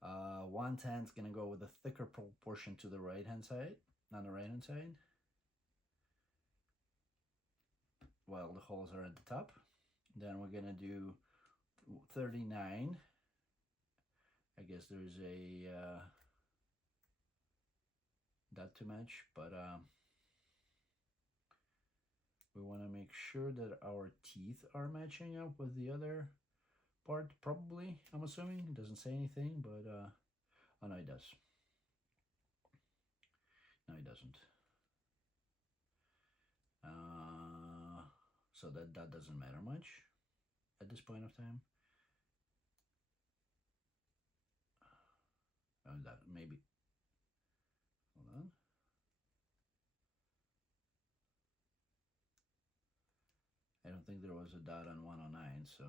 110 is gonna go with a thicker portion to the right hand side, on the right hand side, while the holes are at the top. Then we're gonna do 39. I guess there's a dot to match, but we want to make sure that our teeth are matching up with the other part, probably, I'm assuming. It doesn't say anything, but oh no, it does. No, it doesn't. So that doesn't matter much at this point of time. That maybe, hold on. I don't think there was a dot on 109, so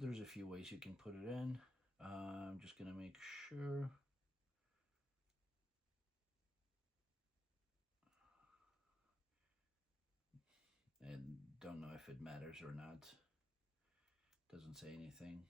there's a few ways you can put it in. I'm just gonna make sure. And don't know if it matters or not. Doesn't say anything.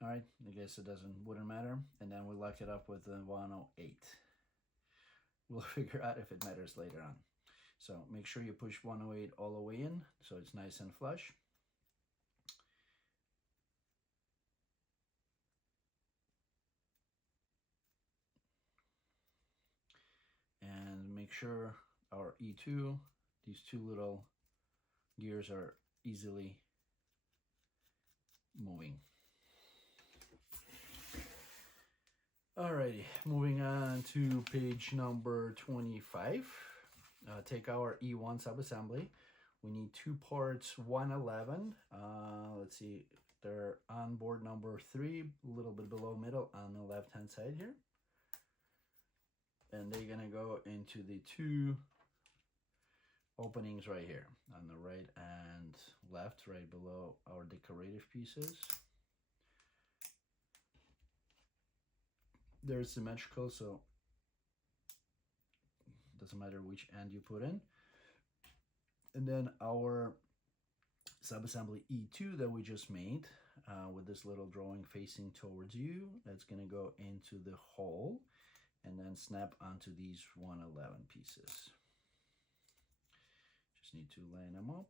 All right, I guess it wouldn't matter. And then we lock it up with the 108. We'll figure out if it matters later on. So make sure you push 108 all the way in so it's nice and flush. And make sure our E2, these two little gears are easily moving. Alrighty, moving on to page number 25. Take our E1 subassembly. We need two parts 111. Let's see, they're on board number 3, a little bit below middle on the left hand side here. And they're gonna go into the two openings right here on the right and left, right below our decorative pieces. They're symmetrical, so it doesn't matter which end you put in. And then our subassembly E2 that we just made with this little drawing facing towards you, that's going to go into the hole and then snap onto these 111 pieces. Just need to line them up.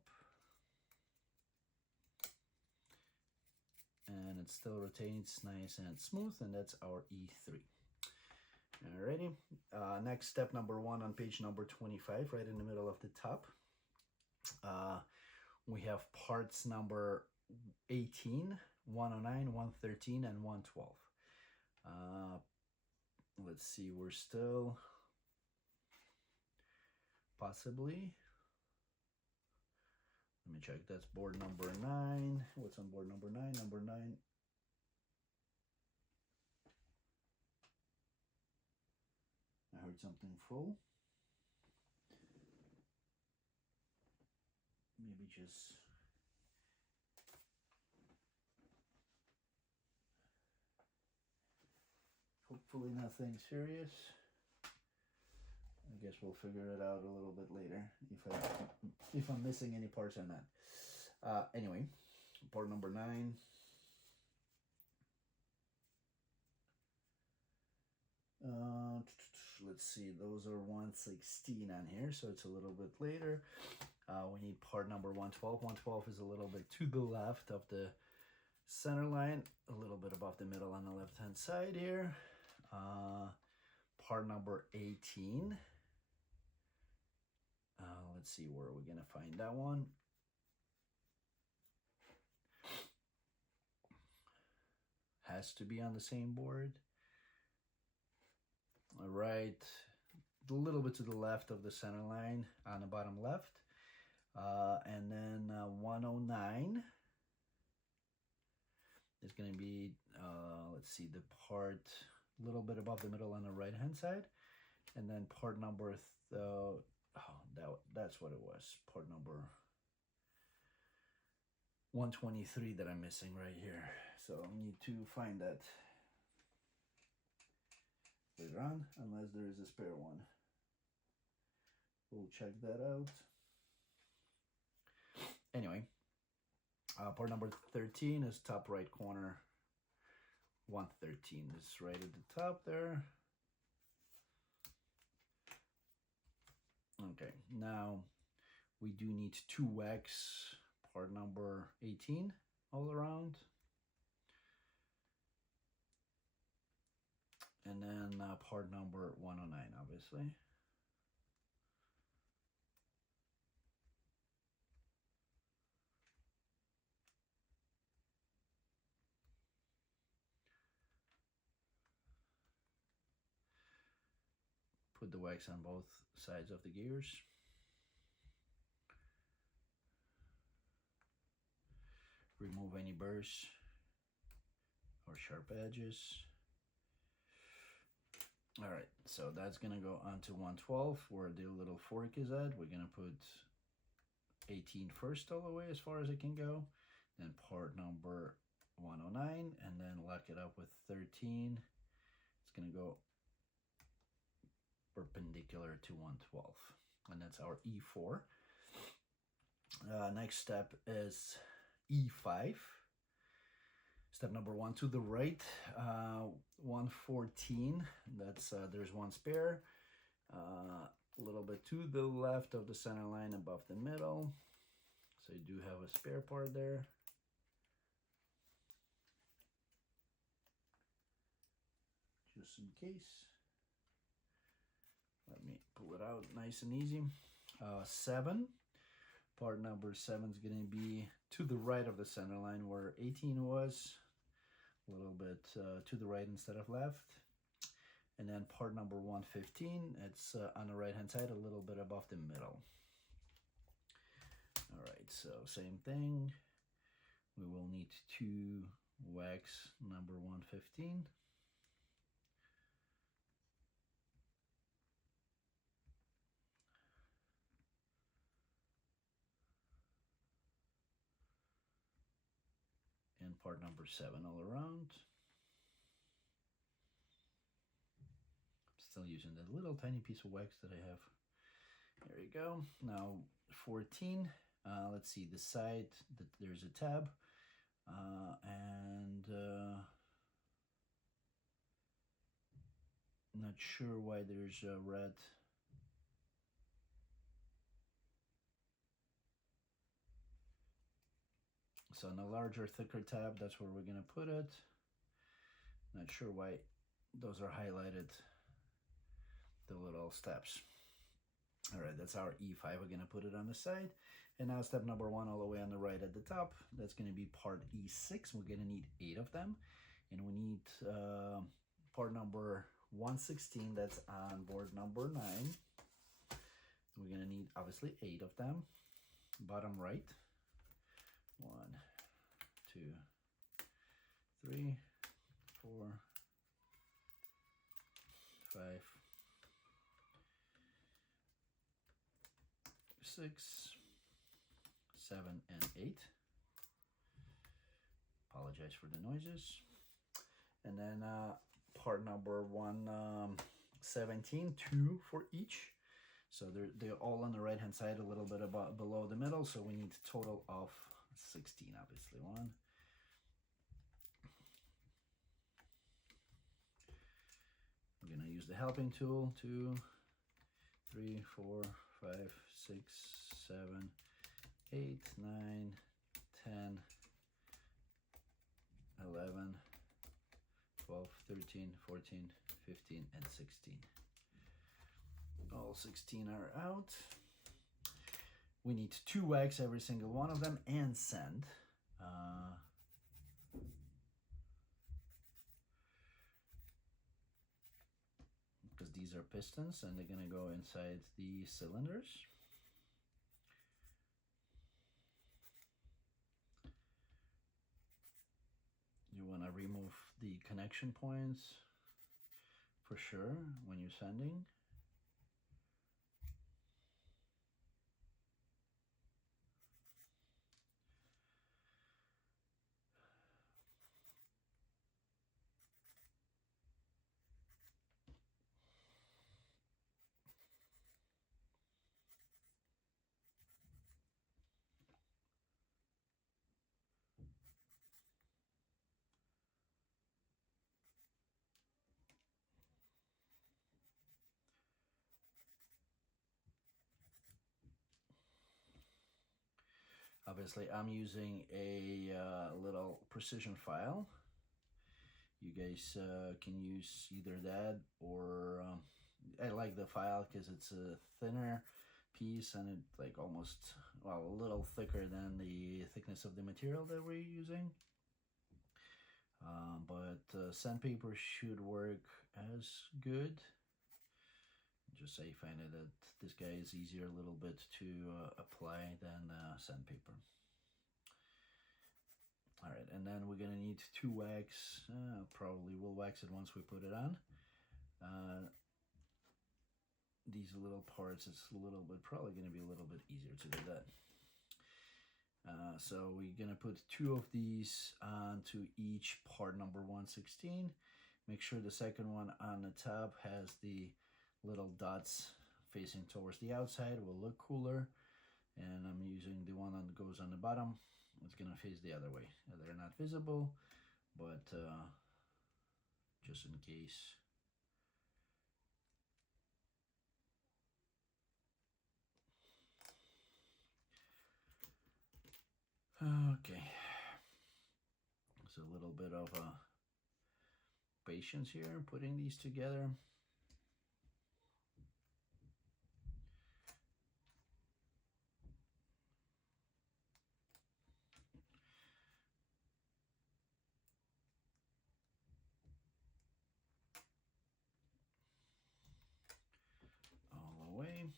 And it still rotates nice and smooth, and that's our E3. Alrighty, next step number 1 on page number 25, right in the middle of the top. We have parts number 18, 109, 113, and 112. Let's see, we're still possibly, let me check, that's board number 9. What's on board number 9? Number 9. I heard something full. Maybe just hopefully nothing serious. I guess we'll figure it out a little bit later if I'm missing any parts or not. Anyway, part number 9. Let's see, those are 116 on here, so it's a little bit later. We need part number 112. 112 is a little bit to the left of the center line, a little bit above the middle on the left hand side here. Part number 18. Let's see, where are we gonna find that one? Has to be on the same board. All right, a little bit to the left of the center line on the bottom left. And then 109 is going to be, let's see, the part a little bit above the middle on the right hand side. And then part number, that's what it was, part number 123 that I'm missing right here. So I need to find that later on, unless there is a spare one. We'll check that out. Anyway, part number 13 is top right corner. 113 is right at the top there. Okay, now we do need to wax part number 18 all around. And then part number 109, obviously. Put the wax on both sides of the gears. Remove any burrs or sharp edges. All right, so that's gonna go onto 112 where the little fork is at. We're gonna put 18 first all the way as far as it can go. Then part number 109, and then lock it up with 13. It's gonna go perpendicular to 112, and that's our E4. Next step is E5. Step number 1 to the right, 114. That's there's one spare. A little bit to the left of the center line, above the middle. So you do have a spare part there. Just in case. Let me pull it out nice and easy. 7. Part number 7 is going to be to the right of the center line where 18 was. A little bit to the right instead of left. And then part number 115, it's on the right hand side, a little bit above the middle. All right, so same thing. We will need to wax number 115. And part number 7 all around. Still using that little tiny piece of wax that I have There you go. Now 14. Let's see the side. There's a tab, and not sure why there's a red. So on a larger, thicker tab, that's where we're gonna put it. Not sure why those are highlighted, the little steps. All right, that's our E5. We're gonna put it on the side. And now step number 1 all the way on the right at the top. That's gonna be part E6. We're gonna need 8 of them. And we need part number 116, that's on board number 9. We're gonna need obviously 8 of them. Bottom right. 1, 2, 3, 4, 5, 6, 7, and 8. Apologize for the noises. And then part number 117, 2 for each. So they're all on the right hand side, a little bit about below the middle. So we need a total of 16, obviously. 1. We're gonna use the helping tool. 2, 3, 4, 5, 6, 7, 8, 9, 10, 11, 12, 13, 14, 15, and 16. All 16 are out. We need to wax every single one of them and sand. Because these are pistons and they're gonna go inside the cylinders. You want to remove the connection points for sure when you're sanding. Obviously, I'm using a little precision file. You guys can use either that or I like the file because it's a thinner piece and it like almost, well, a little thicker than the thickness of the material that we're using. But sandpaper should work as good. Just say find it that this guy is easier a little bit to apply than sandpaper. All right, and then we're gonna need to wax. Probably we'll wax it once we put it on. These little parts, it's a little bit, probably gonna be a little bit easier to do that. So we're gonna put 2 of these onto each part number 116. Make sure the second one on the top has the little dots facing towards the outside. Will look cooler. And I'm using the one that goes on the bottom. It's gonna face the other way. They're not visible, but just in case. Okay, so a little bit of patience here, putting these together. All the way.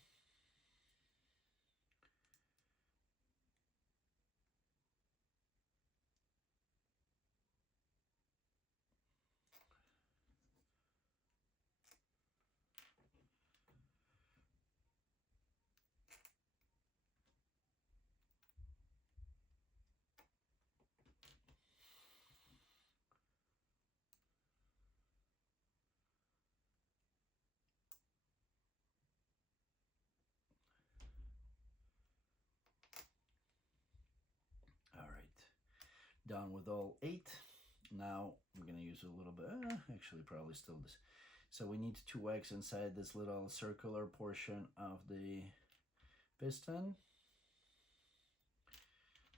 done with all 8. Now we're gonna use a little bit, actually probably still this. So we need 2 wax inside this little circular portion of the piston.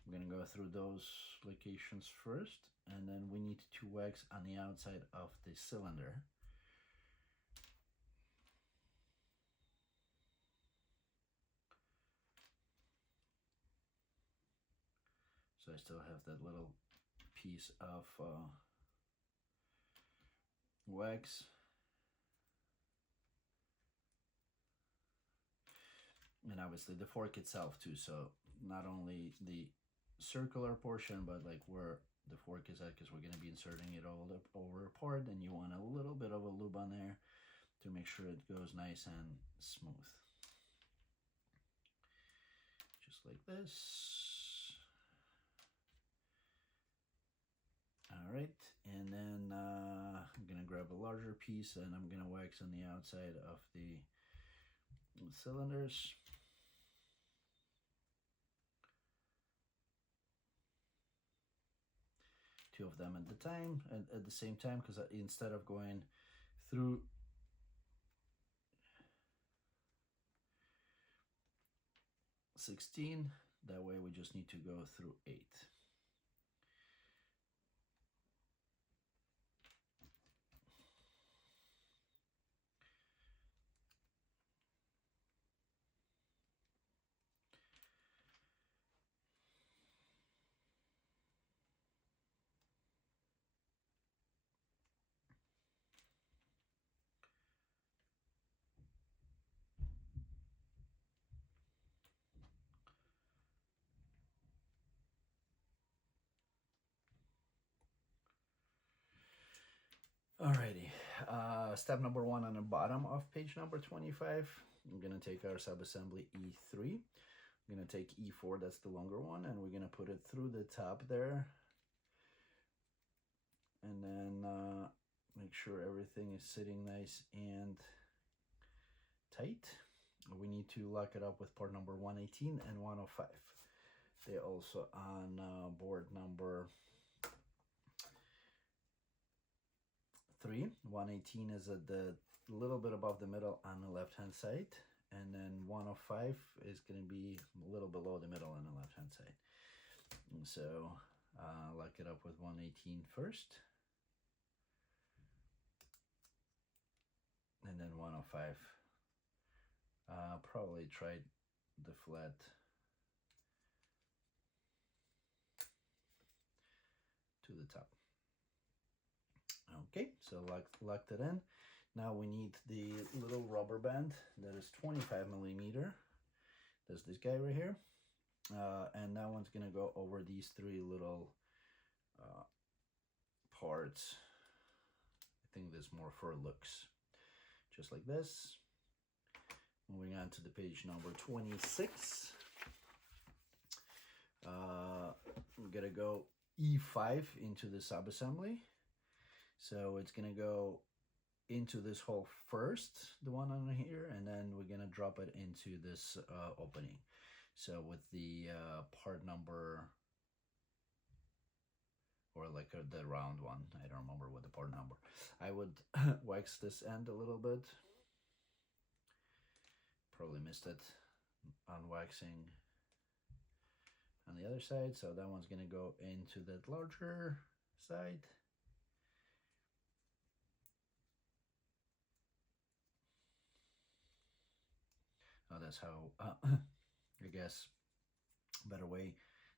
I'm gonna go through those locations first, and then we need 2 wax on the outside of the cylinder. So I still have that little piece of wax. And obviously the fork itself too, so not only the circular portion, but like where the fork is at, because we're going to be inserting it all up over a part, and you want a little bit of a lube on there to make sure it goes nice and smooth. Just like this. All right, and then I'm going to grab a larger piece, and I'm going to wax on the outside of the cylinders. Two of them at the time, at the same time, because instead of going through (16), that way we just need to go through 8. Alrighty, step number 1 on the bottom of page number 25. I'm gonna take our subassembly E3. I'm gonna take E4, that's the longer one, and we're gonna put it through the top there. And then make sure everything is sitting nice and tight. We need to lock it up with part number 118 and 105. They're also on board number 3. 118 is at the little bit above the middle on the left hand side, and then 105 is going to be a little below the middle on the left hand side. And so lock it up with 118 first, and then 105. Probably try the flat to the top. Okay, so locked it in. Now we need the little rubber band that is 25 millimeter. There's this guy right here. And that one's gonna go over these 3 little parts. I think there's more for looks. Just like this. Moving on to the page number 26. We're gonna go E5 into the subassembly. So it's gonna go into this hole first, the one on here, and then we're gonna drop it into this opening. So with the part number, or like the round one, I don't remember what the part number. I would wax this end a little bit. Probably missed it on waxing on the other side. So that one's gonna go into that larger side. Oh, that's how, I guess, better way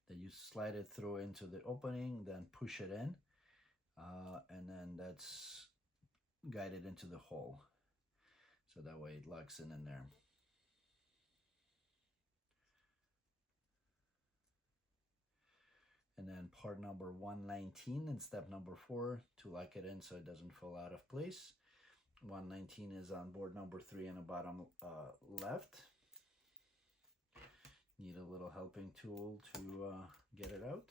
that you slide it through into the opening, then push it in, and then that's guided into the hole. So that way it locks in there. And then part number 119 and step number 4 to lock it in so it doesn't fall out of place. 119 is on board number 3 in the bottom left. Need a little helping tool to get it out.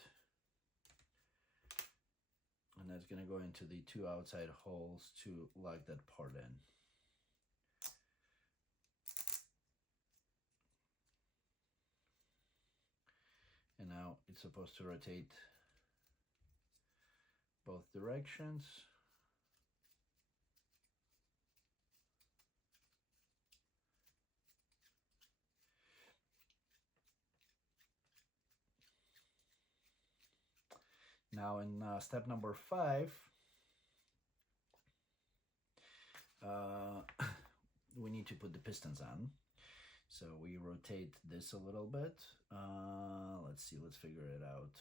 And that's going to go into the 2 outside holes to lock that part in. And now it's supposed to rotate both directions. Now in step number 5, we need to put the pistons on. So we rotate this a little bit. Let's see, let's figure it out.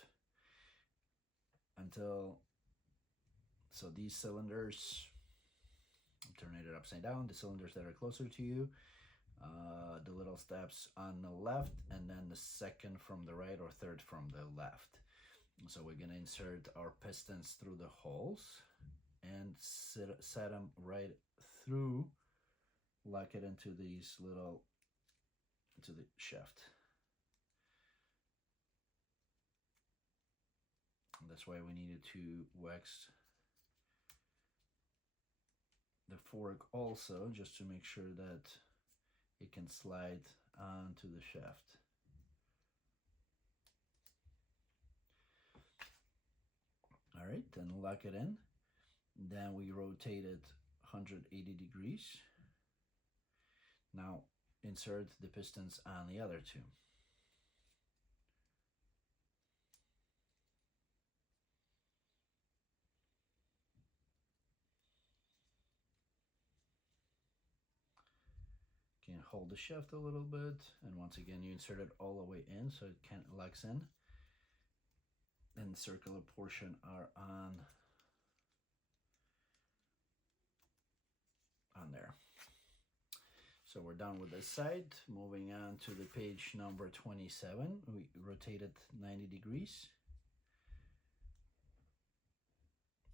Until, so these cylinders, I'm turning it upside down, the cylinders that are closer to you, the little steps on the left, and then the second from the right or third from the left. So we're gonna insert our pistons through the holes and set them right through, lock it into these little, into the shaft. And that's why we needed to wax the fork also, just to make sure that it can slide onto the shaft. All right, then lock it in. Then we rotate it 180 degrees. Now insert the pistons on the other two. Can hold the shaft a little bit, and once again you insert it all the way in so it can locks in. And the circular portion are on there. So we're done with this side. Moving on to the page number 27. We rotate it 90 degrees.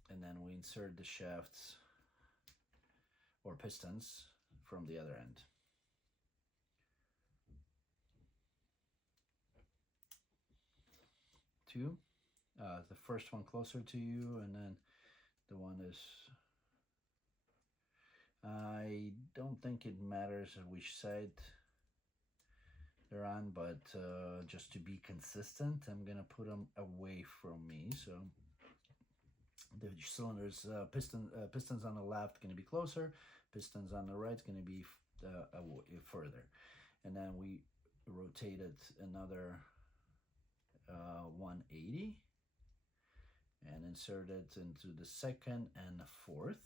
And then we insert the shafts or pistons from the other end. Two. The first one closer to you, and then the one is, I don't think it matters which side they're on, but just to be consistent, I'm gonna put them away from me. So the cylinders, pistons on the left gonna be closer, pistons on the right gonna be further, and then we rotate it another 180 and insert it into the second and the fourth,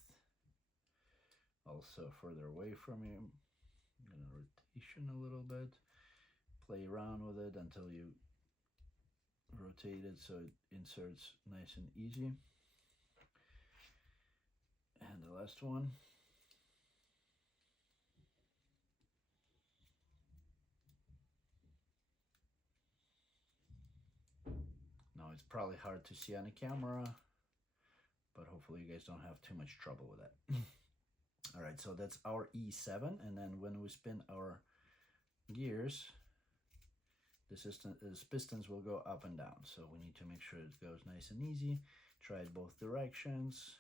also further away from you. I'm gonna rotation a little bit, play around with it until you rotate it so it inserts nice and easy. And the last one. Now it's probably hard to see on the camera, but hopefully you guys don't have too much trouble with that. All right, so that's our E7, and then when we spin our gears, the pistons will go up and down. So we need to make sure it goes nice and easy. Try it both directions.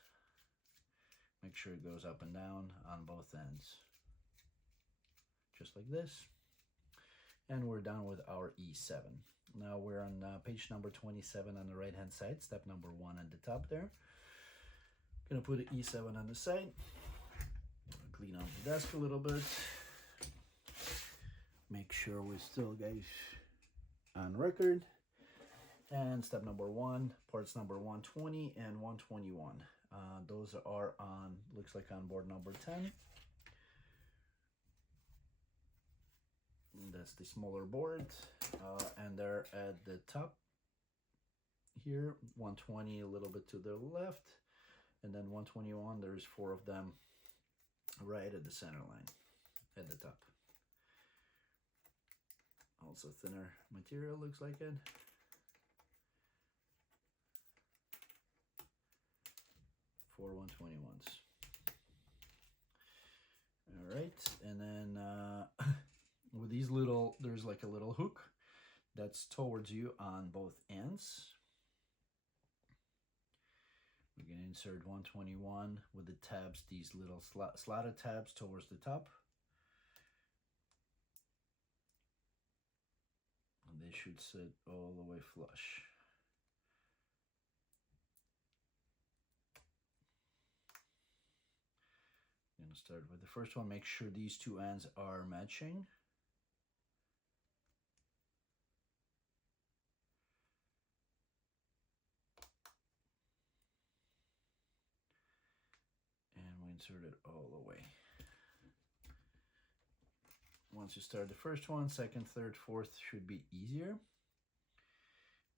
Make sure it goes up and down on both ends, just like this. And we're done with our E7. Now we're on page number 27 on the right hand side, step number 1 at the top there. Gonna put an E7 on the side, clean up the desk a little bit, make sure we're still, guys, on record. And step number 1, parts number 120 and 121. Those are on, looks like on board number 10. That's the smaller board, and they're at the top here. 120 a little bit to the left, and then 121, there's 4 of them right at the center line at the top. Also thinner material, looks like it. For 121s. All right, and then with these little, there's like a little hook that's towards you on both ends. We're going to insert 121 with the tabs, these little slotted tabs towards the top. And they should sit all the way flush. gonna start with the first one. Make sure these two ends are matching. And we insert it all the way. Once you start the first one, second, third, fourth should be easier.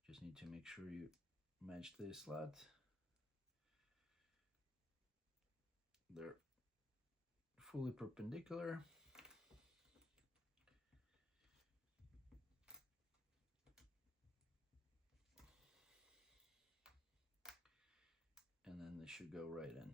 Just need to make sure you match the slot. They're fully perpendicular. And then they should go right in.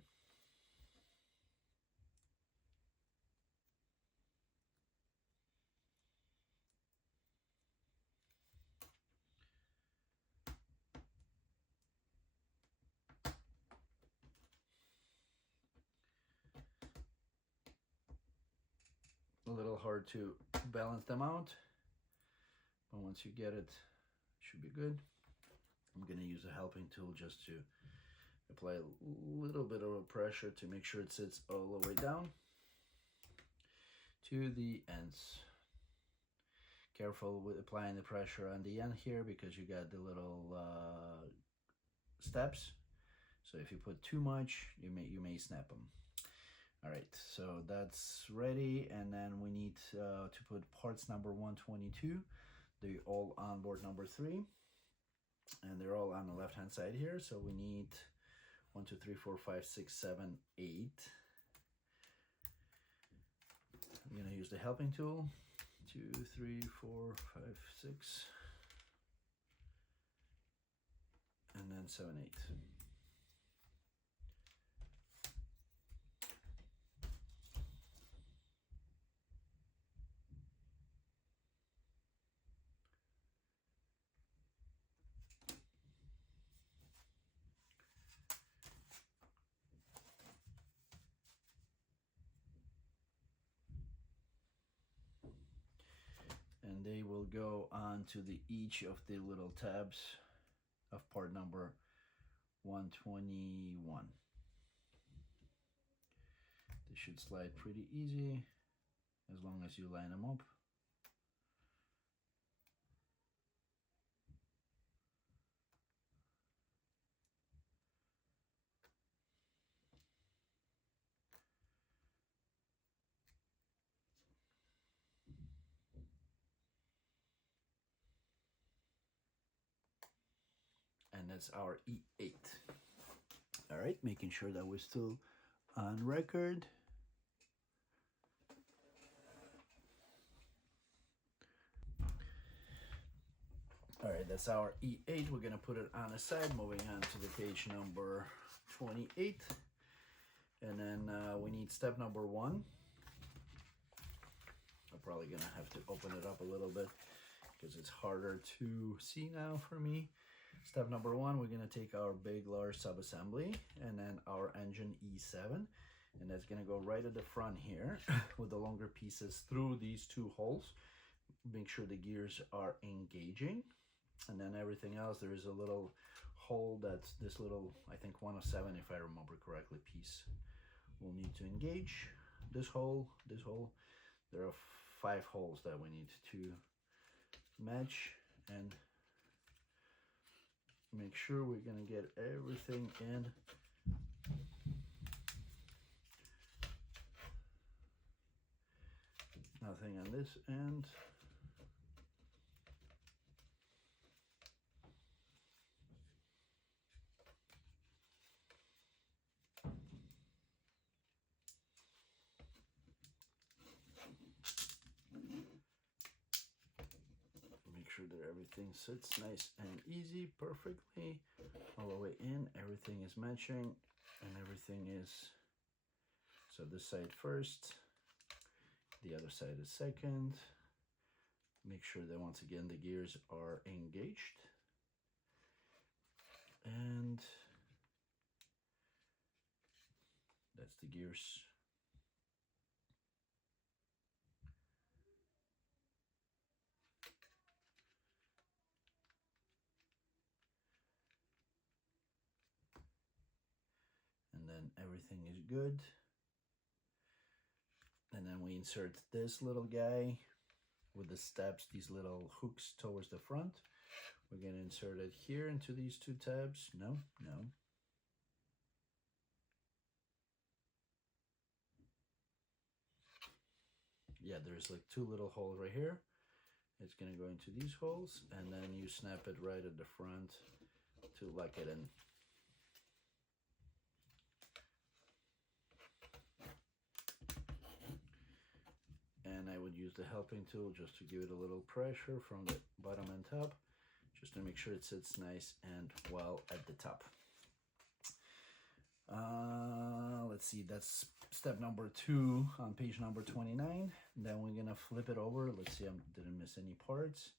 A little hard to balance them out, but once you get it, it should be good. I'm going to use a helping tool just to apply a little bit of pressure to make sure it sits all the way down to the ends. Careful with applying the pressure on the end here because you got the little steps. So if you put too much, you may snap them. All right, so that's ready, and then we need to put parts number 122. They're all on board number 3, and they're all on the left-hand side here. So we need 1, 2, 3, 4, 5, 6, 7, 8. I'm gonna use the helping tool. 2, 3, 4, 5, 6, and then 7, 8. And they will go on to each of the little tabs of part number 121. They should slide pretty easy as long as you line them up. And that's our E8. All right, making sure that we're still on record. All right, that's our E8. We're gonna put it on the side, moving on to the page number 28. And then we need step number 1. I'm probably gonna have to open it up a little bit because it's harder to see now for me. Step number 1, we're gonna take our big large subassembly and then our engine E7, and that's gonna go right at the front here with the longer pieces through these 2 holes. Make sure the gears are engaging, and then everything else, there is a little hole that's this little, I think 107 if I remember correctly, piece will need to engage. This hole, there are 5 holes that we need to match, and make sure we're gonna get everything in. Nothing on this end. Make sure that everything sits nice and easy, perfectly, all the way in. Everything is matching, and everything is, so this side first, the other side is second. Make sure that once again the gears are engaged, and that's the gears. And then everything is good. And then we insert this little guy with the steps, these little hooks towards the front. We're going to insert it here into these two tabs. No. Yeah, there's like two little holes right here. It's going to go into these holes, and then you snap it right at the front to lock it in. And I would use the helping tool just to give it a little pressure from the bottom and top, just to make sure it sits nice and well at the top. Let's see, that's step number 2 on page number 29. Then we're gonna flip it over. Let's see, I didn't miss any parts.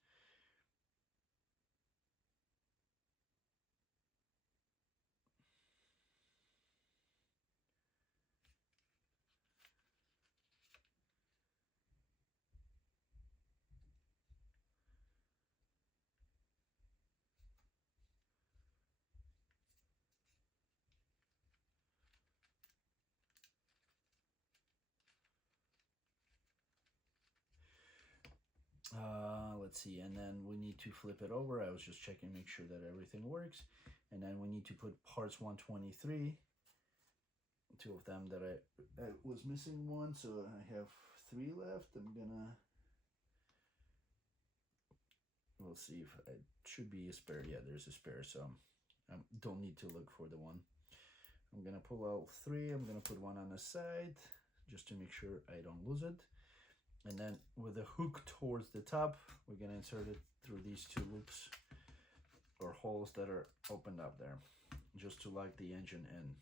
Let's see, and then we need to flip it over. I was just checking, make sure that everything works. And then we need to put parts 123, 2 of them that I was missing one, so I have 3 left. We'll see if it should be a spare. Yeah, there's a spare, so I don't need to look for the one. I'm gonna pull out 3. I'm gonna put one on the side just to make sure I don't lose it. And then with the hook towards the top, we're gonna insert it through these 2 loops or holes that are opened up there, just to lock the engine in.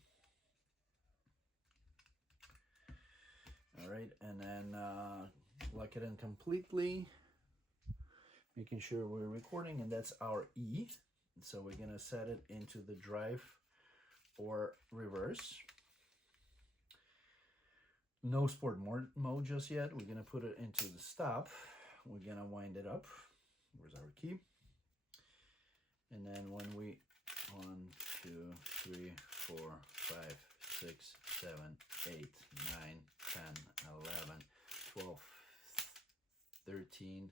All right, and then lock it in completely, making sure we're recording, and that's our E. So we're gonna set it into the drive or reverse. No sport mode just yet. We're gonna put it into the stop. We're gonna wind it up. Where's our key? And then when we 1, 2, 3, 4, 5, 6, 7, 8, 9, 10, 11, 12, 13,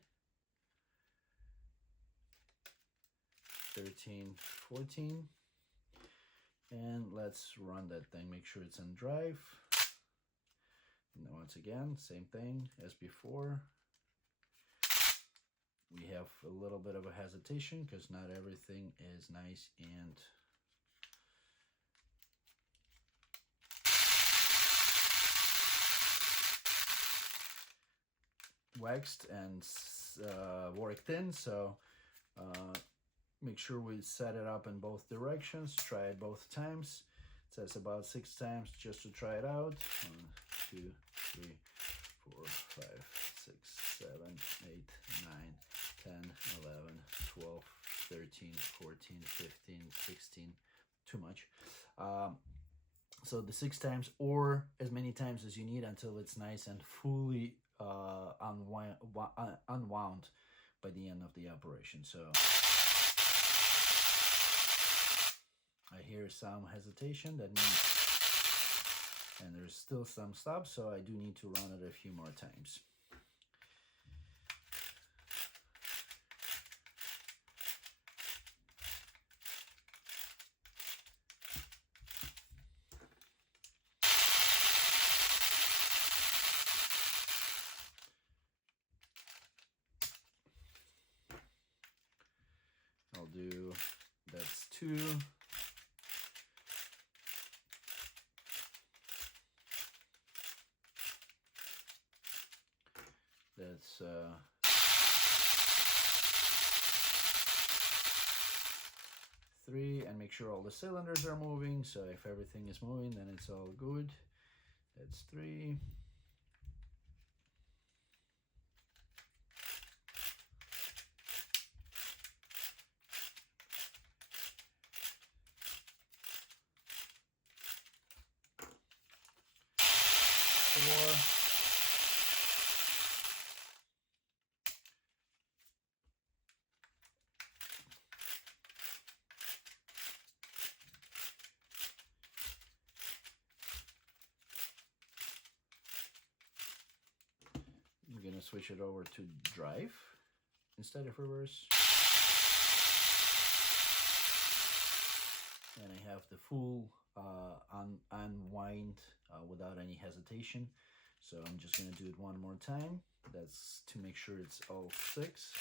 14, and let's run that thing. Make sure it's in drive. And then once again, same thing as before. We have a little bit of a hesitation because not everything is nice and waxed and worked in, so make sure we set it up in both directions. Try it both times. It says about 6 times just to try it out. 1, 2, 3, 4, 5, 6, 7, 8, 9, 10, 11, 12, 13, 14, 15, 16. Too much. So the 6 times or as many times as you need until it's nice and fully unwound by the end of the operation. So I hear some hesitation. That means, and there's still some stops, so I do need to run it a few more times. I'll do, that's 2. That's 3, and make sure all the cylinders are moving. So if everything is moving, then it's all good. That's 3. gonna switch it over to drive instead of reverse. And I have the full unwind without any hesitation. So I'm just gonna do it one more time. That's to make sure it's all 6.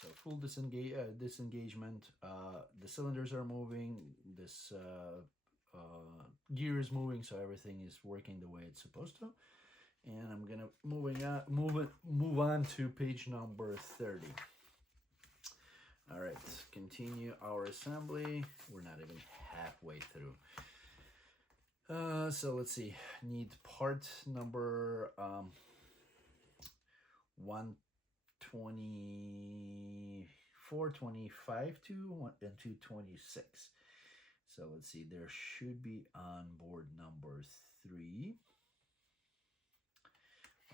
So full disengagement. The cylinders are moving. This gear is moving, so everything is working the way it's supposed to. And I'm gonna move on to page number 30. All right, continue our assembly. We're not even halfway through. So let's see. Need part number 124, 25 and 226. So let's see. There should be on board number 3.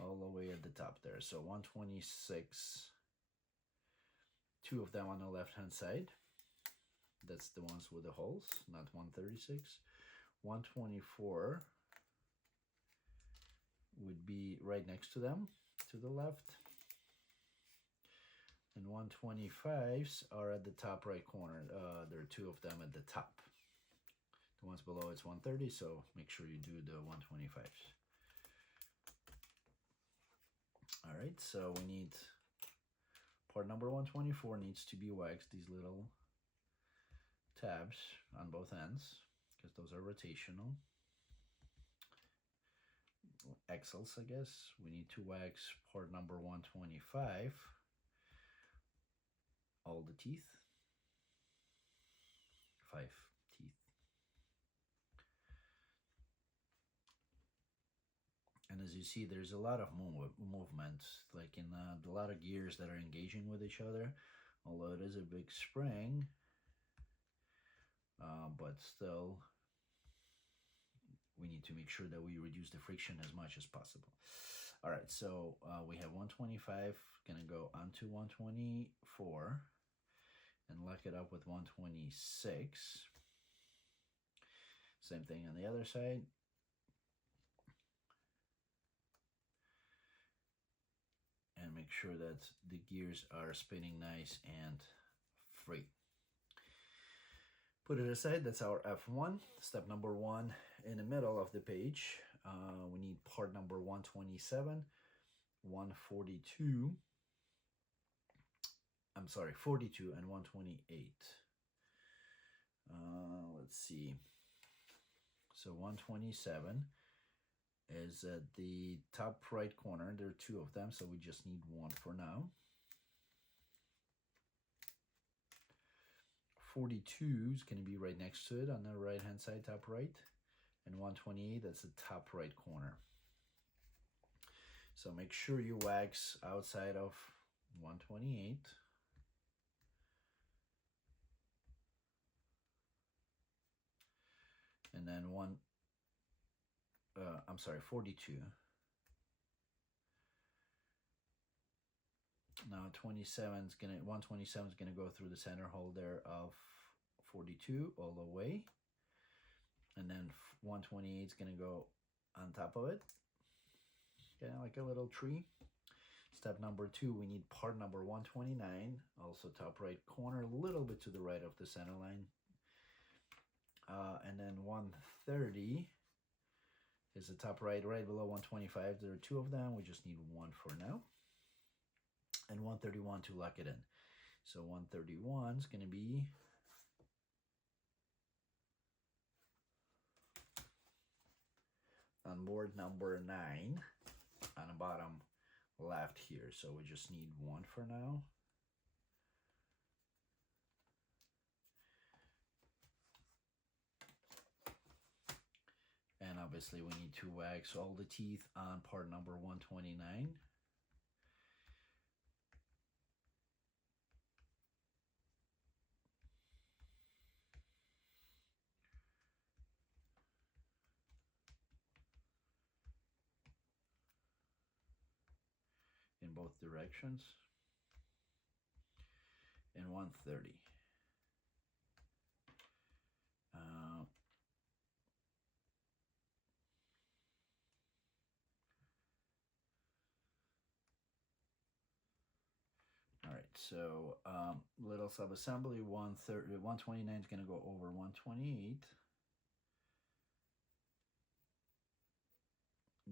All the way at the top there. So 126, 2 of them on the left hand side. That's the ones with the holes, not 136. 124 would be right next to them, to the left. And 125s are at the top right corner. There are 2 of them at the top. The ones below it's 130, so make sure you do the 125s. All right, so we need part number 124 needs to be waxed, these little tabs on both ends, because those are rotational. Axles, I guess. We need to wax part number 125, all the teeth, 5 teeth. And as you see, there's a lot of movement, like in a lot of gears that are engaging with each other, although it is a big spring, but still we need to make sure that we reduce the friction as much as possible. All right, so we have 125, gonna go onto 124 and lock it up with 126. Same thing on the other side. And make sure that the gears are spinning nice and free. Put it aside, that's our F1. Step number 1 in the middle of the page. We need part number 127, 142. I'm sorry, 42 and 128. Let's see. So 127 is at the top right corner. There are 2 of them, so we just need 1 for now. 42 is going to be right next to it on the right hand side, top right. And 128, that's the top right corner. So make sure you wax outside of 128. And then 42. Now 127 is gonna go through the center hole there of 42 all the way, and then 128 is gonna go on top of it, kind of like a little tree. Step number 2, we need part number 129, also top right corner, a little bit to the right of the center line, and then 130 is the top right below 125. There are 2 of them. We just need 1 for now. And 131 to lock it in. So 131 is going to be on board number 9 on the bottom left here. So we just need 1 for now. And obviously we need to wax all the teeth on part number 129. both directions, and 130. All right, so little sub-assembly, 129 is going to go over 128.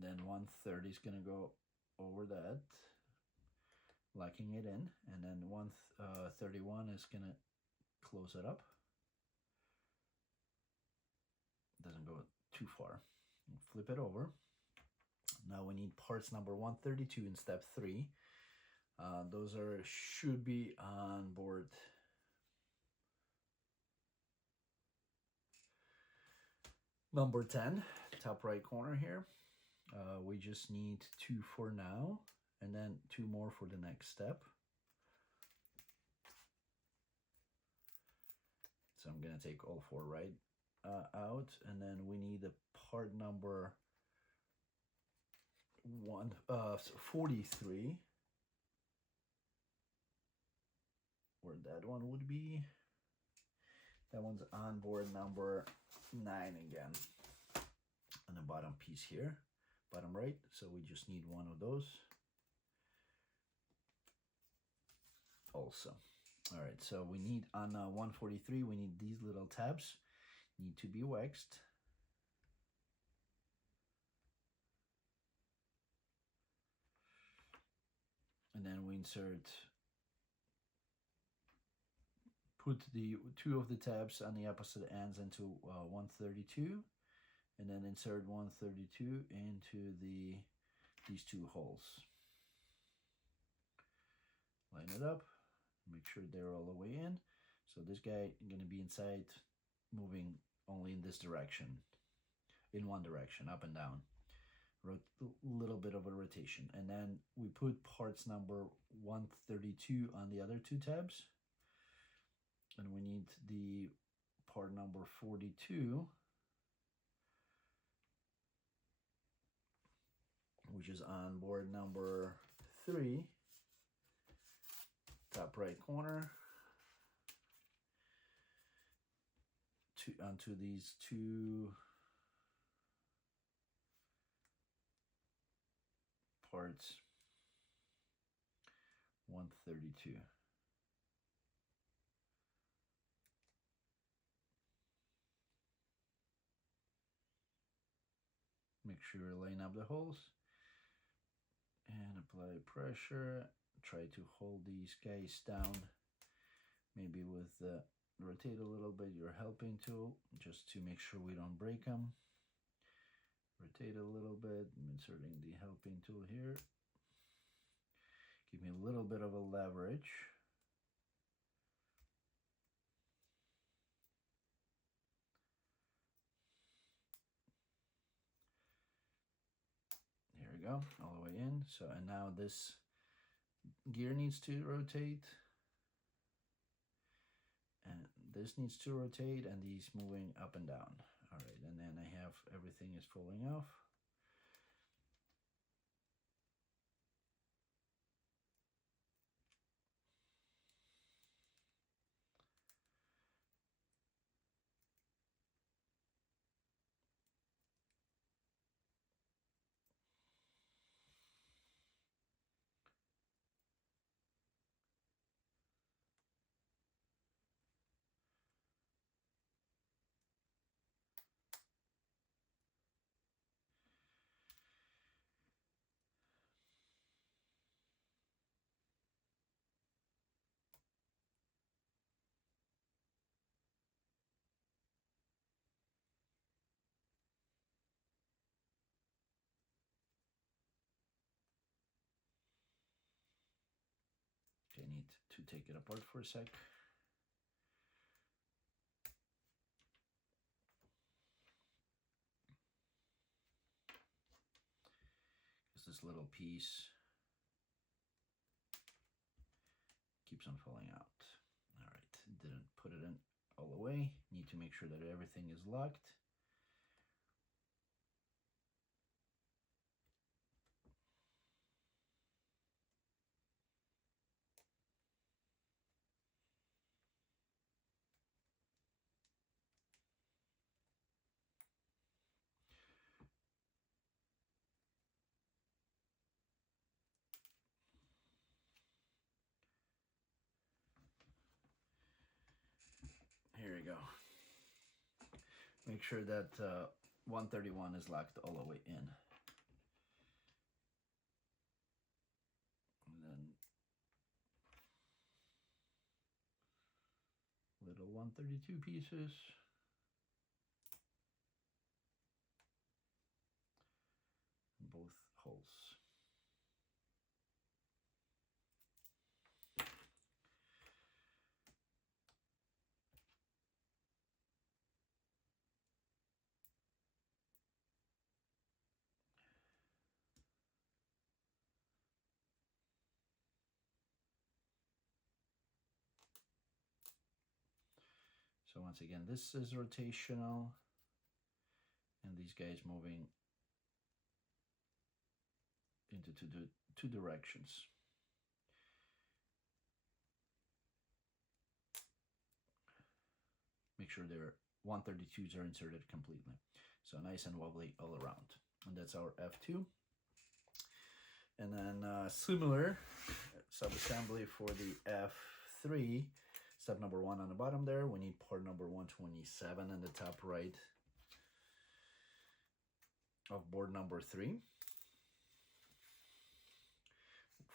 Then 130 is going to go over that, locking it in. And then 131 is going to close it up. Doesn't go too far. Flip it over. Now we need parts number 132 in step 3. Those should be on board number 10, top right corner here. We just need 2 for now, and then 2 more for the next step. So I'm gonna take all 4 right out, and then we need the part number 43. Where that one would be. That one's on board number 9 again. On the bottom piece here, bottom right. So we just need 1 of those. Also. All right, so we need on 143, we need these little tabs. Need to be waxed. And then we put the 2 of the tabs on the opposite ends into 132, and then insert 132 into these 2 holes. Line it up, make sure they're all the way in. So this guy is going to be inside, moving only in this direction, in one direction, up and down. A little bit of a rotation. And then we put parts number 132 on the other 2 tabs. And we need the part number 42, which is on board number 3, top right corner, onto these 2 parts 132. Make sure you line up the holes and apply pressure. Try to hold these guys down, maybe with rotate a little bit your helping tool, just to make sure we don't break them. Rotate a little bit. I'm inserting the helping tool here. Give me a little bit of a leverage. Here we go, all the way in. So, and now this gear needs to rotate, and this needs to rotate, and these moving up and down. All right, and then I have everything is falling off. I need to take it apart for a sec. Because this little piece keeps on falling out. All right, didn't put it in all the way. Need to make sure that everything is locked. make sure that 131 is locked all the way in. And then little 132 pieces. In both holes. So once again, this is rotational, and these guys moving into two directions. Make sure their 132s are inserted completely. So nice and wobbly all around. And that's our F2. And then similar sub-assembly for the F3. Step number 1 on the bottom there. We need part number 127 in the top right of board number 3.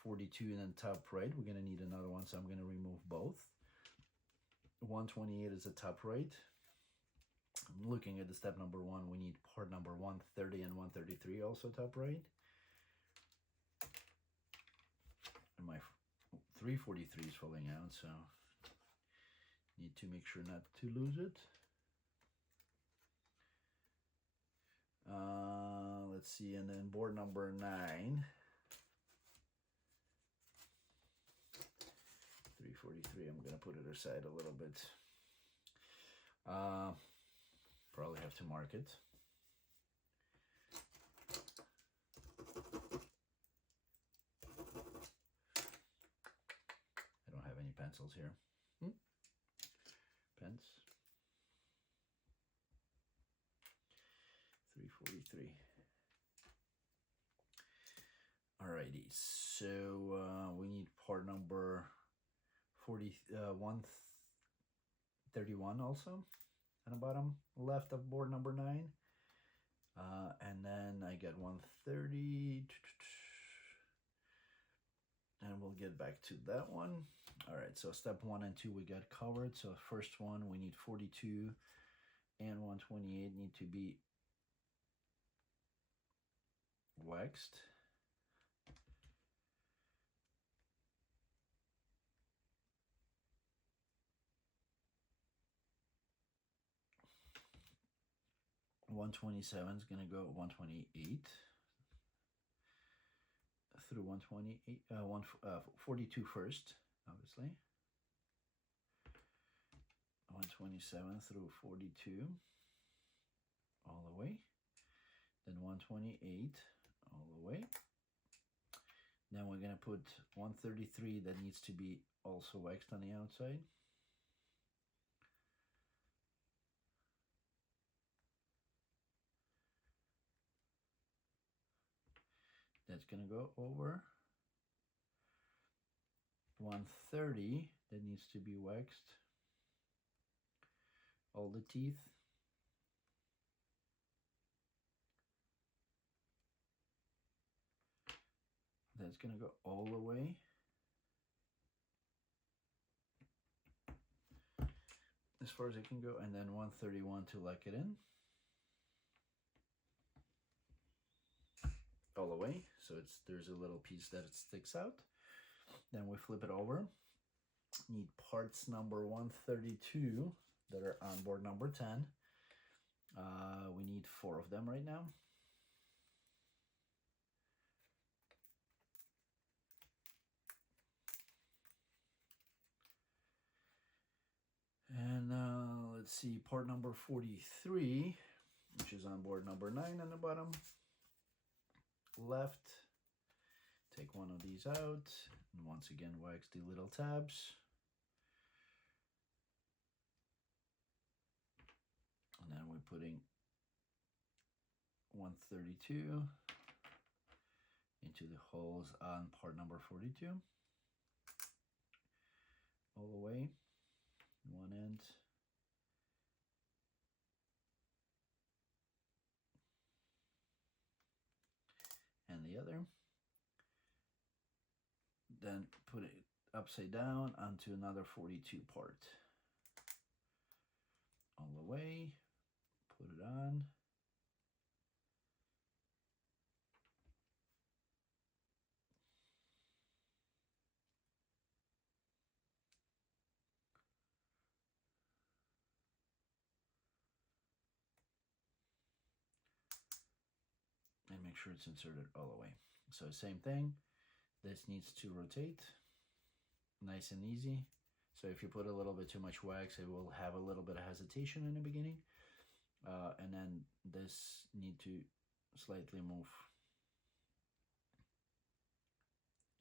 42 in the top right. We're going to need another one, so I'm going to remove both. 128 is the top right. I'm looking at the step number 1. We need part number 130 and 133 also top right. And my 343 is falling out, so need to make sure not to lose it. Let's see, and then board number 9. 343, I'm going to put it aside a little bit. Probably have to mark it. I don't have any pencils here. Pens. 343. Alrighty, so we need part number 131 also on the bottom left of board number 9. And then I get 130. And we'll get back to that one. All right, so step 1 and 2 we got covered. So first one, we need 42 and 128 need to be waxed. $127 is going to go 128 through 128, 42 first, obviously. 127 through 42 all the way. Then 128 all the way. Then we're going to put 133 that needs to be also waxed on the outside. That's going to go over 130 that needs to be waxed. All the teeth. That's going to go all the way. As far as it can go, and then 131 to lock it in. All the way, so there's a little piece that it sticks out. Then we flip it over. Need parts number 132 that are on board number 10. We need 4 of them right now. And let's see, part number 43, which is on board number 9 on the bottom left. Take one of these out, and once again wax the little tabs. And then we're putting 132 into the holes on part number 42. All the way, one end. upside down onto another 42 part. All the way, put it on. And make sure it's inserted all the way. So same thing, this needs to rotate, nice and easy. So if you put a little bit too much wax, it will have a little bit of hesitation in the beginning. And then this need to slightly move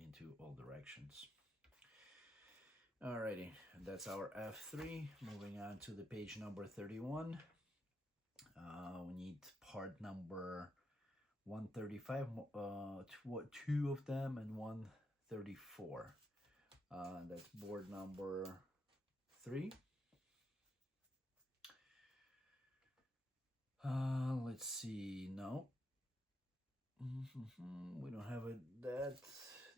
into all directions. Alrighty, that's our F3. Moving on to the page number 31. We need part number 135, two of them, and 134. That's board number 3. Let's see. No, we don't have that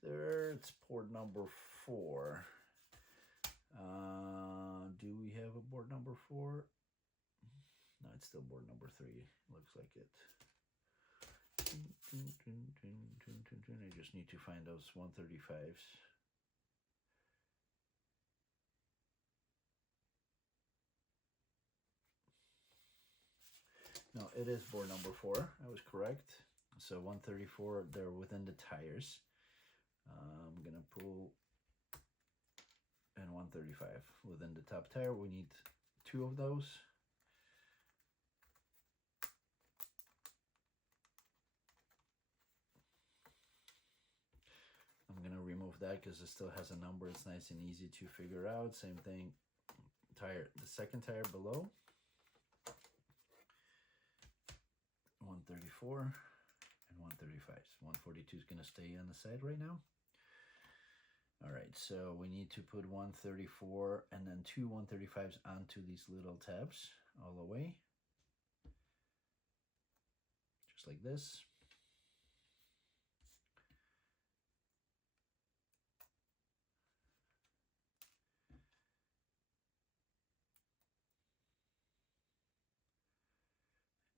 there. It's port number 4. Do we have a board number 4? No, it's still board number 3. Looks like it. I just need to find those 135s. No, it is board number 4. I was correct. So 134, they're within the tires. I'm gonna pull, and 135 within the top tire. We need 2 of those. I'm gonna remove that because it still has a number. It's nice and easy to figure out. Same thing, tire, the second tire below. 134 and 135. 142 is gonna stay on the side right now. All right, so we need to put 134 and then 2 135s onto these little tabs all the way, just like this.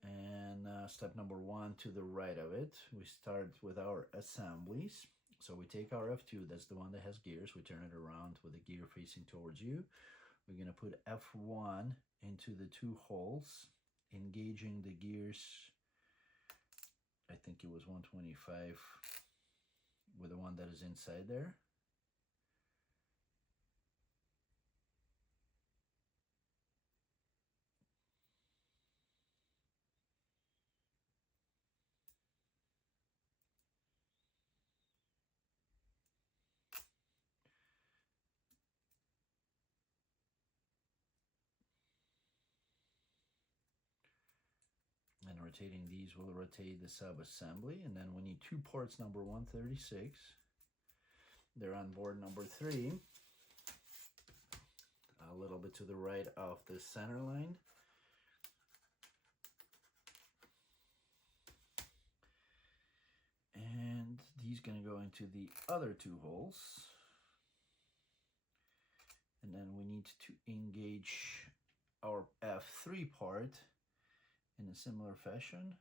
And step number 1 to the right of it, we start with our assemblies. So we take our F2, that's the one that has gears, we turn it around with the gear facing towards you. We're going to put F1 into the 2 holes, engaging the gears. I think it was 125 with the one that is inside there. And rotating these will rotate the sub-assembly. And then we need 2 parts number 136. They're on board number 3. A little bit to the right of the center line. And these gonna go into the other 2 holes. And then we need to engage our F3 part in a similar fashion.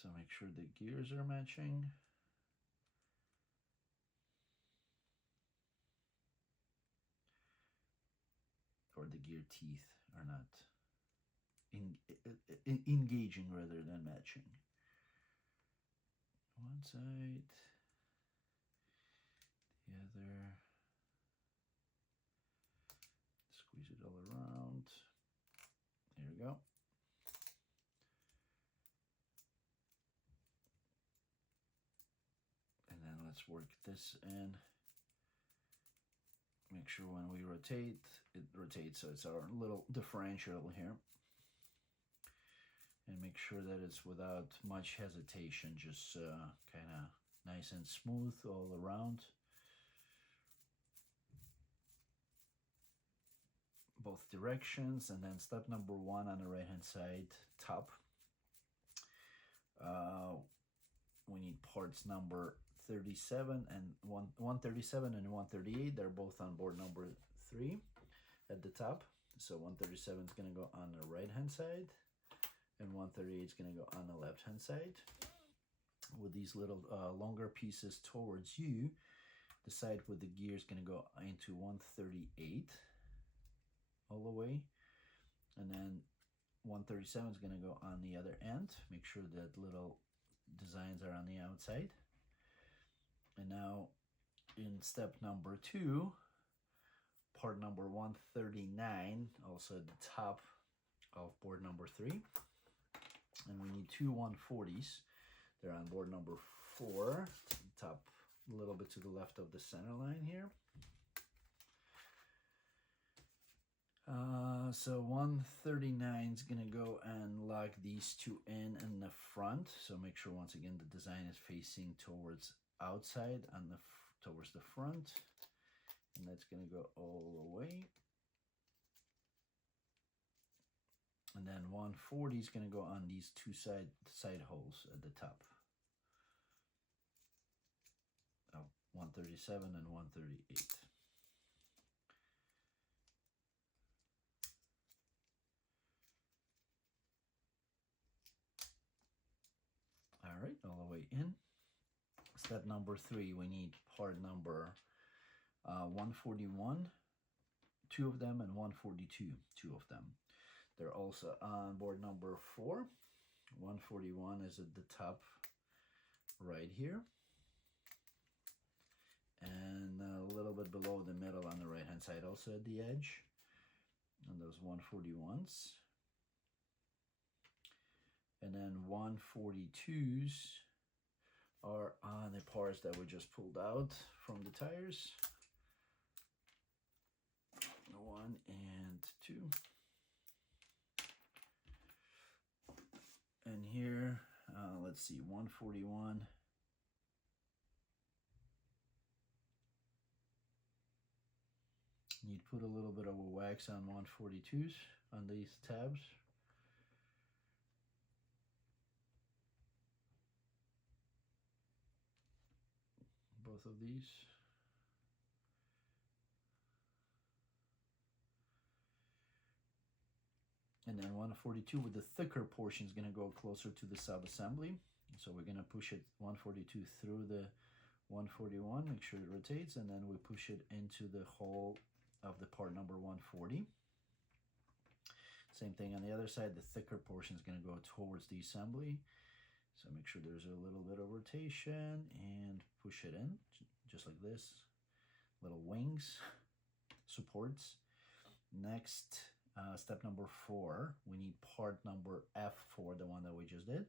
So make sure the gears are matching. Or the gear teeth are not engaging rather than matching. One side, the other. Squeeze it all around. There we go. And then let's work this in. Make sure when we rotate, it rotates, so it's our little differential here. And make sure that it's without much hesitation, just kind of nice and smooth all around. Both directions. And then step number 1 on the right hand side top, parts number 37 and 137 and 138. They're both on board number 3 at the top. So 137 is going to go on the right hand side and 138 is going to go on the left hand side. With these little longer pieces towards you, the side with the gear is going to go into 138 all the way, and then 137 is going to go on the other end. Make sure that little designs are on the outside. And now in step number 2, part number 139, also at the top of board number 3, and we need 2 140s. They're on board number 4, top a little bit to the left of the center line here. So 139 is going to go and lock these two in the front. So make sure once again the design is facing towards outside on the towards the front, and that's going to go all the way. And then 140 is going to go on these two side holes at the top. 137 and 138. All right, all the way in. Step number 3, we need part number 141, 2 of them, and 142, 2 of them. They're also on board number 4. 141 is at the top right here, and a little bit below the middle on the right hand side, also at the edge, and those 141s. And then 142s are on the parts that we just pulled out from the tires. 1 and 2. And here, let's see, 141. You'd put a little bit of a wax on 142s on these tabs. Both of these. And then 142 with the thicker portion is going to go closer to the sub-assembly. So we're going to push it 142 through the 141, make sure it rotates, and then we push it into the hole of the part number 140. Same thing on the other side, the thicker portion is going to go towards the assembly. So make sure there's a little bit of rotation and push it in, just like this. Little wings, supports. Next, step number 4, we need part number F4, the one that we just did.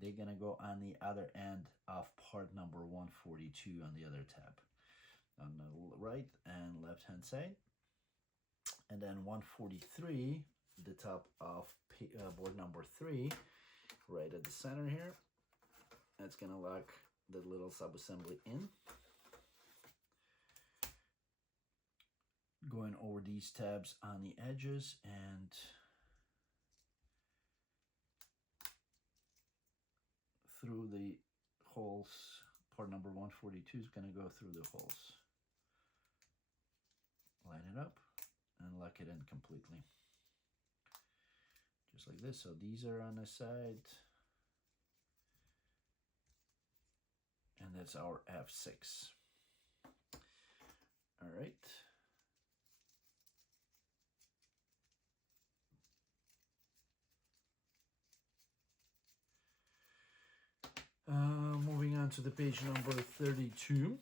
They're going to go on the other end of part number 142 on the other tab, on the right and left hand side. And then 143, the top of board number 3, right at the center here. That's going to lock the little sub-assembly in. Going over these tabs on the edges, and through the holes. Part number 142 is going to go through the holes. Line it up and lock it in completely. Just like this. So these are on the side. And that's our F6. All right. Moving on to the page number 32.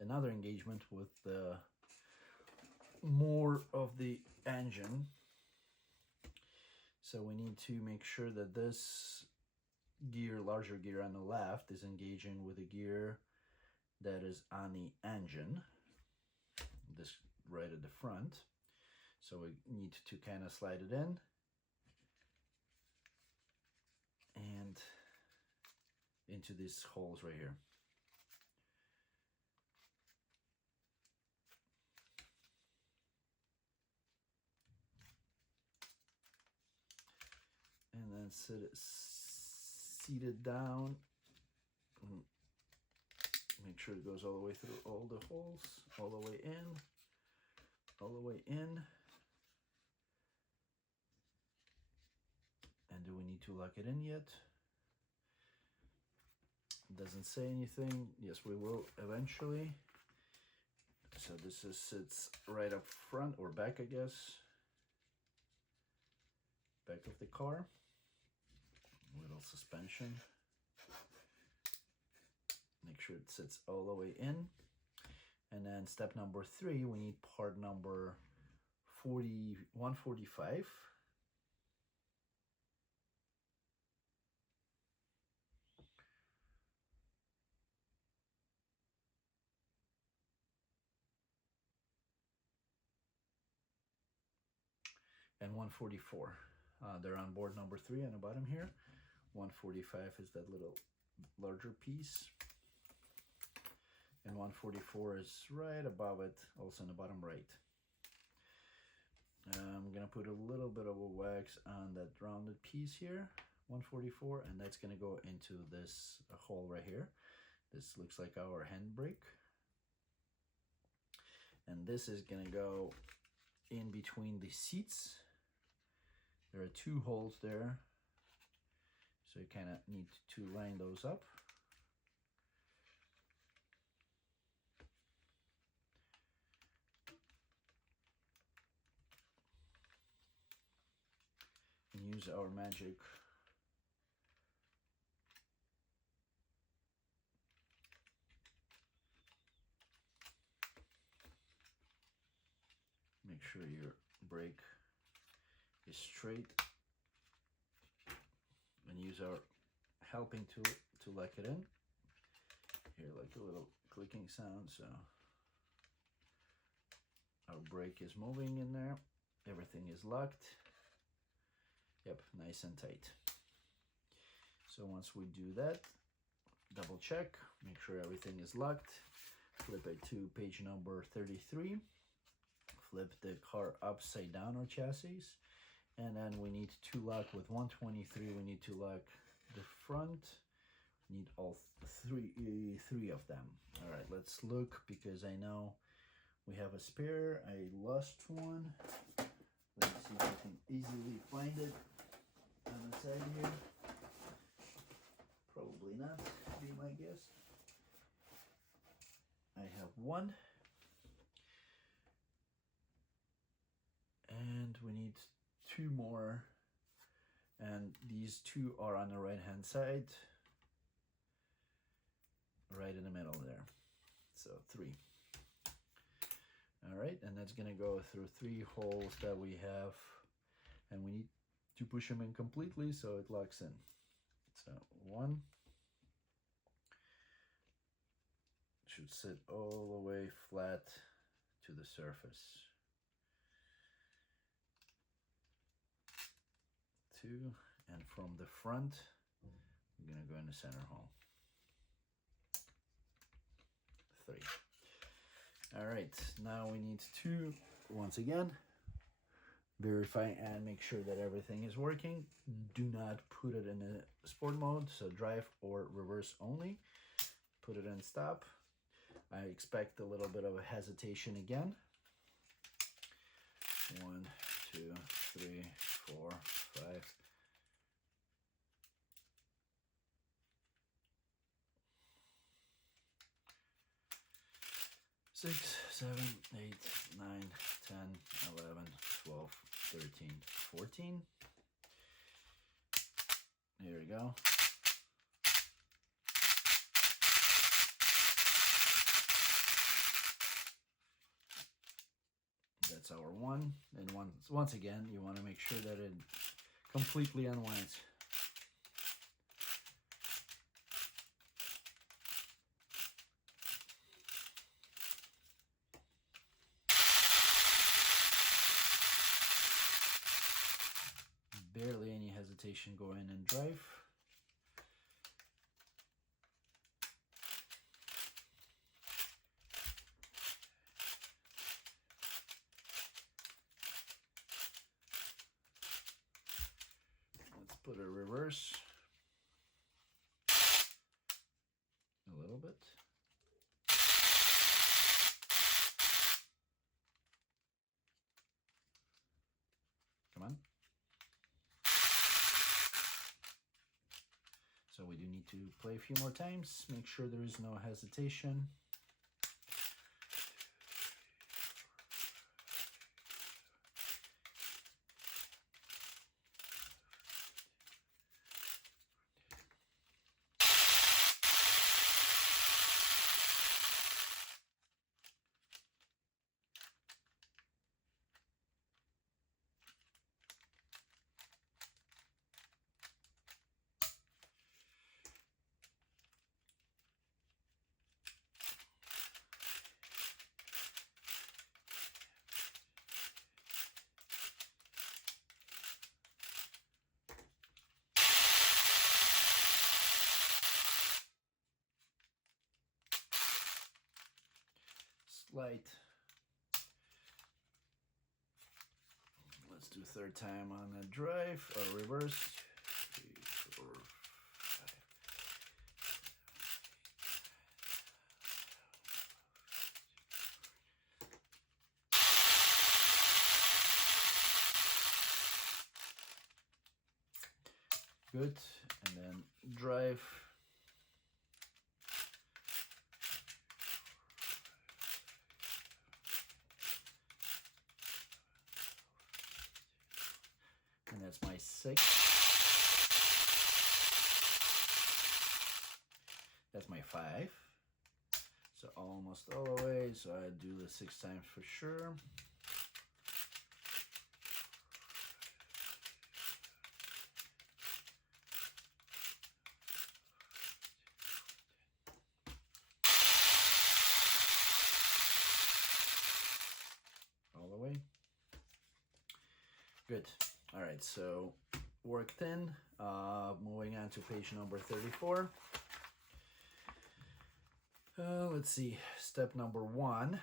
Another engagement with more of the engine. So we need to make sure that this gear, larger gear on the left, is engaging with the gear that is on the engine, this right at the front. So we need to kind of slide it in and into these holes right here. And then seat it down. Make sure it goes all the way through all the holes, all the way in, all the way in. And do we need to lock it in yet? It doesn't say anything. Yes, we will eventually. So this sits right up front or back, I guess. Back of the car. Little suspension. Make sure it sits all the way in. And then step number 3, we need part number 145. And 144. They're on board number 3 on the bottom here. 145 is that little larger piece. And 144 is right above it, also in the bottom right. I'm gonna put a little bit of a wax on that rounded piece here, 144, and that's gonna go into this hole right here. This looks like our handbrake. And this is gonna go in between the seats. There are 2 holes there, so you kind of need to line those up. And use our magic make sure your brake is straight, and use our helping tool to lock it in. Hear like a little clicking sound, so our brake is moving in there. Everything is locked. Yep, nice and tight. So once we do that, double check, make sure everything is locked. Flip it to page number 33. Flip the car upside down or chassis. And then we need to lock with 123. We need to lock the front. We need all three of them. All right, let's look, because I know we have a spare. I lost one. Let's see if I can easily find it on the side here. Probably not, be my guess. I have one. And we need 2 more. And these 2 are on the right hand side. Right in the middle there. So 3. All right, and that's gonna go through 3 holes that we have, and we need to push them in completely so it locks in. So 1 should sit all the way flat to the surface. 2, and from the front, we're gonna go in the center hole. 3. All right, now we need to, once again, verify and make sure that everything is working. Do not put it in a sport mode, so drive or reverse only. Put it in stop. I expect a little bit of a hesitation again. 1, 2, 3, 4, 5. 6, 7, 8, 9, 10, 11, 12, 13, 14. There we go. That's our 1. And once again, you want to make sure that it completely unwinds. Barely any hesitation, go in and drive. Let's put a reverse. So we do need to play a few more times, make sure there is no hesitation. Light. Let's do third time on the drive or reverse. 3, 4, 5. Good, and then drive. And that's my 6. That's my 5. So almost all the way. So I do the 6 times for sure. All the way. Good. All right, so worked in. Moving on to page number 34. Let's see, step number 1.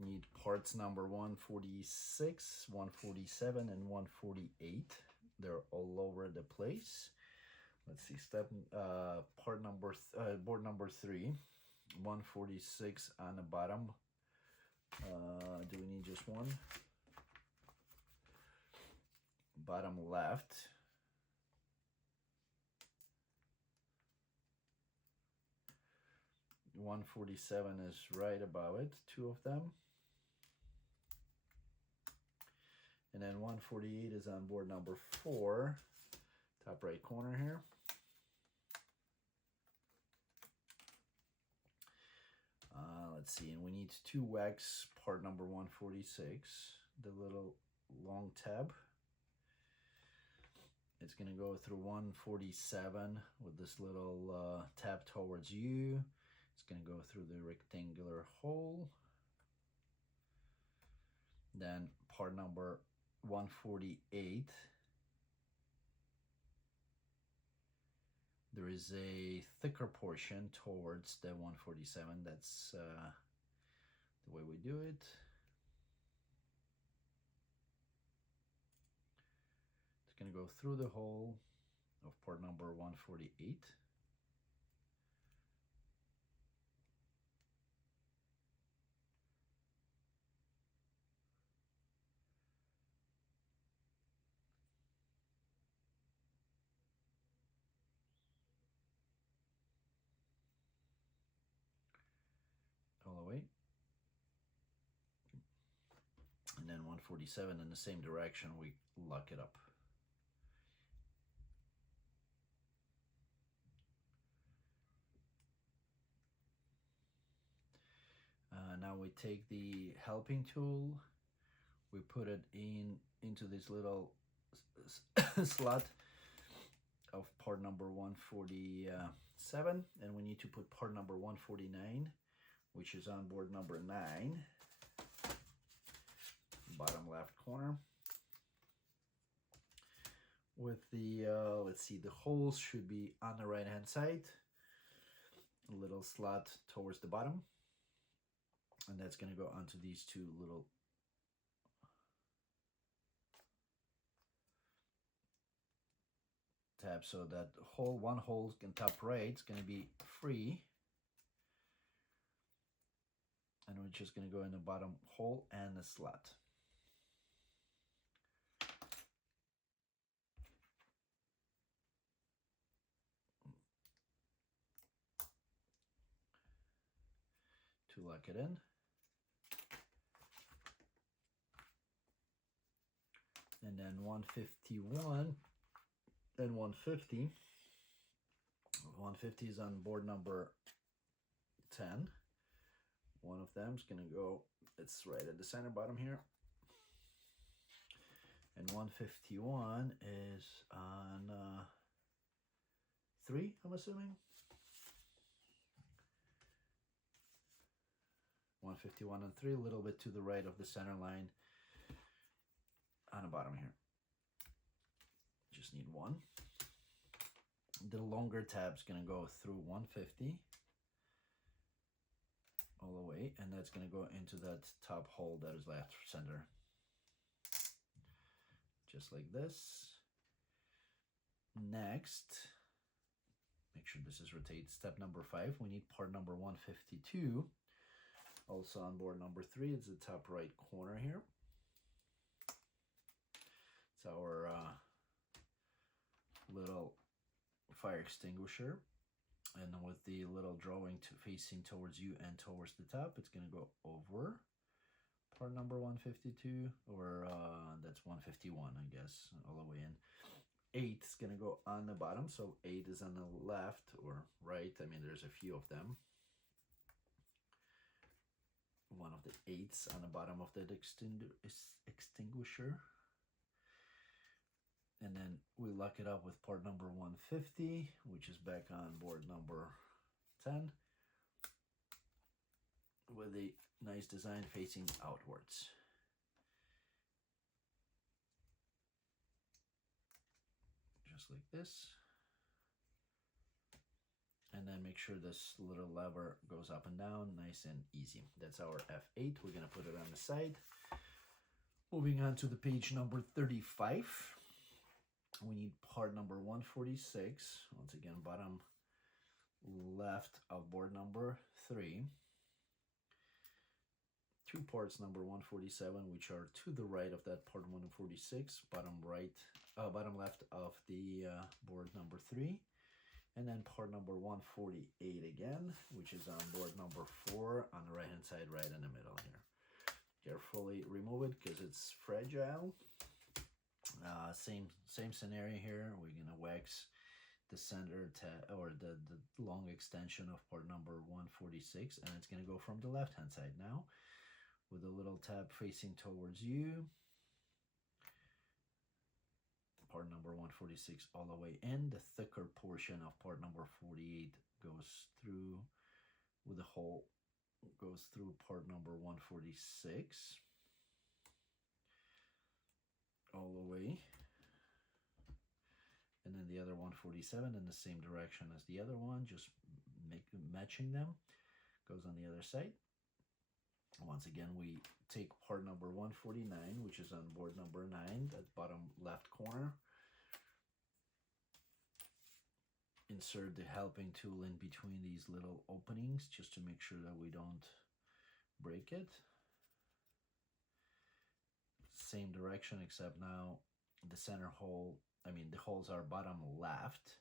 Need parts number 146, 147, and 148. They're all over the place. Let's see, board number 3, 146 on the bottom. Do we need just one? Bottom left. $147 is right above it, 2 of them. And then 148 is on board number 4, top right corner here. Let's see, and we need to wax part number 146, the little long tab. It's going to go through 147 with this little tab towards you. It's going to go through the rectangular hole. Then part number 148. There is a thicker portion towards the 147. That's the way we do it. It's going to go through the hole of part number 148. All the way. And then 147 in the same direction, we lock it up. Now we take the helping tool, we put it into this little slot of part number 147, and we need to put part number 149, which is on board number 9, bottom left corner. With the, let's see, the holes should be on the right hand side, a little slot towards the bottom, and that's going to go onto these 2 little tabs, so that one hole in top right is going to be free, and we're just going to go in the bottom hole and the slot. to lock it in. And then 151 and 150. 150 is on board number 10. One of them is going to go, it's right at the center bottom here. And 151 is on 3, I'm assuming. 151 and 3, a little bit to the right of the center line on the bottom here. Just need one. The longer tab's going to go through 150 all the way, and that's going to go into that top hole that is left center. Just like this. Next, make sure this is rotated. Step number 5, we need part number 152. Also on board number 3, it's the top right corner here. It's our little fire extinguisher, and with the little drawing facing towards you and towards the top, it's going to go over part number 152, or that's 151, I guess, all the way in. 8 is going to go on the bottom, so 8 is on the left or right. I mean, there's a few of them. One of the 8s on the bottom of that extinguisher. And then we lock it up with part number 150, which is back on board number 10, with a nice design facing outwards. Just like this. And then make sure this little lever goes up and down, nice and easy. That's our F8. We're going to put it on the side. Moving on to the page number 35. We need part number 146. Once again, bottom left of board number 3. 2 parts number 147, which are to the right of that part 146, bottom left of the board number 3. And then part number 148 again, which is on board number 4 on the right hand side, right in the middle here. Carefully remove it because it's fragile. Same scenario here. We're gonna wax the center or the long extension of part number 146, and it's gonna go from the left hand side now, with a little tab facing towards you. Part number 146 all the way in. The thicker portion of part number 48 goes through with a hole, goes through part number 146 all the way. And then the other 147 in the same direction as the other one, just matching them, goes on the other side. Once again, we take part number 149, which is on board number 9, that bottom left corner. Insert the helping tool in between these little openings just to make sure that we don't break it. Same direction, except now the center hole, the holes are bottom left.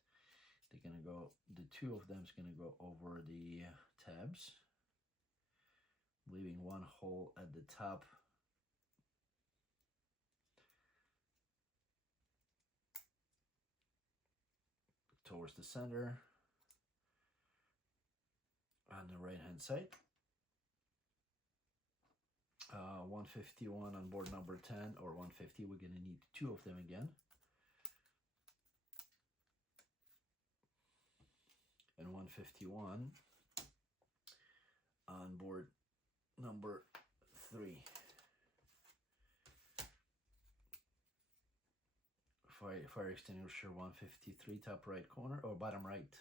They're gonna go, the 2 of them is gonna go over the tabs, leaving one hole at the top towards the center on the right hand side. 151 on board number 10 or 150, we're going to need 2 of them again. And 151 on board number 3. Fire extinguisher 153, top right corner, or bottom right,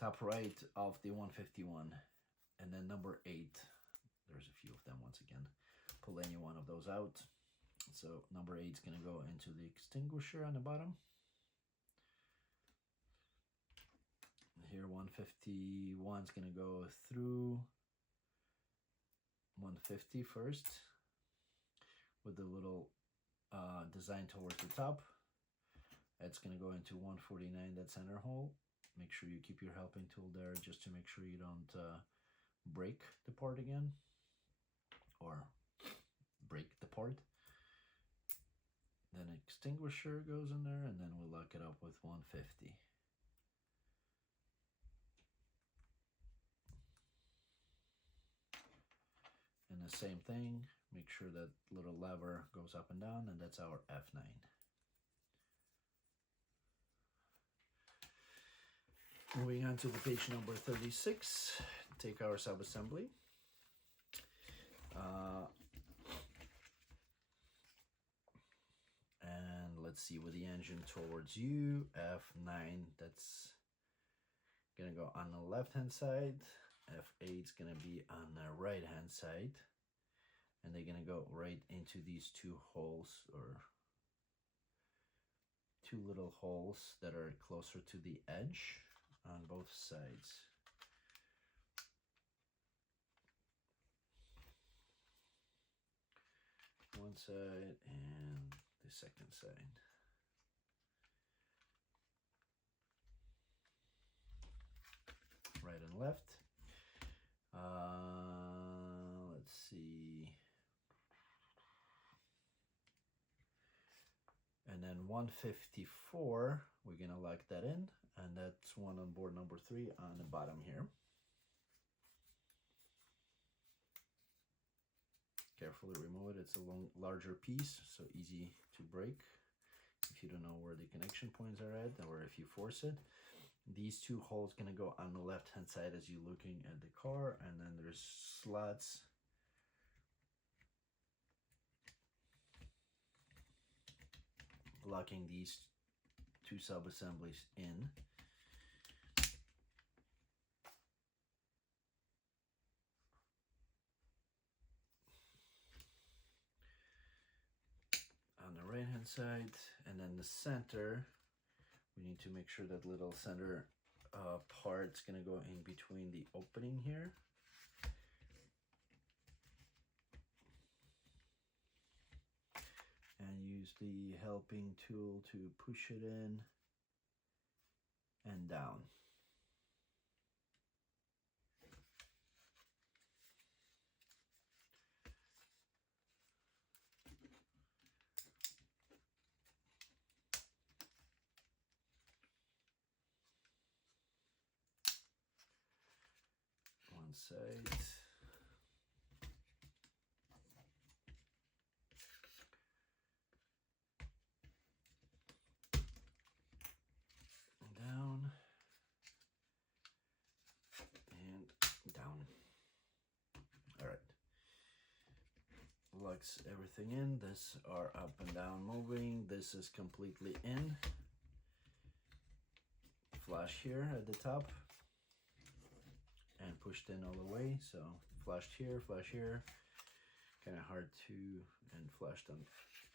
top right of the 151. And then number 8, there's a few of them. Once again, pull any one of those out. So number 8 is going to go into the extinguisher on the bottom. Here 151 is going to go through 150 first with the little design towards the top. It's going to go into 149, that center hole. Make sure you keep your helping tool there just to make sure you don't break the part again, or break the part. Then extinguisher goes in there, and then we'll lock it up with 150. And the same thing, make sure that little lever goes up and down, and that's our F9. Moving on to the page number 36, take our sub-assembly. And let's see, with the engine towards you, F9, that's gonna go on the left-hand side. F8 is gonna be on the right-hand side. And they're gonna go right into these two holes, or two little holes that are closer to the edge on both sides. One side and the second side. Right and left. Let's see. And then 154, we're gonna lock that in, and that's one on board number 3 on the bottom here. Carefully remove it. It's a larger piece, so easy to break if you don't know where the connection points are at, or if you force it. These two holes gonna go on the left hand side as you're looking at the car, and then there's slots locking these two sub-assemblies in. On the right hand side, and then the center, we need to make sure that little center part's gonna go in between the opening here. And use the helping tool to push it in and down. One side. Down and down. All right. Locks everything in. This are up and down moving. This is completely in. Flash here at the top and pushed in all the way. So flashed here, flash here. Kind of hard to, and flashed on,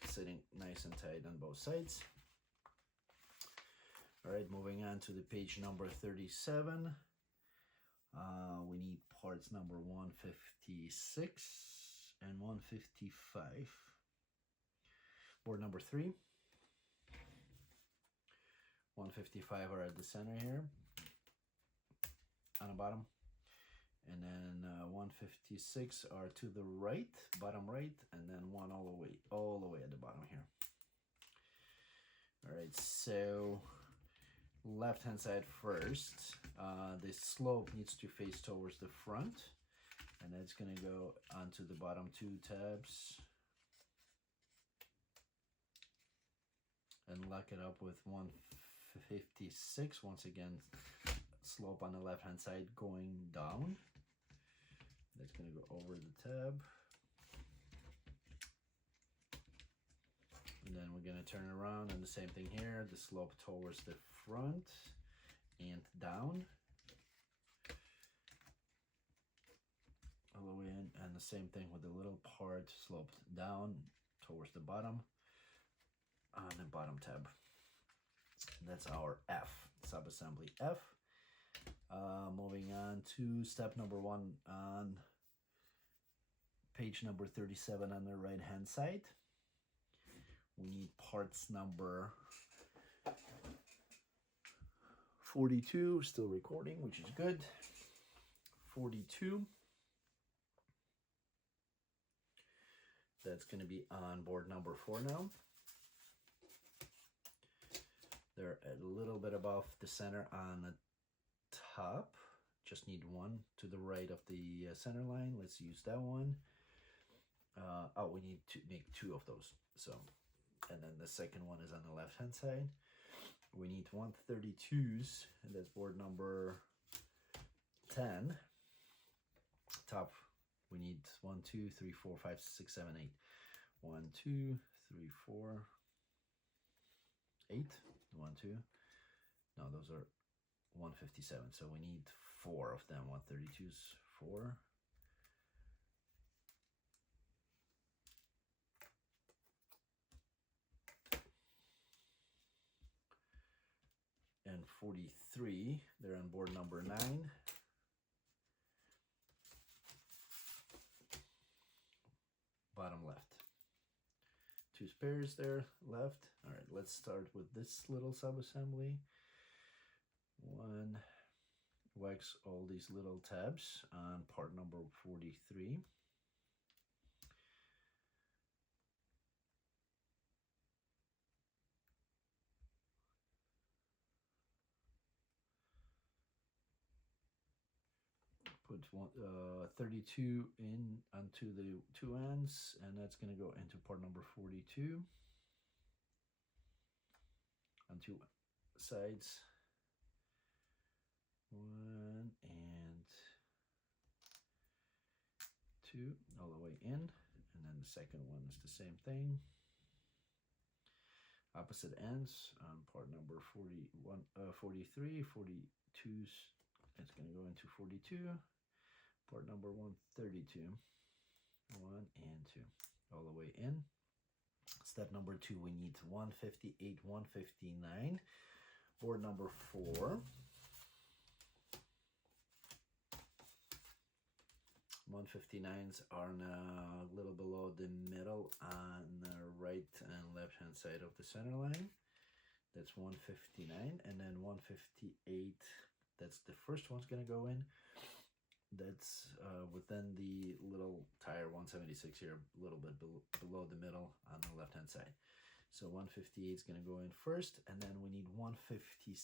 sitting nice and tight on both sides. All right, moving on to the page number 37. We need parts number 156 and 155. Board number 3. 155 are at the center here, on the bottom. And then 156 are to the right, bottom right, and then one all the way at the bottom here. All right, so left hand side first. The slope needs to face towards the front, and that's gonna go onto the bottom 2 tabs and lock it up with 156. Once again, slope on the left hand side going down. That's gonna go over the tab, and then we're gonna turn around, and the same thing here, the slope towards the front and down all the way in, and the same thing with the little part sloped down towards the bottom on the bottom tab. That's our F, sub-assembly F. Moving on to step number 1 on page number 37 on the right hand side. We need parts number 42, still recording, which is good. 42. That's going to be on board number 4 now. They're a little bit above the center on the top. Just need one to the right of the center line. Let's use that one. We need to make 2 of those. So, and then the second one is on the left hand side. We need 132s, and that's board number 10. Top, we need 1, 2, 3, 4, 5, 6, 7, 8. 1, 2, 3, 4, 8. 1, 2. No, those are 157. So we need 4 of them. 132s, 4. And 43, they're on board number 9. Bottom left. 2 spares there left. All right, let's start with this little sub-assembly. 1, wax all these little tabs on part number 43. Put 32 in onto the 2 ends, and that's going to go into part number 42 on 2 sides. 1 and 2 all the way in, and then the second one is the same thing. Opposite ends on part number 41, 43, 42's. It's going to go into 42. Part number 132, 1 and 2, all the way in. Step number 2, we need 158, 159. Board number 4. 159s are a little below the middle on the right and left hand side of the center line. That's 159, and then 158. That's the first one's going to go in. That's within the little tire 176 here, a little bit below the middle on the left hand side. So 158 is going to go in first, and then we need 157.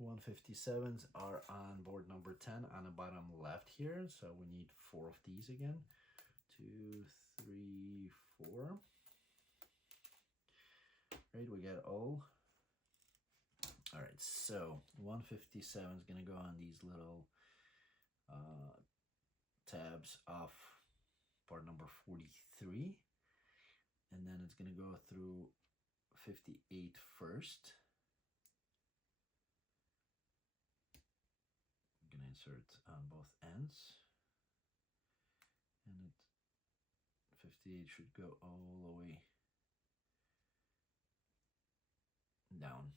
157s are on board number 10 on the bottom left here. So we need 4 of these again. 2, 3, 4. Right, we got all. All right, so 157 is going to go on these little tabs off part number 43, and then it's going to go through 58 first. I'm going to insert on both ends, and 58 should go all the way down.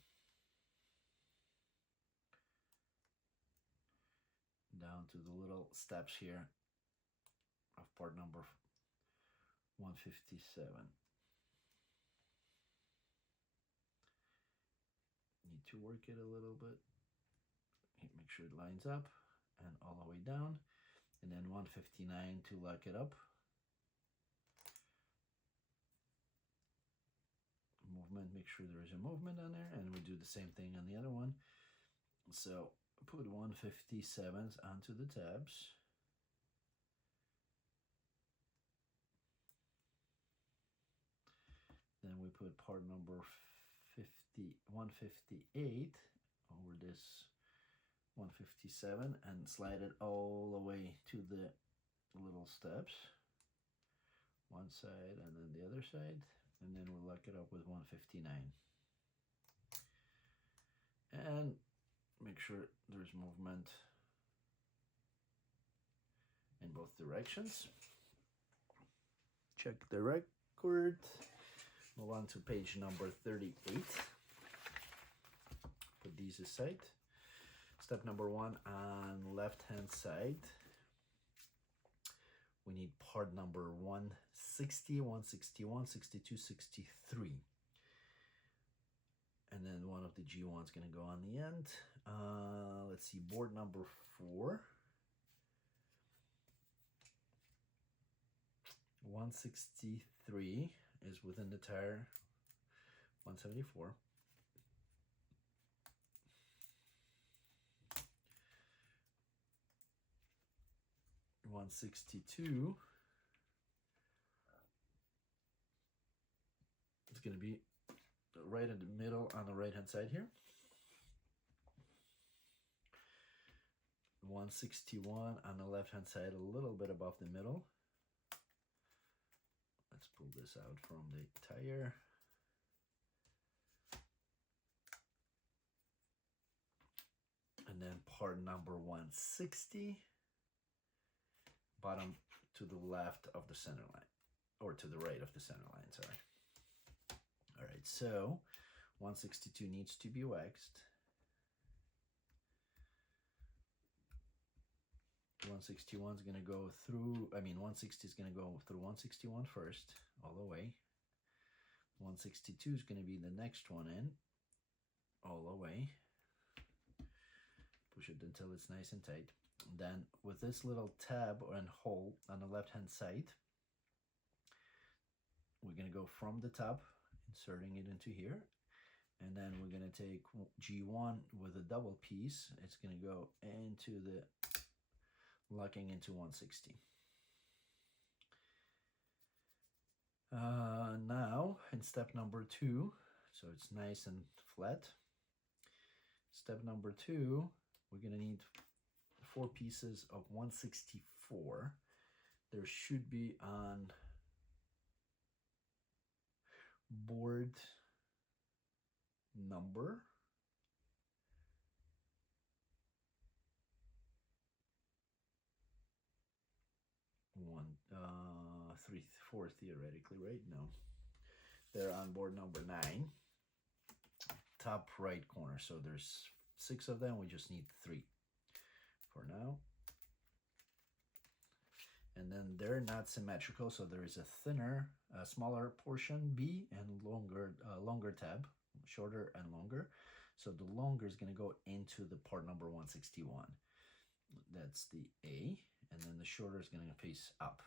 Down to the little steps here of part number 157. Need to work it a little bit. Make sure it lines up, and all the way down, and then 159 to lock it up. Movement, make sure there is a movement on there, and we do the same thing on the other one. So put 157s onto the tabs. Then we put part number 158 over this 157 and slide it all the way to the little steps. One side and then the other side, and then we'll lock it up with 159. And make sure there's movement in both directions. Check the record. Move on to page number 38. Put these aside. Step number 1 on left hand side. We need part number 160, 161, 62, 63. And then one of the G1 is going to go on the end. Let's see, board number 4. 163 is within the tire 174. 162 is going to be right in the middle on the right hand side here. 161 on the left hand side, a little bit above the middle. Let's pull this out from the tire. And then part number 160, bottom to the left of the center line, or to the right of the center line, sorry. All right, so 162 needs to be waxed. 161 is going to go through, 160 is going to go through 161 first, all the way. 162 is going to be the next one in, all the way. Push it until it's nice and tight. Then with this little tab and hole on the left hand side, we're going to go from the top, inserting it into here, and then we're going to take G1 with a double piece. It's going to go into the locking into 160. Now in step number 2, so it's nice and flat. Step number 2, we're going to need 4 pieces of 164. There should be on board number 4 theoretically, right? No, they're on board number 9, top right corner. So there's 6 of them. We just need 3 for now. And then they're not symmetrical, so there is a thinner, smaller portion B and longer tab, shorter and longer. So the longer is going to go into the part number 161. That's the A, and then the shorter is going to face up.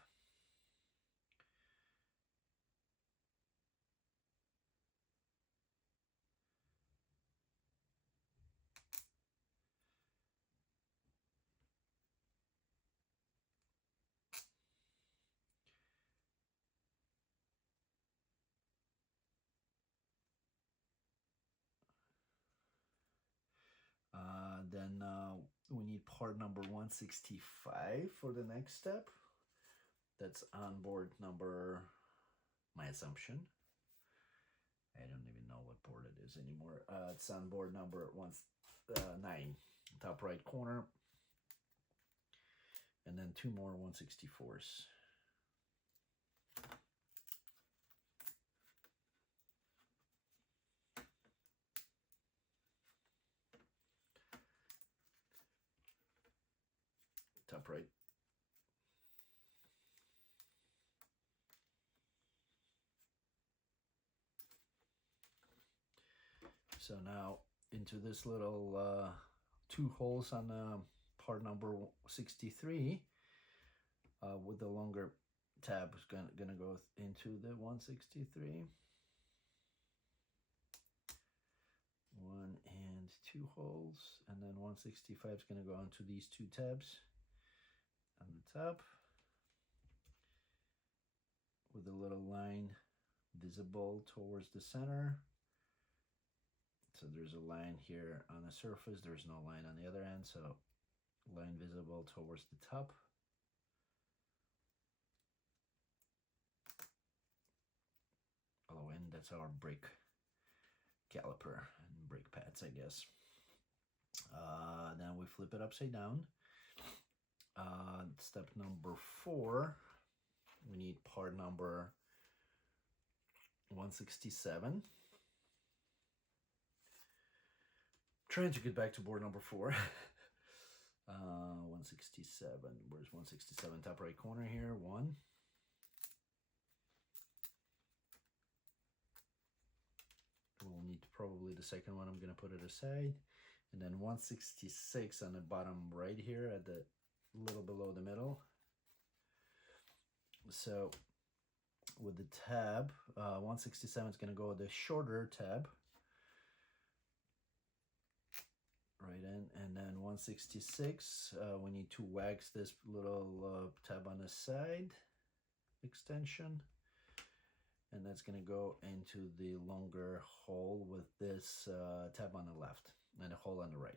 Then we need part number 165 for the next step. That's on board number, my assumption, I don't even know what board it is anymore. It's on board number 9, top right corner, and then 2 more 164s. Top right. So now into this little 2 holes on part number 63, with the longer tab is gonna go into the 163. 1 and 2 holes, and then 165 is gonna go onto these 2 tabs on the top, with a little line visible towards the center. So there's a line here on the surface, there's no line on the other end, so line visible towards the top. Oh, and that's our brake caliper and brake pads, I guess. Then we flip it upside down. Step number 4, we need part number 167. Trying to get back to board number 4. 167, where's 167? Top right corner here, 1. We'll need probably the second one, I'm gonna put it aside. And then 166 on the bottom right here at the little below the middle. So with the tab. 167 is going to go with the shorter tab. Right in, and then 166, we need to wax this little tab on the side extension, and that's going to go into the longer hole with this tab on the left and a hole on the right,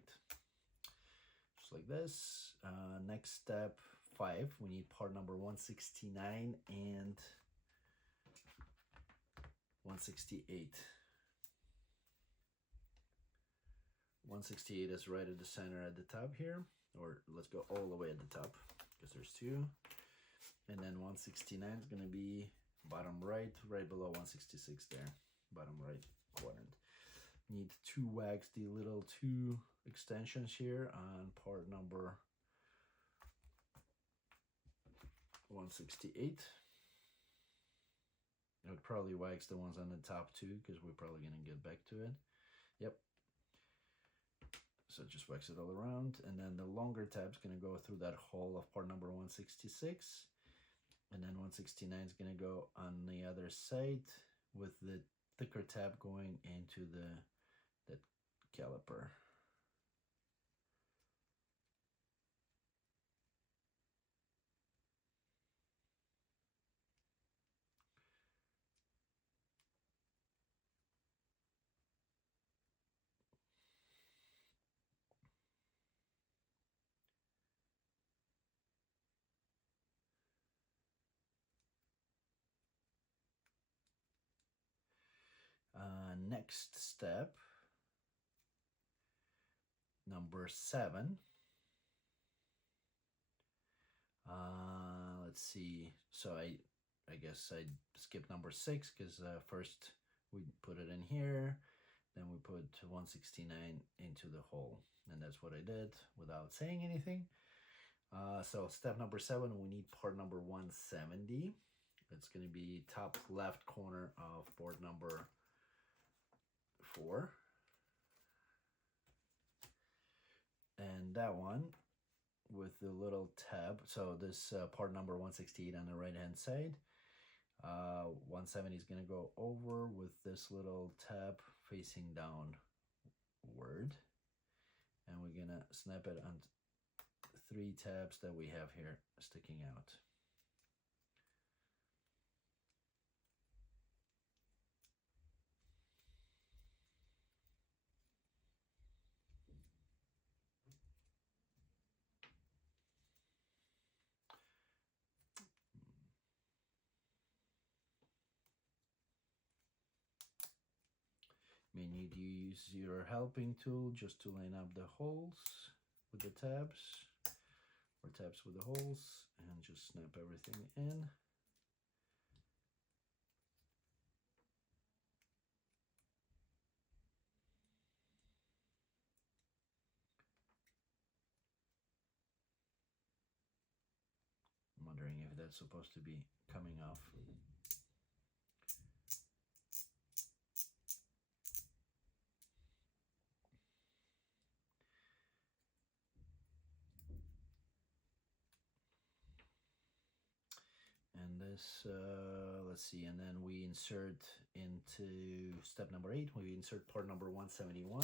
just like this. Next step 5, we need part number 169 and 168. 168 is right at the center at the top here, or let's go all the way at the top because there's 2. And then 169 is going to be bottom right, right below 166 there, bottom right quadrant. Need to wax the little 2 extensions here on part number 168. I would probably wax the ones on the top too, because we're probably going to get back to it. Yep. So just wax it all around, and then the longer tab's going to go through that hole of part number 166, and then 169 is going to go on the other side with the thicker tab going into that caliper. Next step, number 7. Let's see. So I guess I skipped number 6 because first we put it in here, then we put 169 into the hole, and that's what I did without saying anything. So step number 7, we need part number 170. It's going to be top left corner of board number 4, and that one with the little tab. So this part number 168 on the right hand side, 170 is going to go over with this little tab facing downward, and we're going to snap it on 3 tabs that we have here sticking out. May need to use your helping tool just to line up the holes with the tabs, or tabs with the holes, and just snap everything in. I'm wondering if that's supposed to be coming off. And this, let's see, and then we insert into step number 8, we insert part number 171,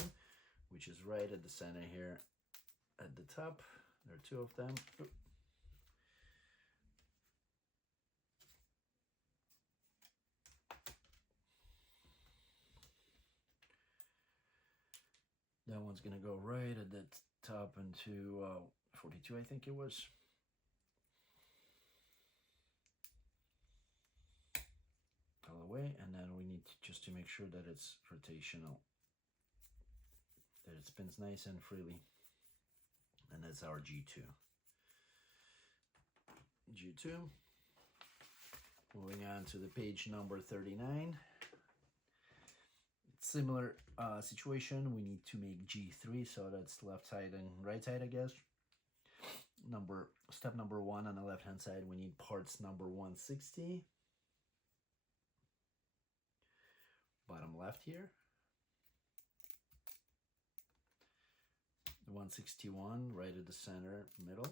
which is right at the center here at the top. There are 2 of them. Oop. That one's going to go right at the top into 42, I think it was. All the way, and then we need just to make sure that it's rotational, that it spins nice and freely, and that's our G2. G2. Moving on to the page number 39. Similar situation, we need to make G3, so that's left side and right side, I guess. Step number 1 on the left hand side, we need parts number 160. Bottom left here. 161 right at the center, middle.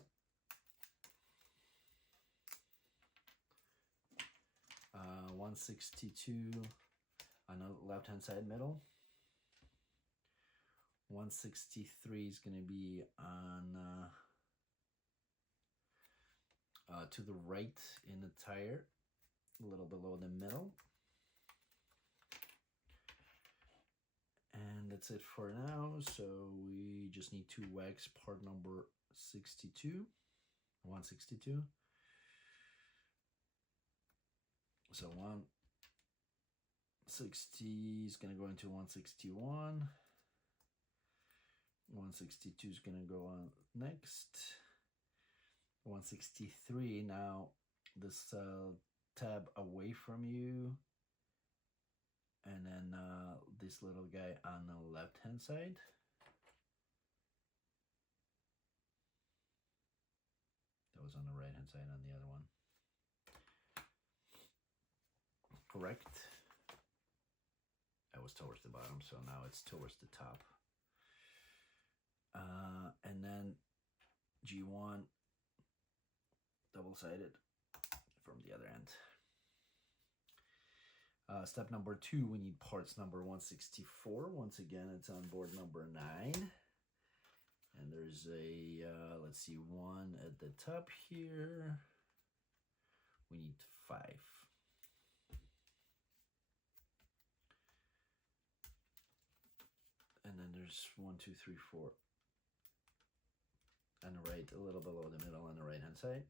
1 162 on the left hand side middle. 163 is going to be on to the right in the tire, a little below the middle. And that's it for now. So we just need to wax part number 62, 162. So 160 is going to go into 161. 162 is going to go on next. 163, now this tab away from you, and then this little guy on the left hand side. That was on the right hand side on the other one. Correct. That was towards the bottom, so now it's towards the top. And then G1 double-sided from the other end. Step number 2, we need parts number 164. Once again, it's on board number 9. And there's a, let's see, 1 at the top here. We need 5. And then there's 1, 2, 3, 4 on the right, a little below the middle on the right hand side.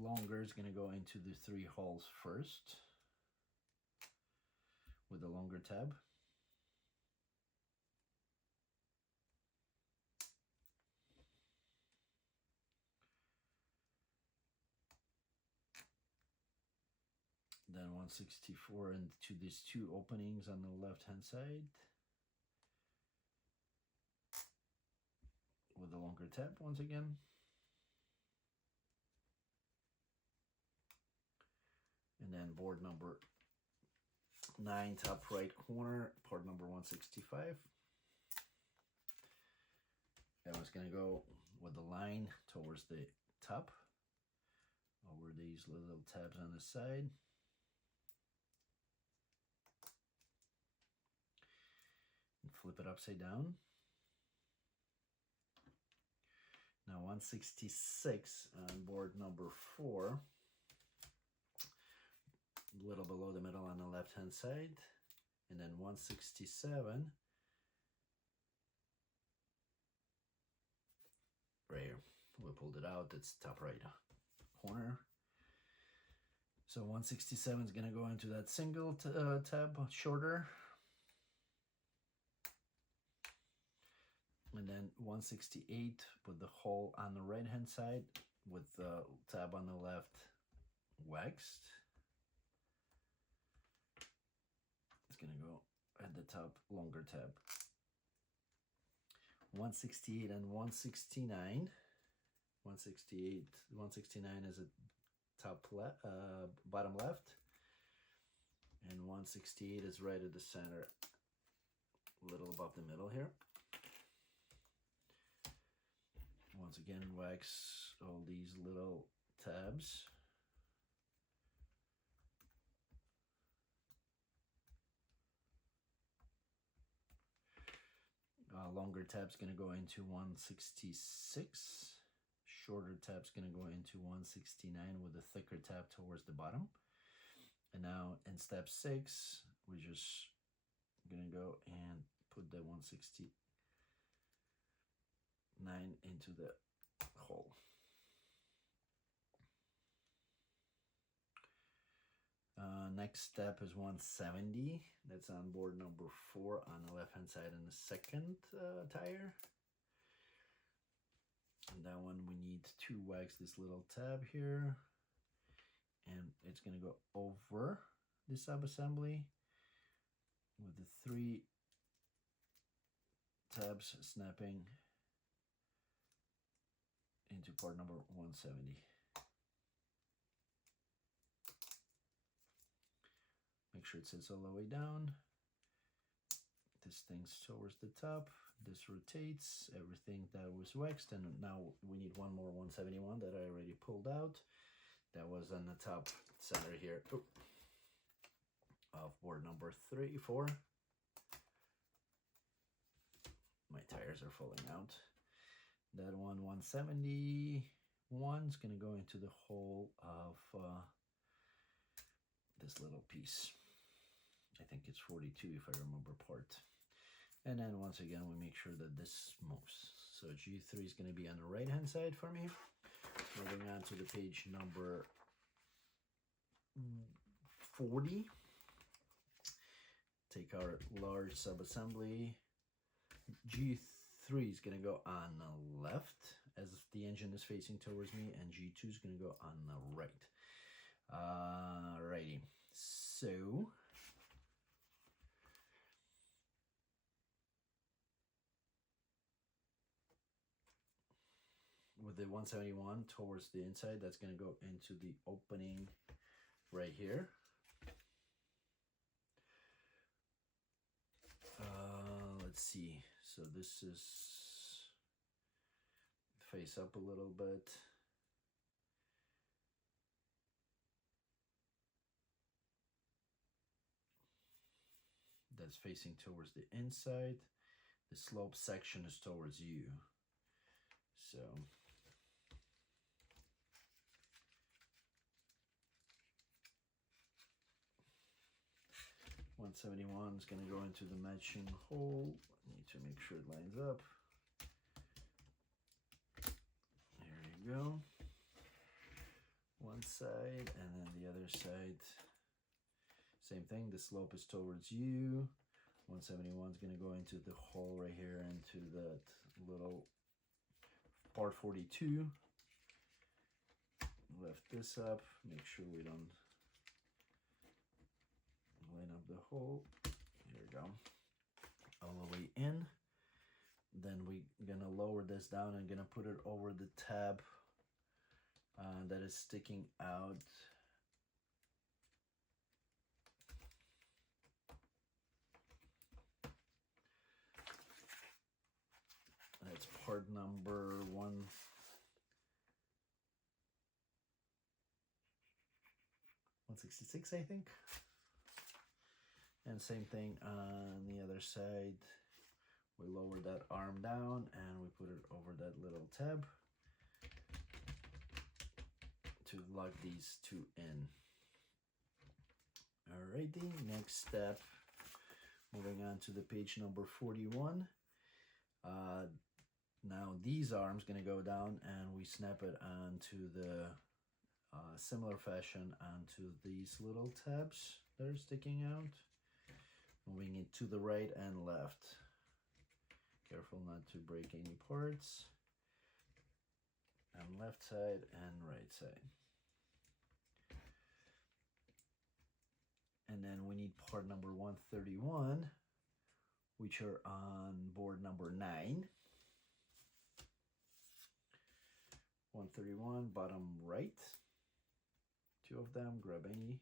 Longer is going to go into the 3 holes first with the longer tab. Then 164 into these 2 openings on the left hand side with the longer tab once again. And then board number 9, top right corner, part number 165. That one's going to go with the line towards the top over these little tabs on the side. And flip it upside down. Now 166 on board number 4. A little below the middle on the left hand side, and then 167 right here. We pulled it out, it's top right corner. So 167 is going to go into that single tab shorter, and then 168 with the hole on the right hand side with the tab on the left waxed. Going to go at the top, longer tab. 168 and 169. 168, 169 is a top left, bottom left, and 168 is right at the center, a little above the middle here. Once again, wax all these little tabs. Longer tab's going to go into 166. Shorter tab's going to go into 169 with a thicker tab towards the bottom. And now in step 6, we're just going to go and put the 169 into the hole. Next step is 170. That's on board number 4 on the left hand side in the second tire. And that one we need to wax this little tab here, and it's going to go over the sub-assembly with the 3 tabs snapping into part number 170. Make sure it sits all the way down. This thing's towards the top. this rotates everything that was waxed, and now we need one more 171 that I already pulled out. That was on the top center here of board number 4. My tires are falling out. That 171 is going to go into the hole of this little piece. I think it's 42 if I remember part. And then once again, we make sure that this moves. So G3 is going to be on the right hand side for me. Moving on to the page number 40. Take our large subassembly. G3 is going to go on the left as the engine is facing towards me, and G2 is going to go on the right. Alrighty, so with the 171 towards the inside, that's going to go into the opening right here. Let's see. So this is face up a little bit. That's facing towards the inside. The slope section is towards you. So 171 is going to go into the matching hole. I need to make sure it lines up. There you go. One side, and then the other side. Same thing, the slope is towards you. 171 is going to go into the hole right here, into that little part 42. Lift this up, make sure we don't line up the hole. Here we go. All the way in. Then we're gonna lower this down and gonna put it over the tab that is sticking out. That's part number 166, I think. And same thing on the other side. We lower that arm down and we put it over that little tab to lock these two in. Alrighty, next step. Moving on to the page number 41. Now these arms gonna go down and we snap it onto the similar fashion onto these little tabs that are sticking out. Moving it to the right and left. Careful not to break any parts. And left side and right side. And then we need part number 131, which are on board number 9. 131, bottom right. 2 of them, grab any.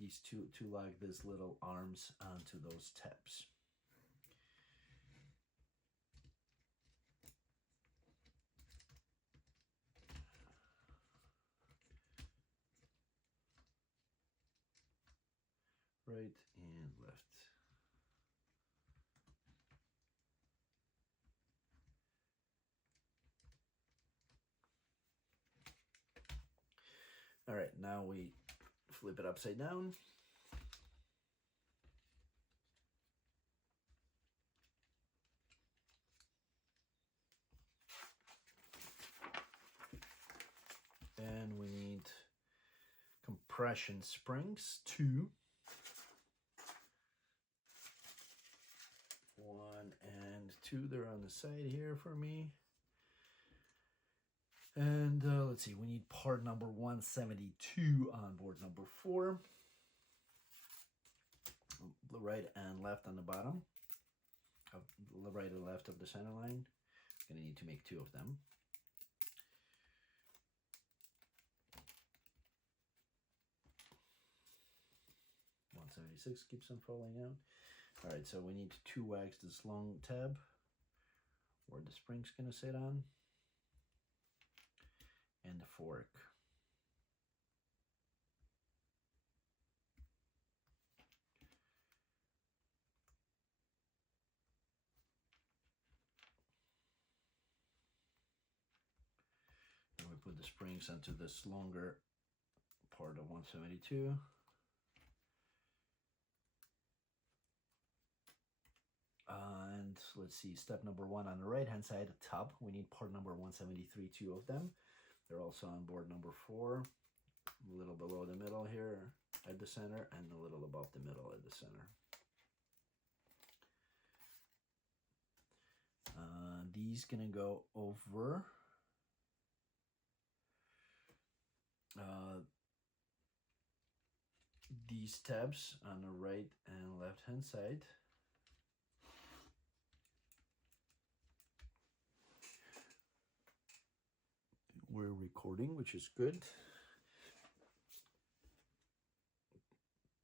These two to lock these little arms onto those tabs. Right and left. All right, now we flip it upside down. And we need compression springs, 2. 1 and 2, they're on the side here for me. And let's see, we need part number 172 on board number 4. The right and left on the bottom. The right and left of the center line. Gonna need to make 2 of them. .176 keeps on falling out. All right, so we need to wax this long tab where the spring's gonna sit on, and the fork. And we put the springs onto this longer part of 172. And let's see, step number 1 on the right hand side, top, we need part number 173, 2 of them. They're also on board number 4, a little below the middle here at the center, and a little above the middle at the center. These gonna go over these tabs on the right and left hand side. We're recording, which is good.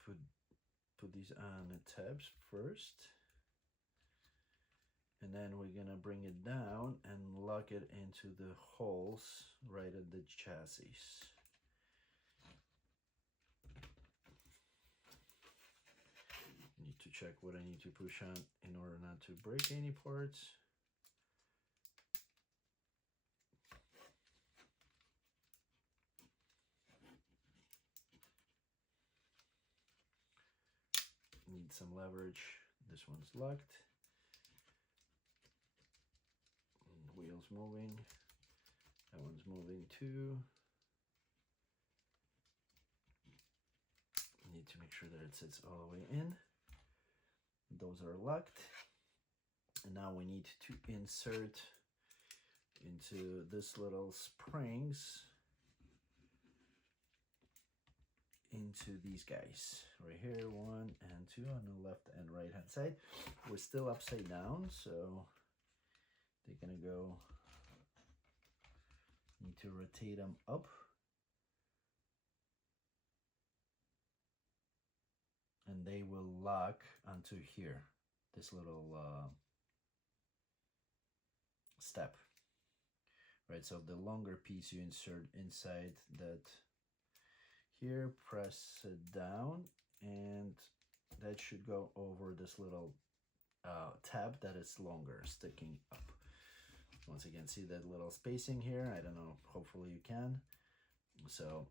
Put these on the tabs first, and then we're gonna bring it down and lock it into the holes right at the chassis. Need to check what I need to push on in order not to break any parts. Need some leverage. This one's locked. And the wheel's moving. That one's moving too. Need to make sure that it sits all the way in. Those are locked. And now we need to insert into this little springs into these guys right here, 1 and 2 on the left and right hand side. We're still upside down, so they're gonna go, need to rotate them up, and they will lock onto here, this little step, right? So the longer piece you insert inside that here, press it down, and that should go over this little tab that is longer, sticking up. Once again, see that little spacing here? I don't know, hopefully you can. So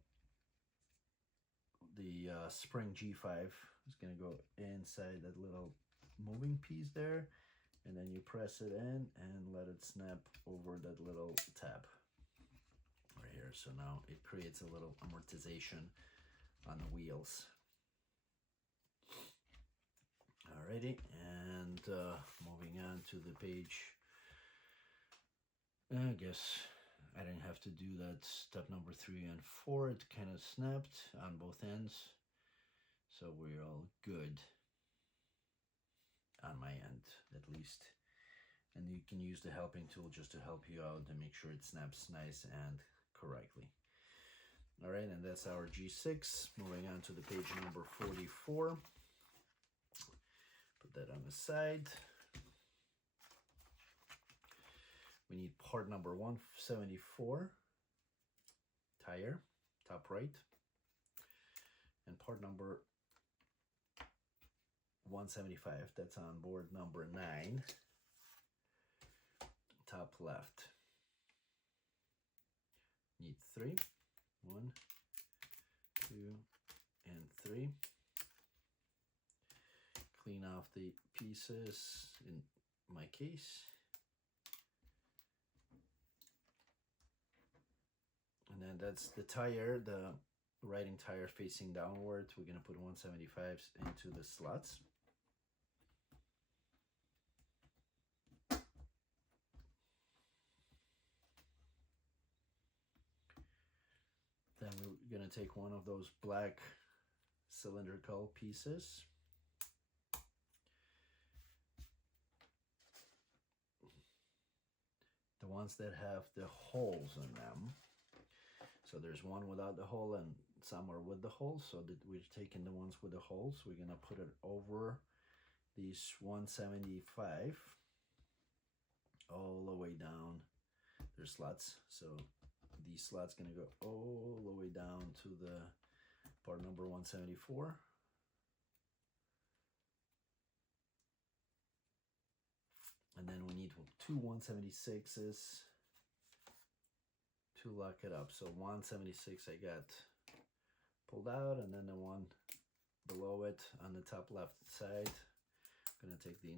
the spring G5 is gonna go inside that little moving piece there, and then you press it in and let it snap over that little tab right here. So now it creates a little amortization on the wheels. Alrighty, and moving on to the page. I guess I didn't have to do that step number 3 and 4. It kind of snapped on both ends, so we're all good on my end at least. And you can use the helping tool just to help you out and make sure it snaps nice and correctly. All right, and that's our G6. Moving on to the page number 44. Put that on the side. We need part number 174, tire, top right, and part number 175, that's on board number 9, top left. Need 3, 1, 2, and 3. Clean off the pieces in my case. And then that's the tire, the riding tire facing downwards. We're gonna put 175s into the slots. Then we're gonna take one of those black cylindrical pieces. The ones that have the holes in them. So there's one without the hole and some are with the holes. So that we're taking the ones with the holes. We're gonna put it over these 175 all the way down. There's slots, so these slots gonna go all the way down to the part number 174. And then we need two 176s to lock it up. So 176 I got pulled out, and then the one below it on the top left side, I'm gonna take the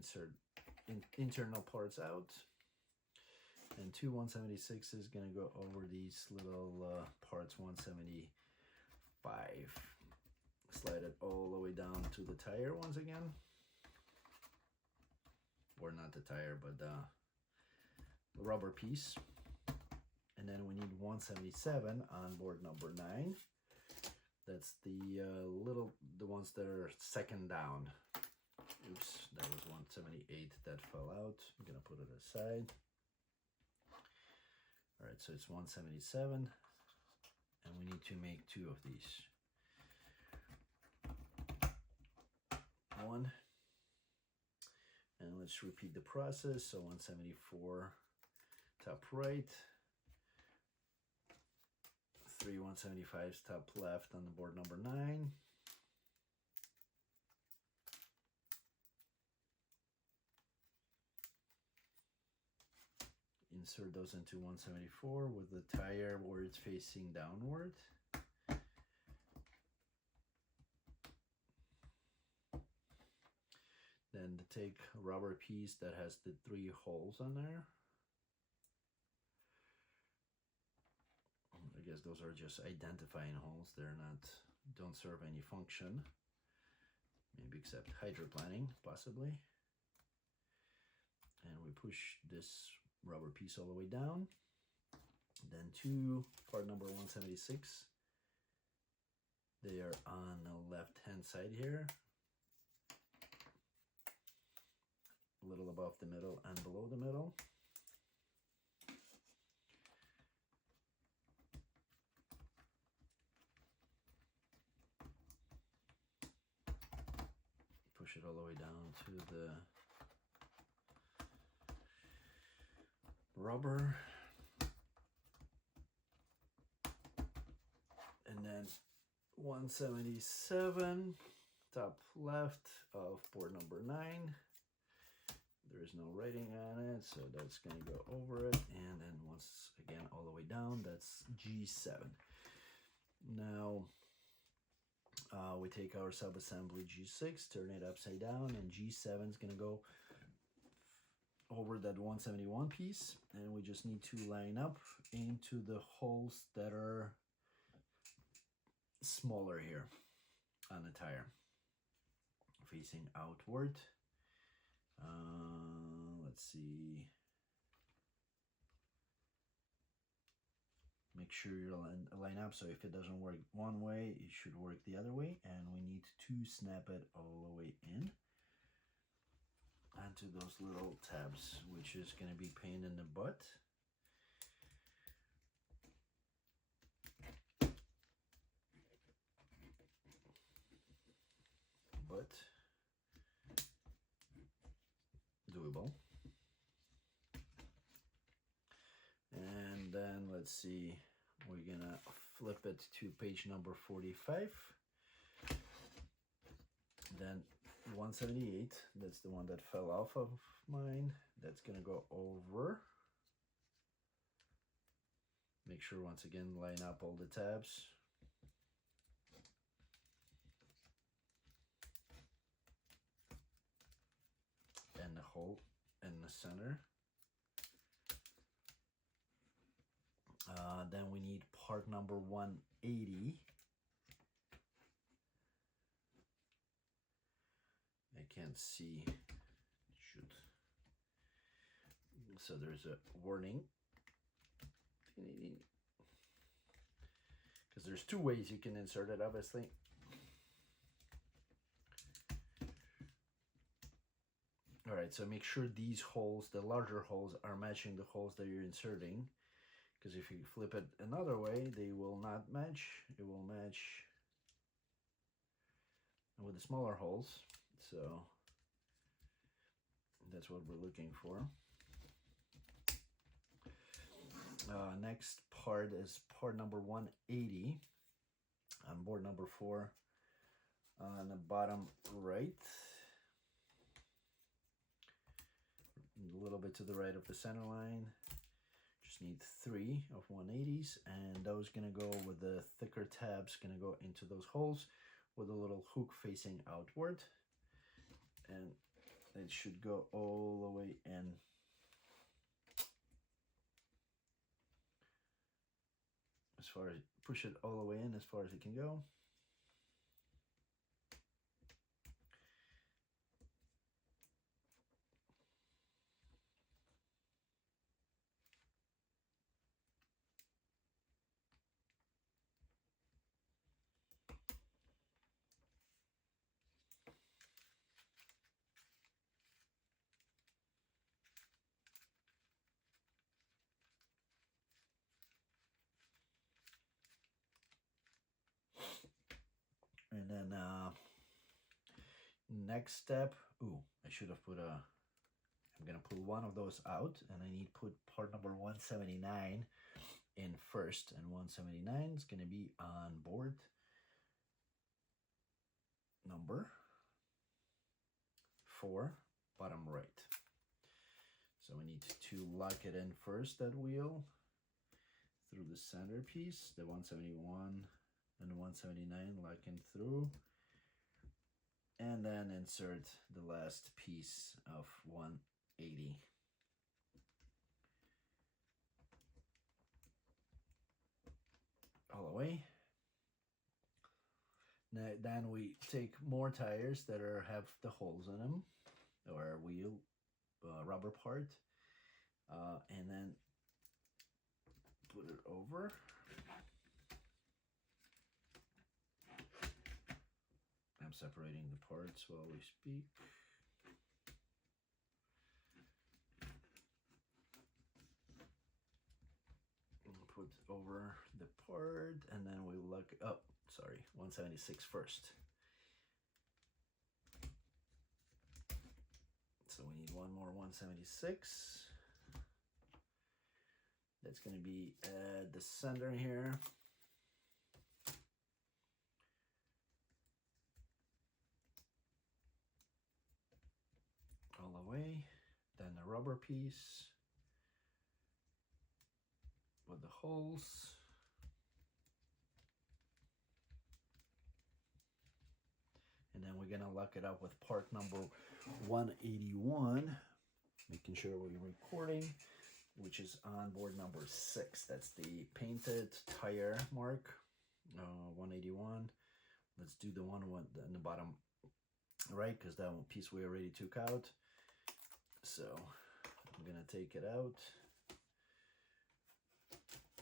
internal parts out, and two 176 is gonna go over these little parts 175. Slide it all the way down to the tire once again, or not the tire, but the rubber piece. And then we need 177 on board number 9. That's the the ones that are second down. Oops, that was 178 that fell out. I'm gonna put it aside. All right, so it's 177, and we need to make 2 of these. One, and let's repeat the process. So 174 top right, 3 175s top left on the board number 9. Insert those into 174 with the tire where it's facing downward. Then take a rubber piece that has the 3 holes on there. I guess those are just identifying holes. They're not, don't serve any function. Maybe except hydroplaning, possibly. And we push this rubber piece all the way down. Then 2, part number 176. They are on the left-hand side here. A little above the middle and below the middle. Push it all the way down to the rubber. And then 177, top left of board number 9. There is no writing on it, so that's going to go over it. And then once again, all the way down, that's G7. Now, we take our sub-assembly G6, turn it upside down, and G7 is going to go over that 171 piece. And we just need to line up into the holes that are smaller here on the tire, facing outward. Let's see. Make sure you line up, so if it doesn't work one way, it should work the other way. And we need to snap it all the way in onto those little tabs, which is going to be pain in the butt. But doable. And then let's see, we're gonna flip it to page number 45. Then 178, that's the one that fell off of mine. That's gonna go over. Make sure once again line up all the tabs. And the hole in the center. Then we need part number 180. I can't see. Shoot. So there's a warning. Because there's 2 ways you can insert it, obviously. All right, so make sure these holes, the larger holes, are matching the holes that you're inserting. Because if you flip it another way, they will not match. It will match with the smaller holes. So That's what we're looking for. Next part is part number 180 on board number 4 on the bottom right, a little bit to the right of the center line. Just need 3 of 180s, and those gonna go with the thicker tabs, gonna go into those holes with a little hook facing outward, and it should go all the way in. As far as, push it all the way in as far as it can go. And then next step, I should have put I'm gonna pull one of those out, and I need to put part number 179 in first, and 179 is gonna be on board number 4, bottom right. So we need to lock it in first, that wheel, through the center piece, the 171 and the 179 locking through, and then insert the last piece of 180. All the way. Now, then we take more tires that have the holes in them, or wheel rubber part, and then put it over. I'm separating the parts while we speak. Put over the part, and then we look up. 176 first. So we need one more 176. That's going to be at the center here. All the way. Then the rubber piece with the holes. And then we're gonna lock it up with part number 181, making sure we're recording, which is on board number 6. That's the painted tire mark, 181. Let's do the one in the bottom right, because that one piece we already took out. So I'm gonna take it out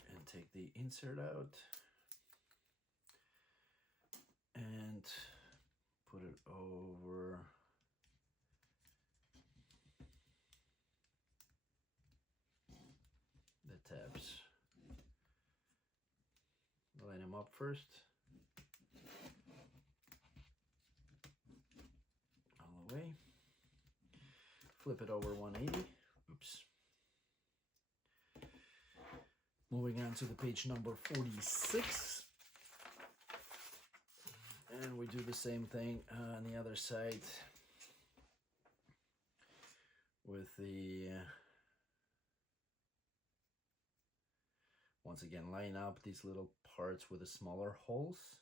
and take the insert out and put it over the tabs. Line them up first. All the way. Flip it over 180. Oops. Moving on to the page number 46. And we do the same thing on the other side with the, once again, line up these little parts with the smaller holes.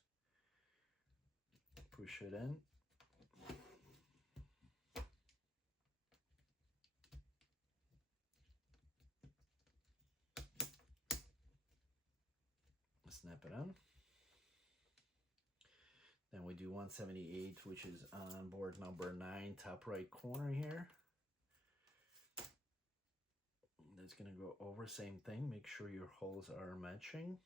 Push it in. Snap it on. Then we do 178, which is on board number 9, top right corner here. That's going to go over, same thing. Make sure your holes are matching.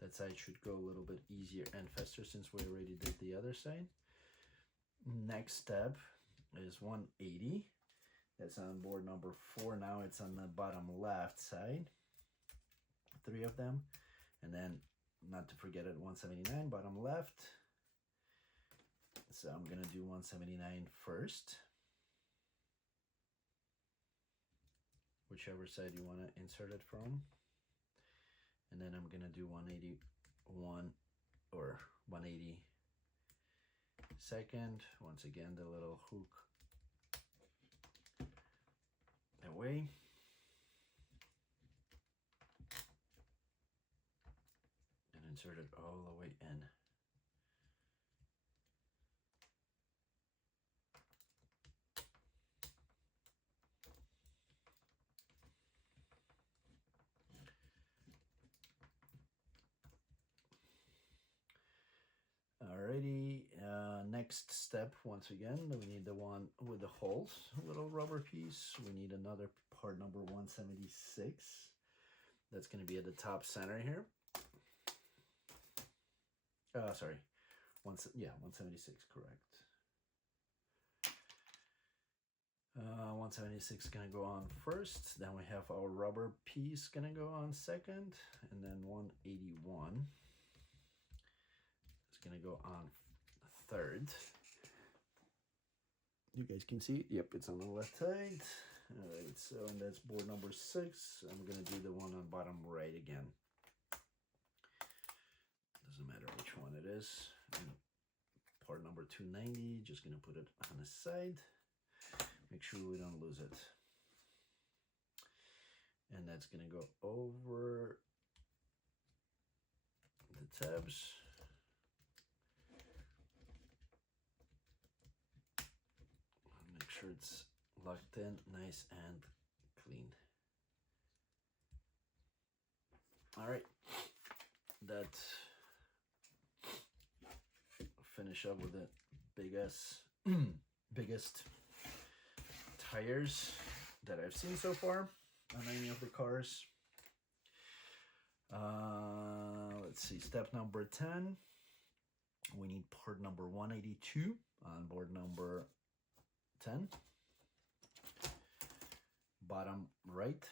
That side should go a little bit easier and faster since we already did the other side. Next step is 180. That's on board number 4 now. It's on the bottom left side. 3 of them. And then not to forget it, 179 bottom left. So I'm gonna do 179 first, whichever side you want to insert it from, and then I'm gonna do 181 or 180 second. Once again, the little hook away. And insert it all the way in. Alrighty, next step, once again, we need the one with the holes, little rubber piece. We need another part number 176. That's going to be at the top center here. Sorry, 176, correct. 176 is going to go on first, then we have our rubber piece going to go on second, and then 181 is going to go on third. You guys can see it. Yep, it's on the left side. All right, so and that's board number 6. I'm going to do the one on bottom right again. Doesn't matter which one it is. And part number 290, just going to put it on the side. Make sure we don't lose it. And that's going to go over the tabs. Make sure it's locked in, nice and clean. All right, that finish up with the biggest tires that I've seen so far on any of the cars. Let's see, step number 10. We need part number 182 on board number 10. Bottom right.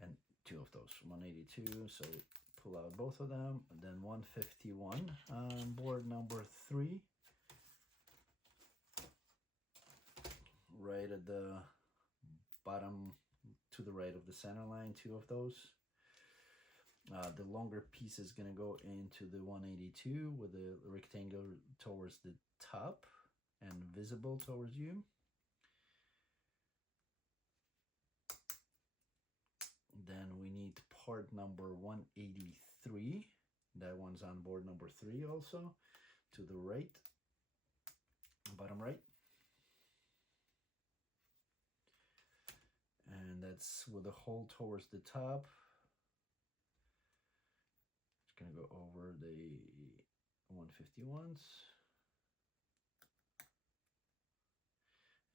And 2 of those, 182, so pull out both of them. And then 151 on board number 3. Right at the bottom to the right of the center line, 2 of those. The longer piece is going to go into the 182 with the rectangle towards the top and visible towards you. Then we need part number 183. That one's on board number 3 also, to the right, bottom right. And that's with a hole towards the top. It's going to go over the 151s.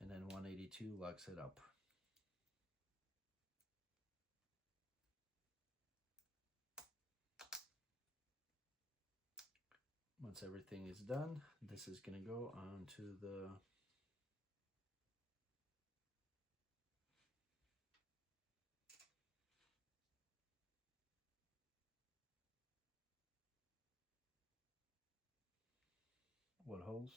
And then 182 locks it up. Once everything is done, this is going to go onto the what holes?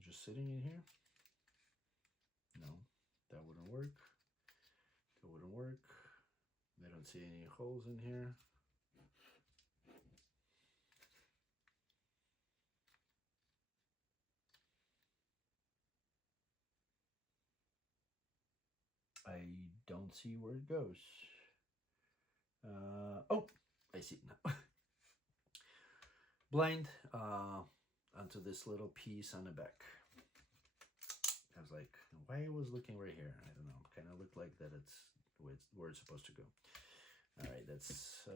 Just sitting in here? No, that wouldn't work. That wouldn't work. I don't see any holes in here. I don't see where it goes. Oh, I see it now. Blind onto this little piece on the back. I was like, why I was looking right here? I don't know. Kind of looked like that it's where it's supposed to go. All right, that's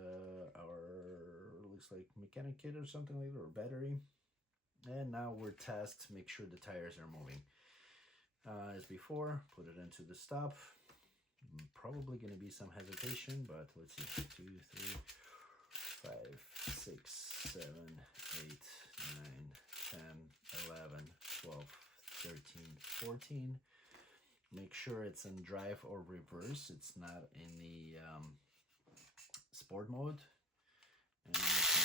our, looks like mechanic kit or something like that, or battery. And now we're test, make sure the tires are moving. As before, put it into the stop. Probably going to be some hesitation, but let's see. 2, 3, 5, 6, 7, 8, 9, 10, 11, 12, 13, 14. Make sure it's in drive or reverse. It's not in the sport mode. And it's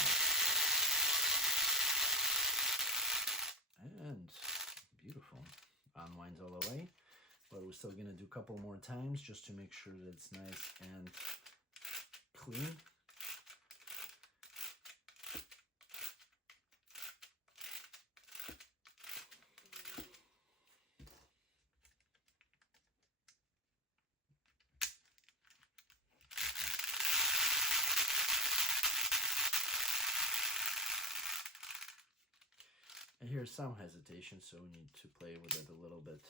not. And beautiful. Unwinds all the way. But we're still going to do a couple more times just to make sure that it's nice and clean. I hear some hesitation, so we need to play with it a little bit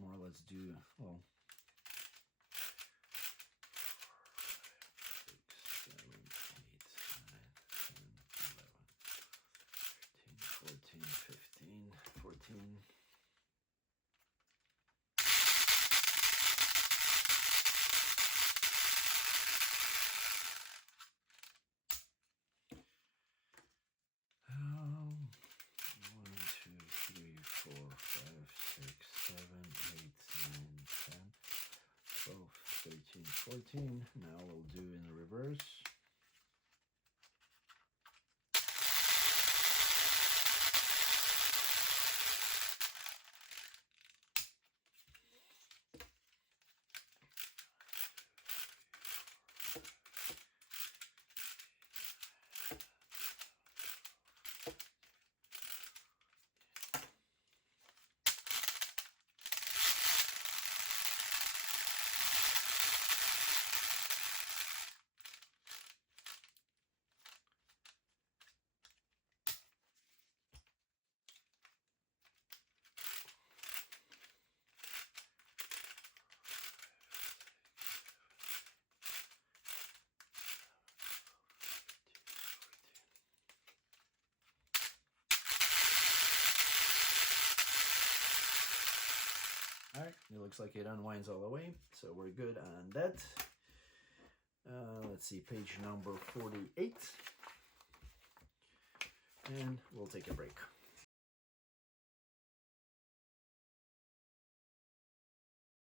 more. Let's do, well, 4, 5, 6, 7, 8, 9, 10, 11, 13, 14, 15, 14. Now we'll do in reverse. All right, it looks like it unwinds all the way, so we're good on that. Let's see, page number 48, and we'll take a break.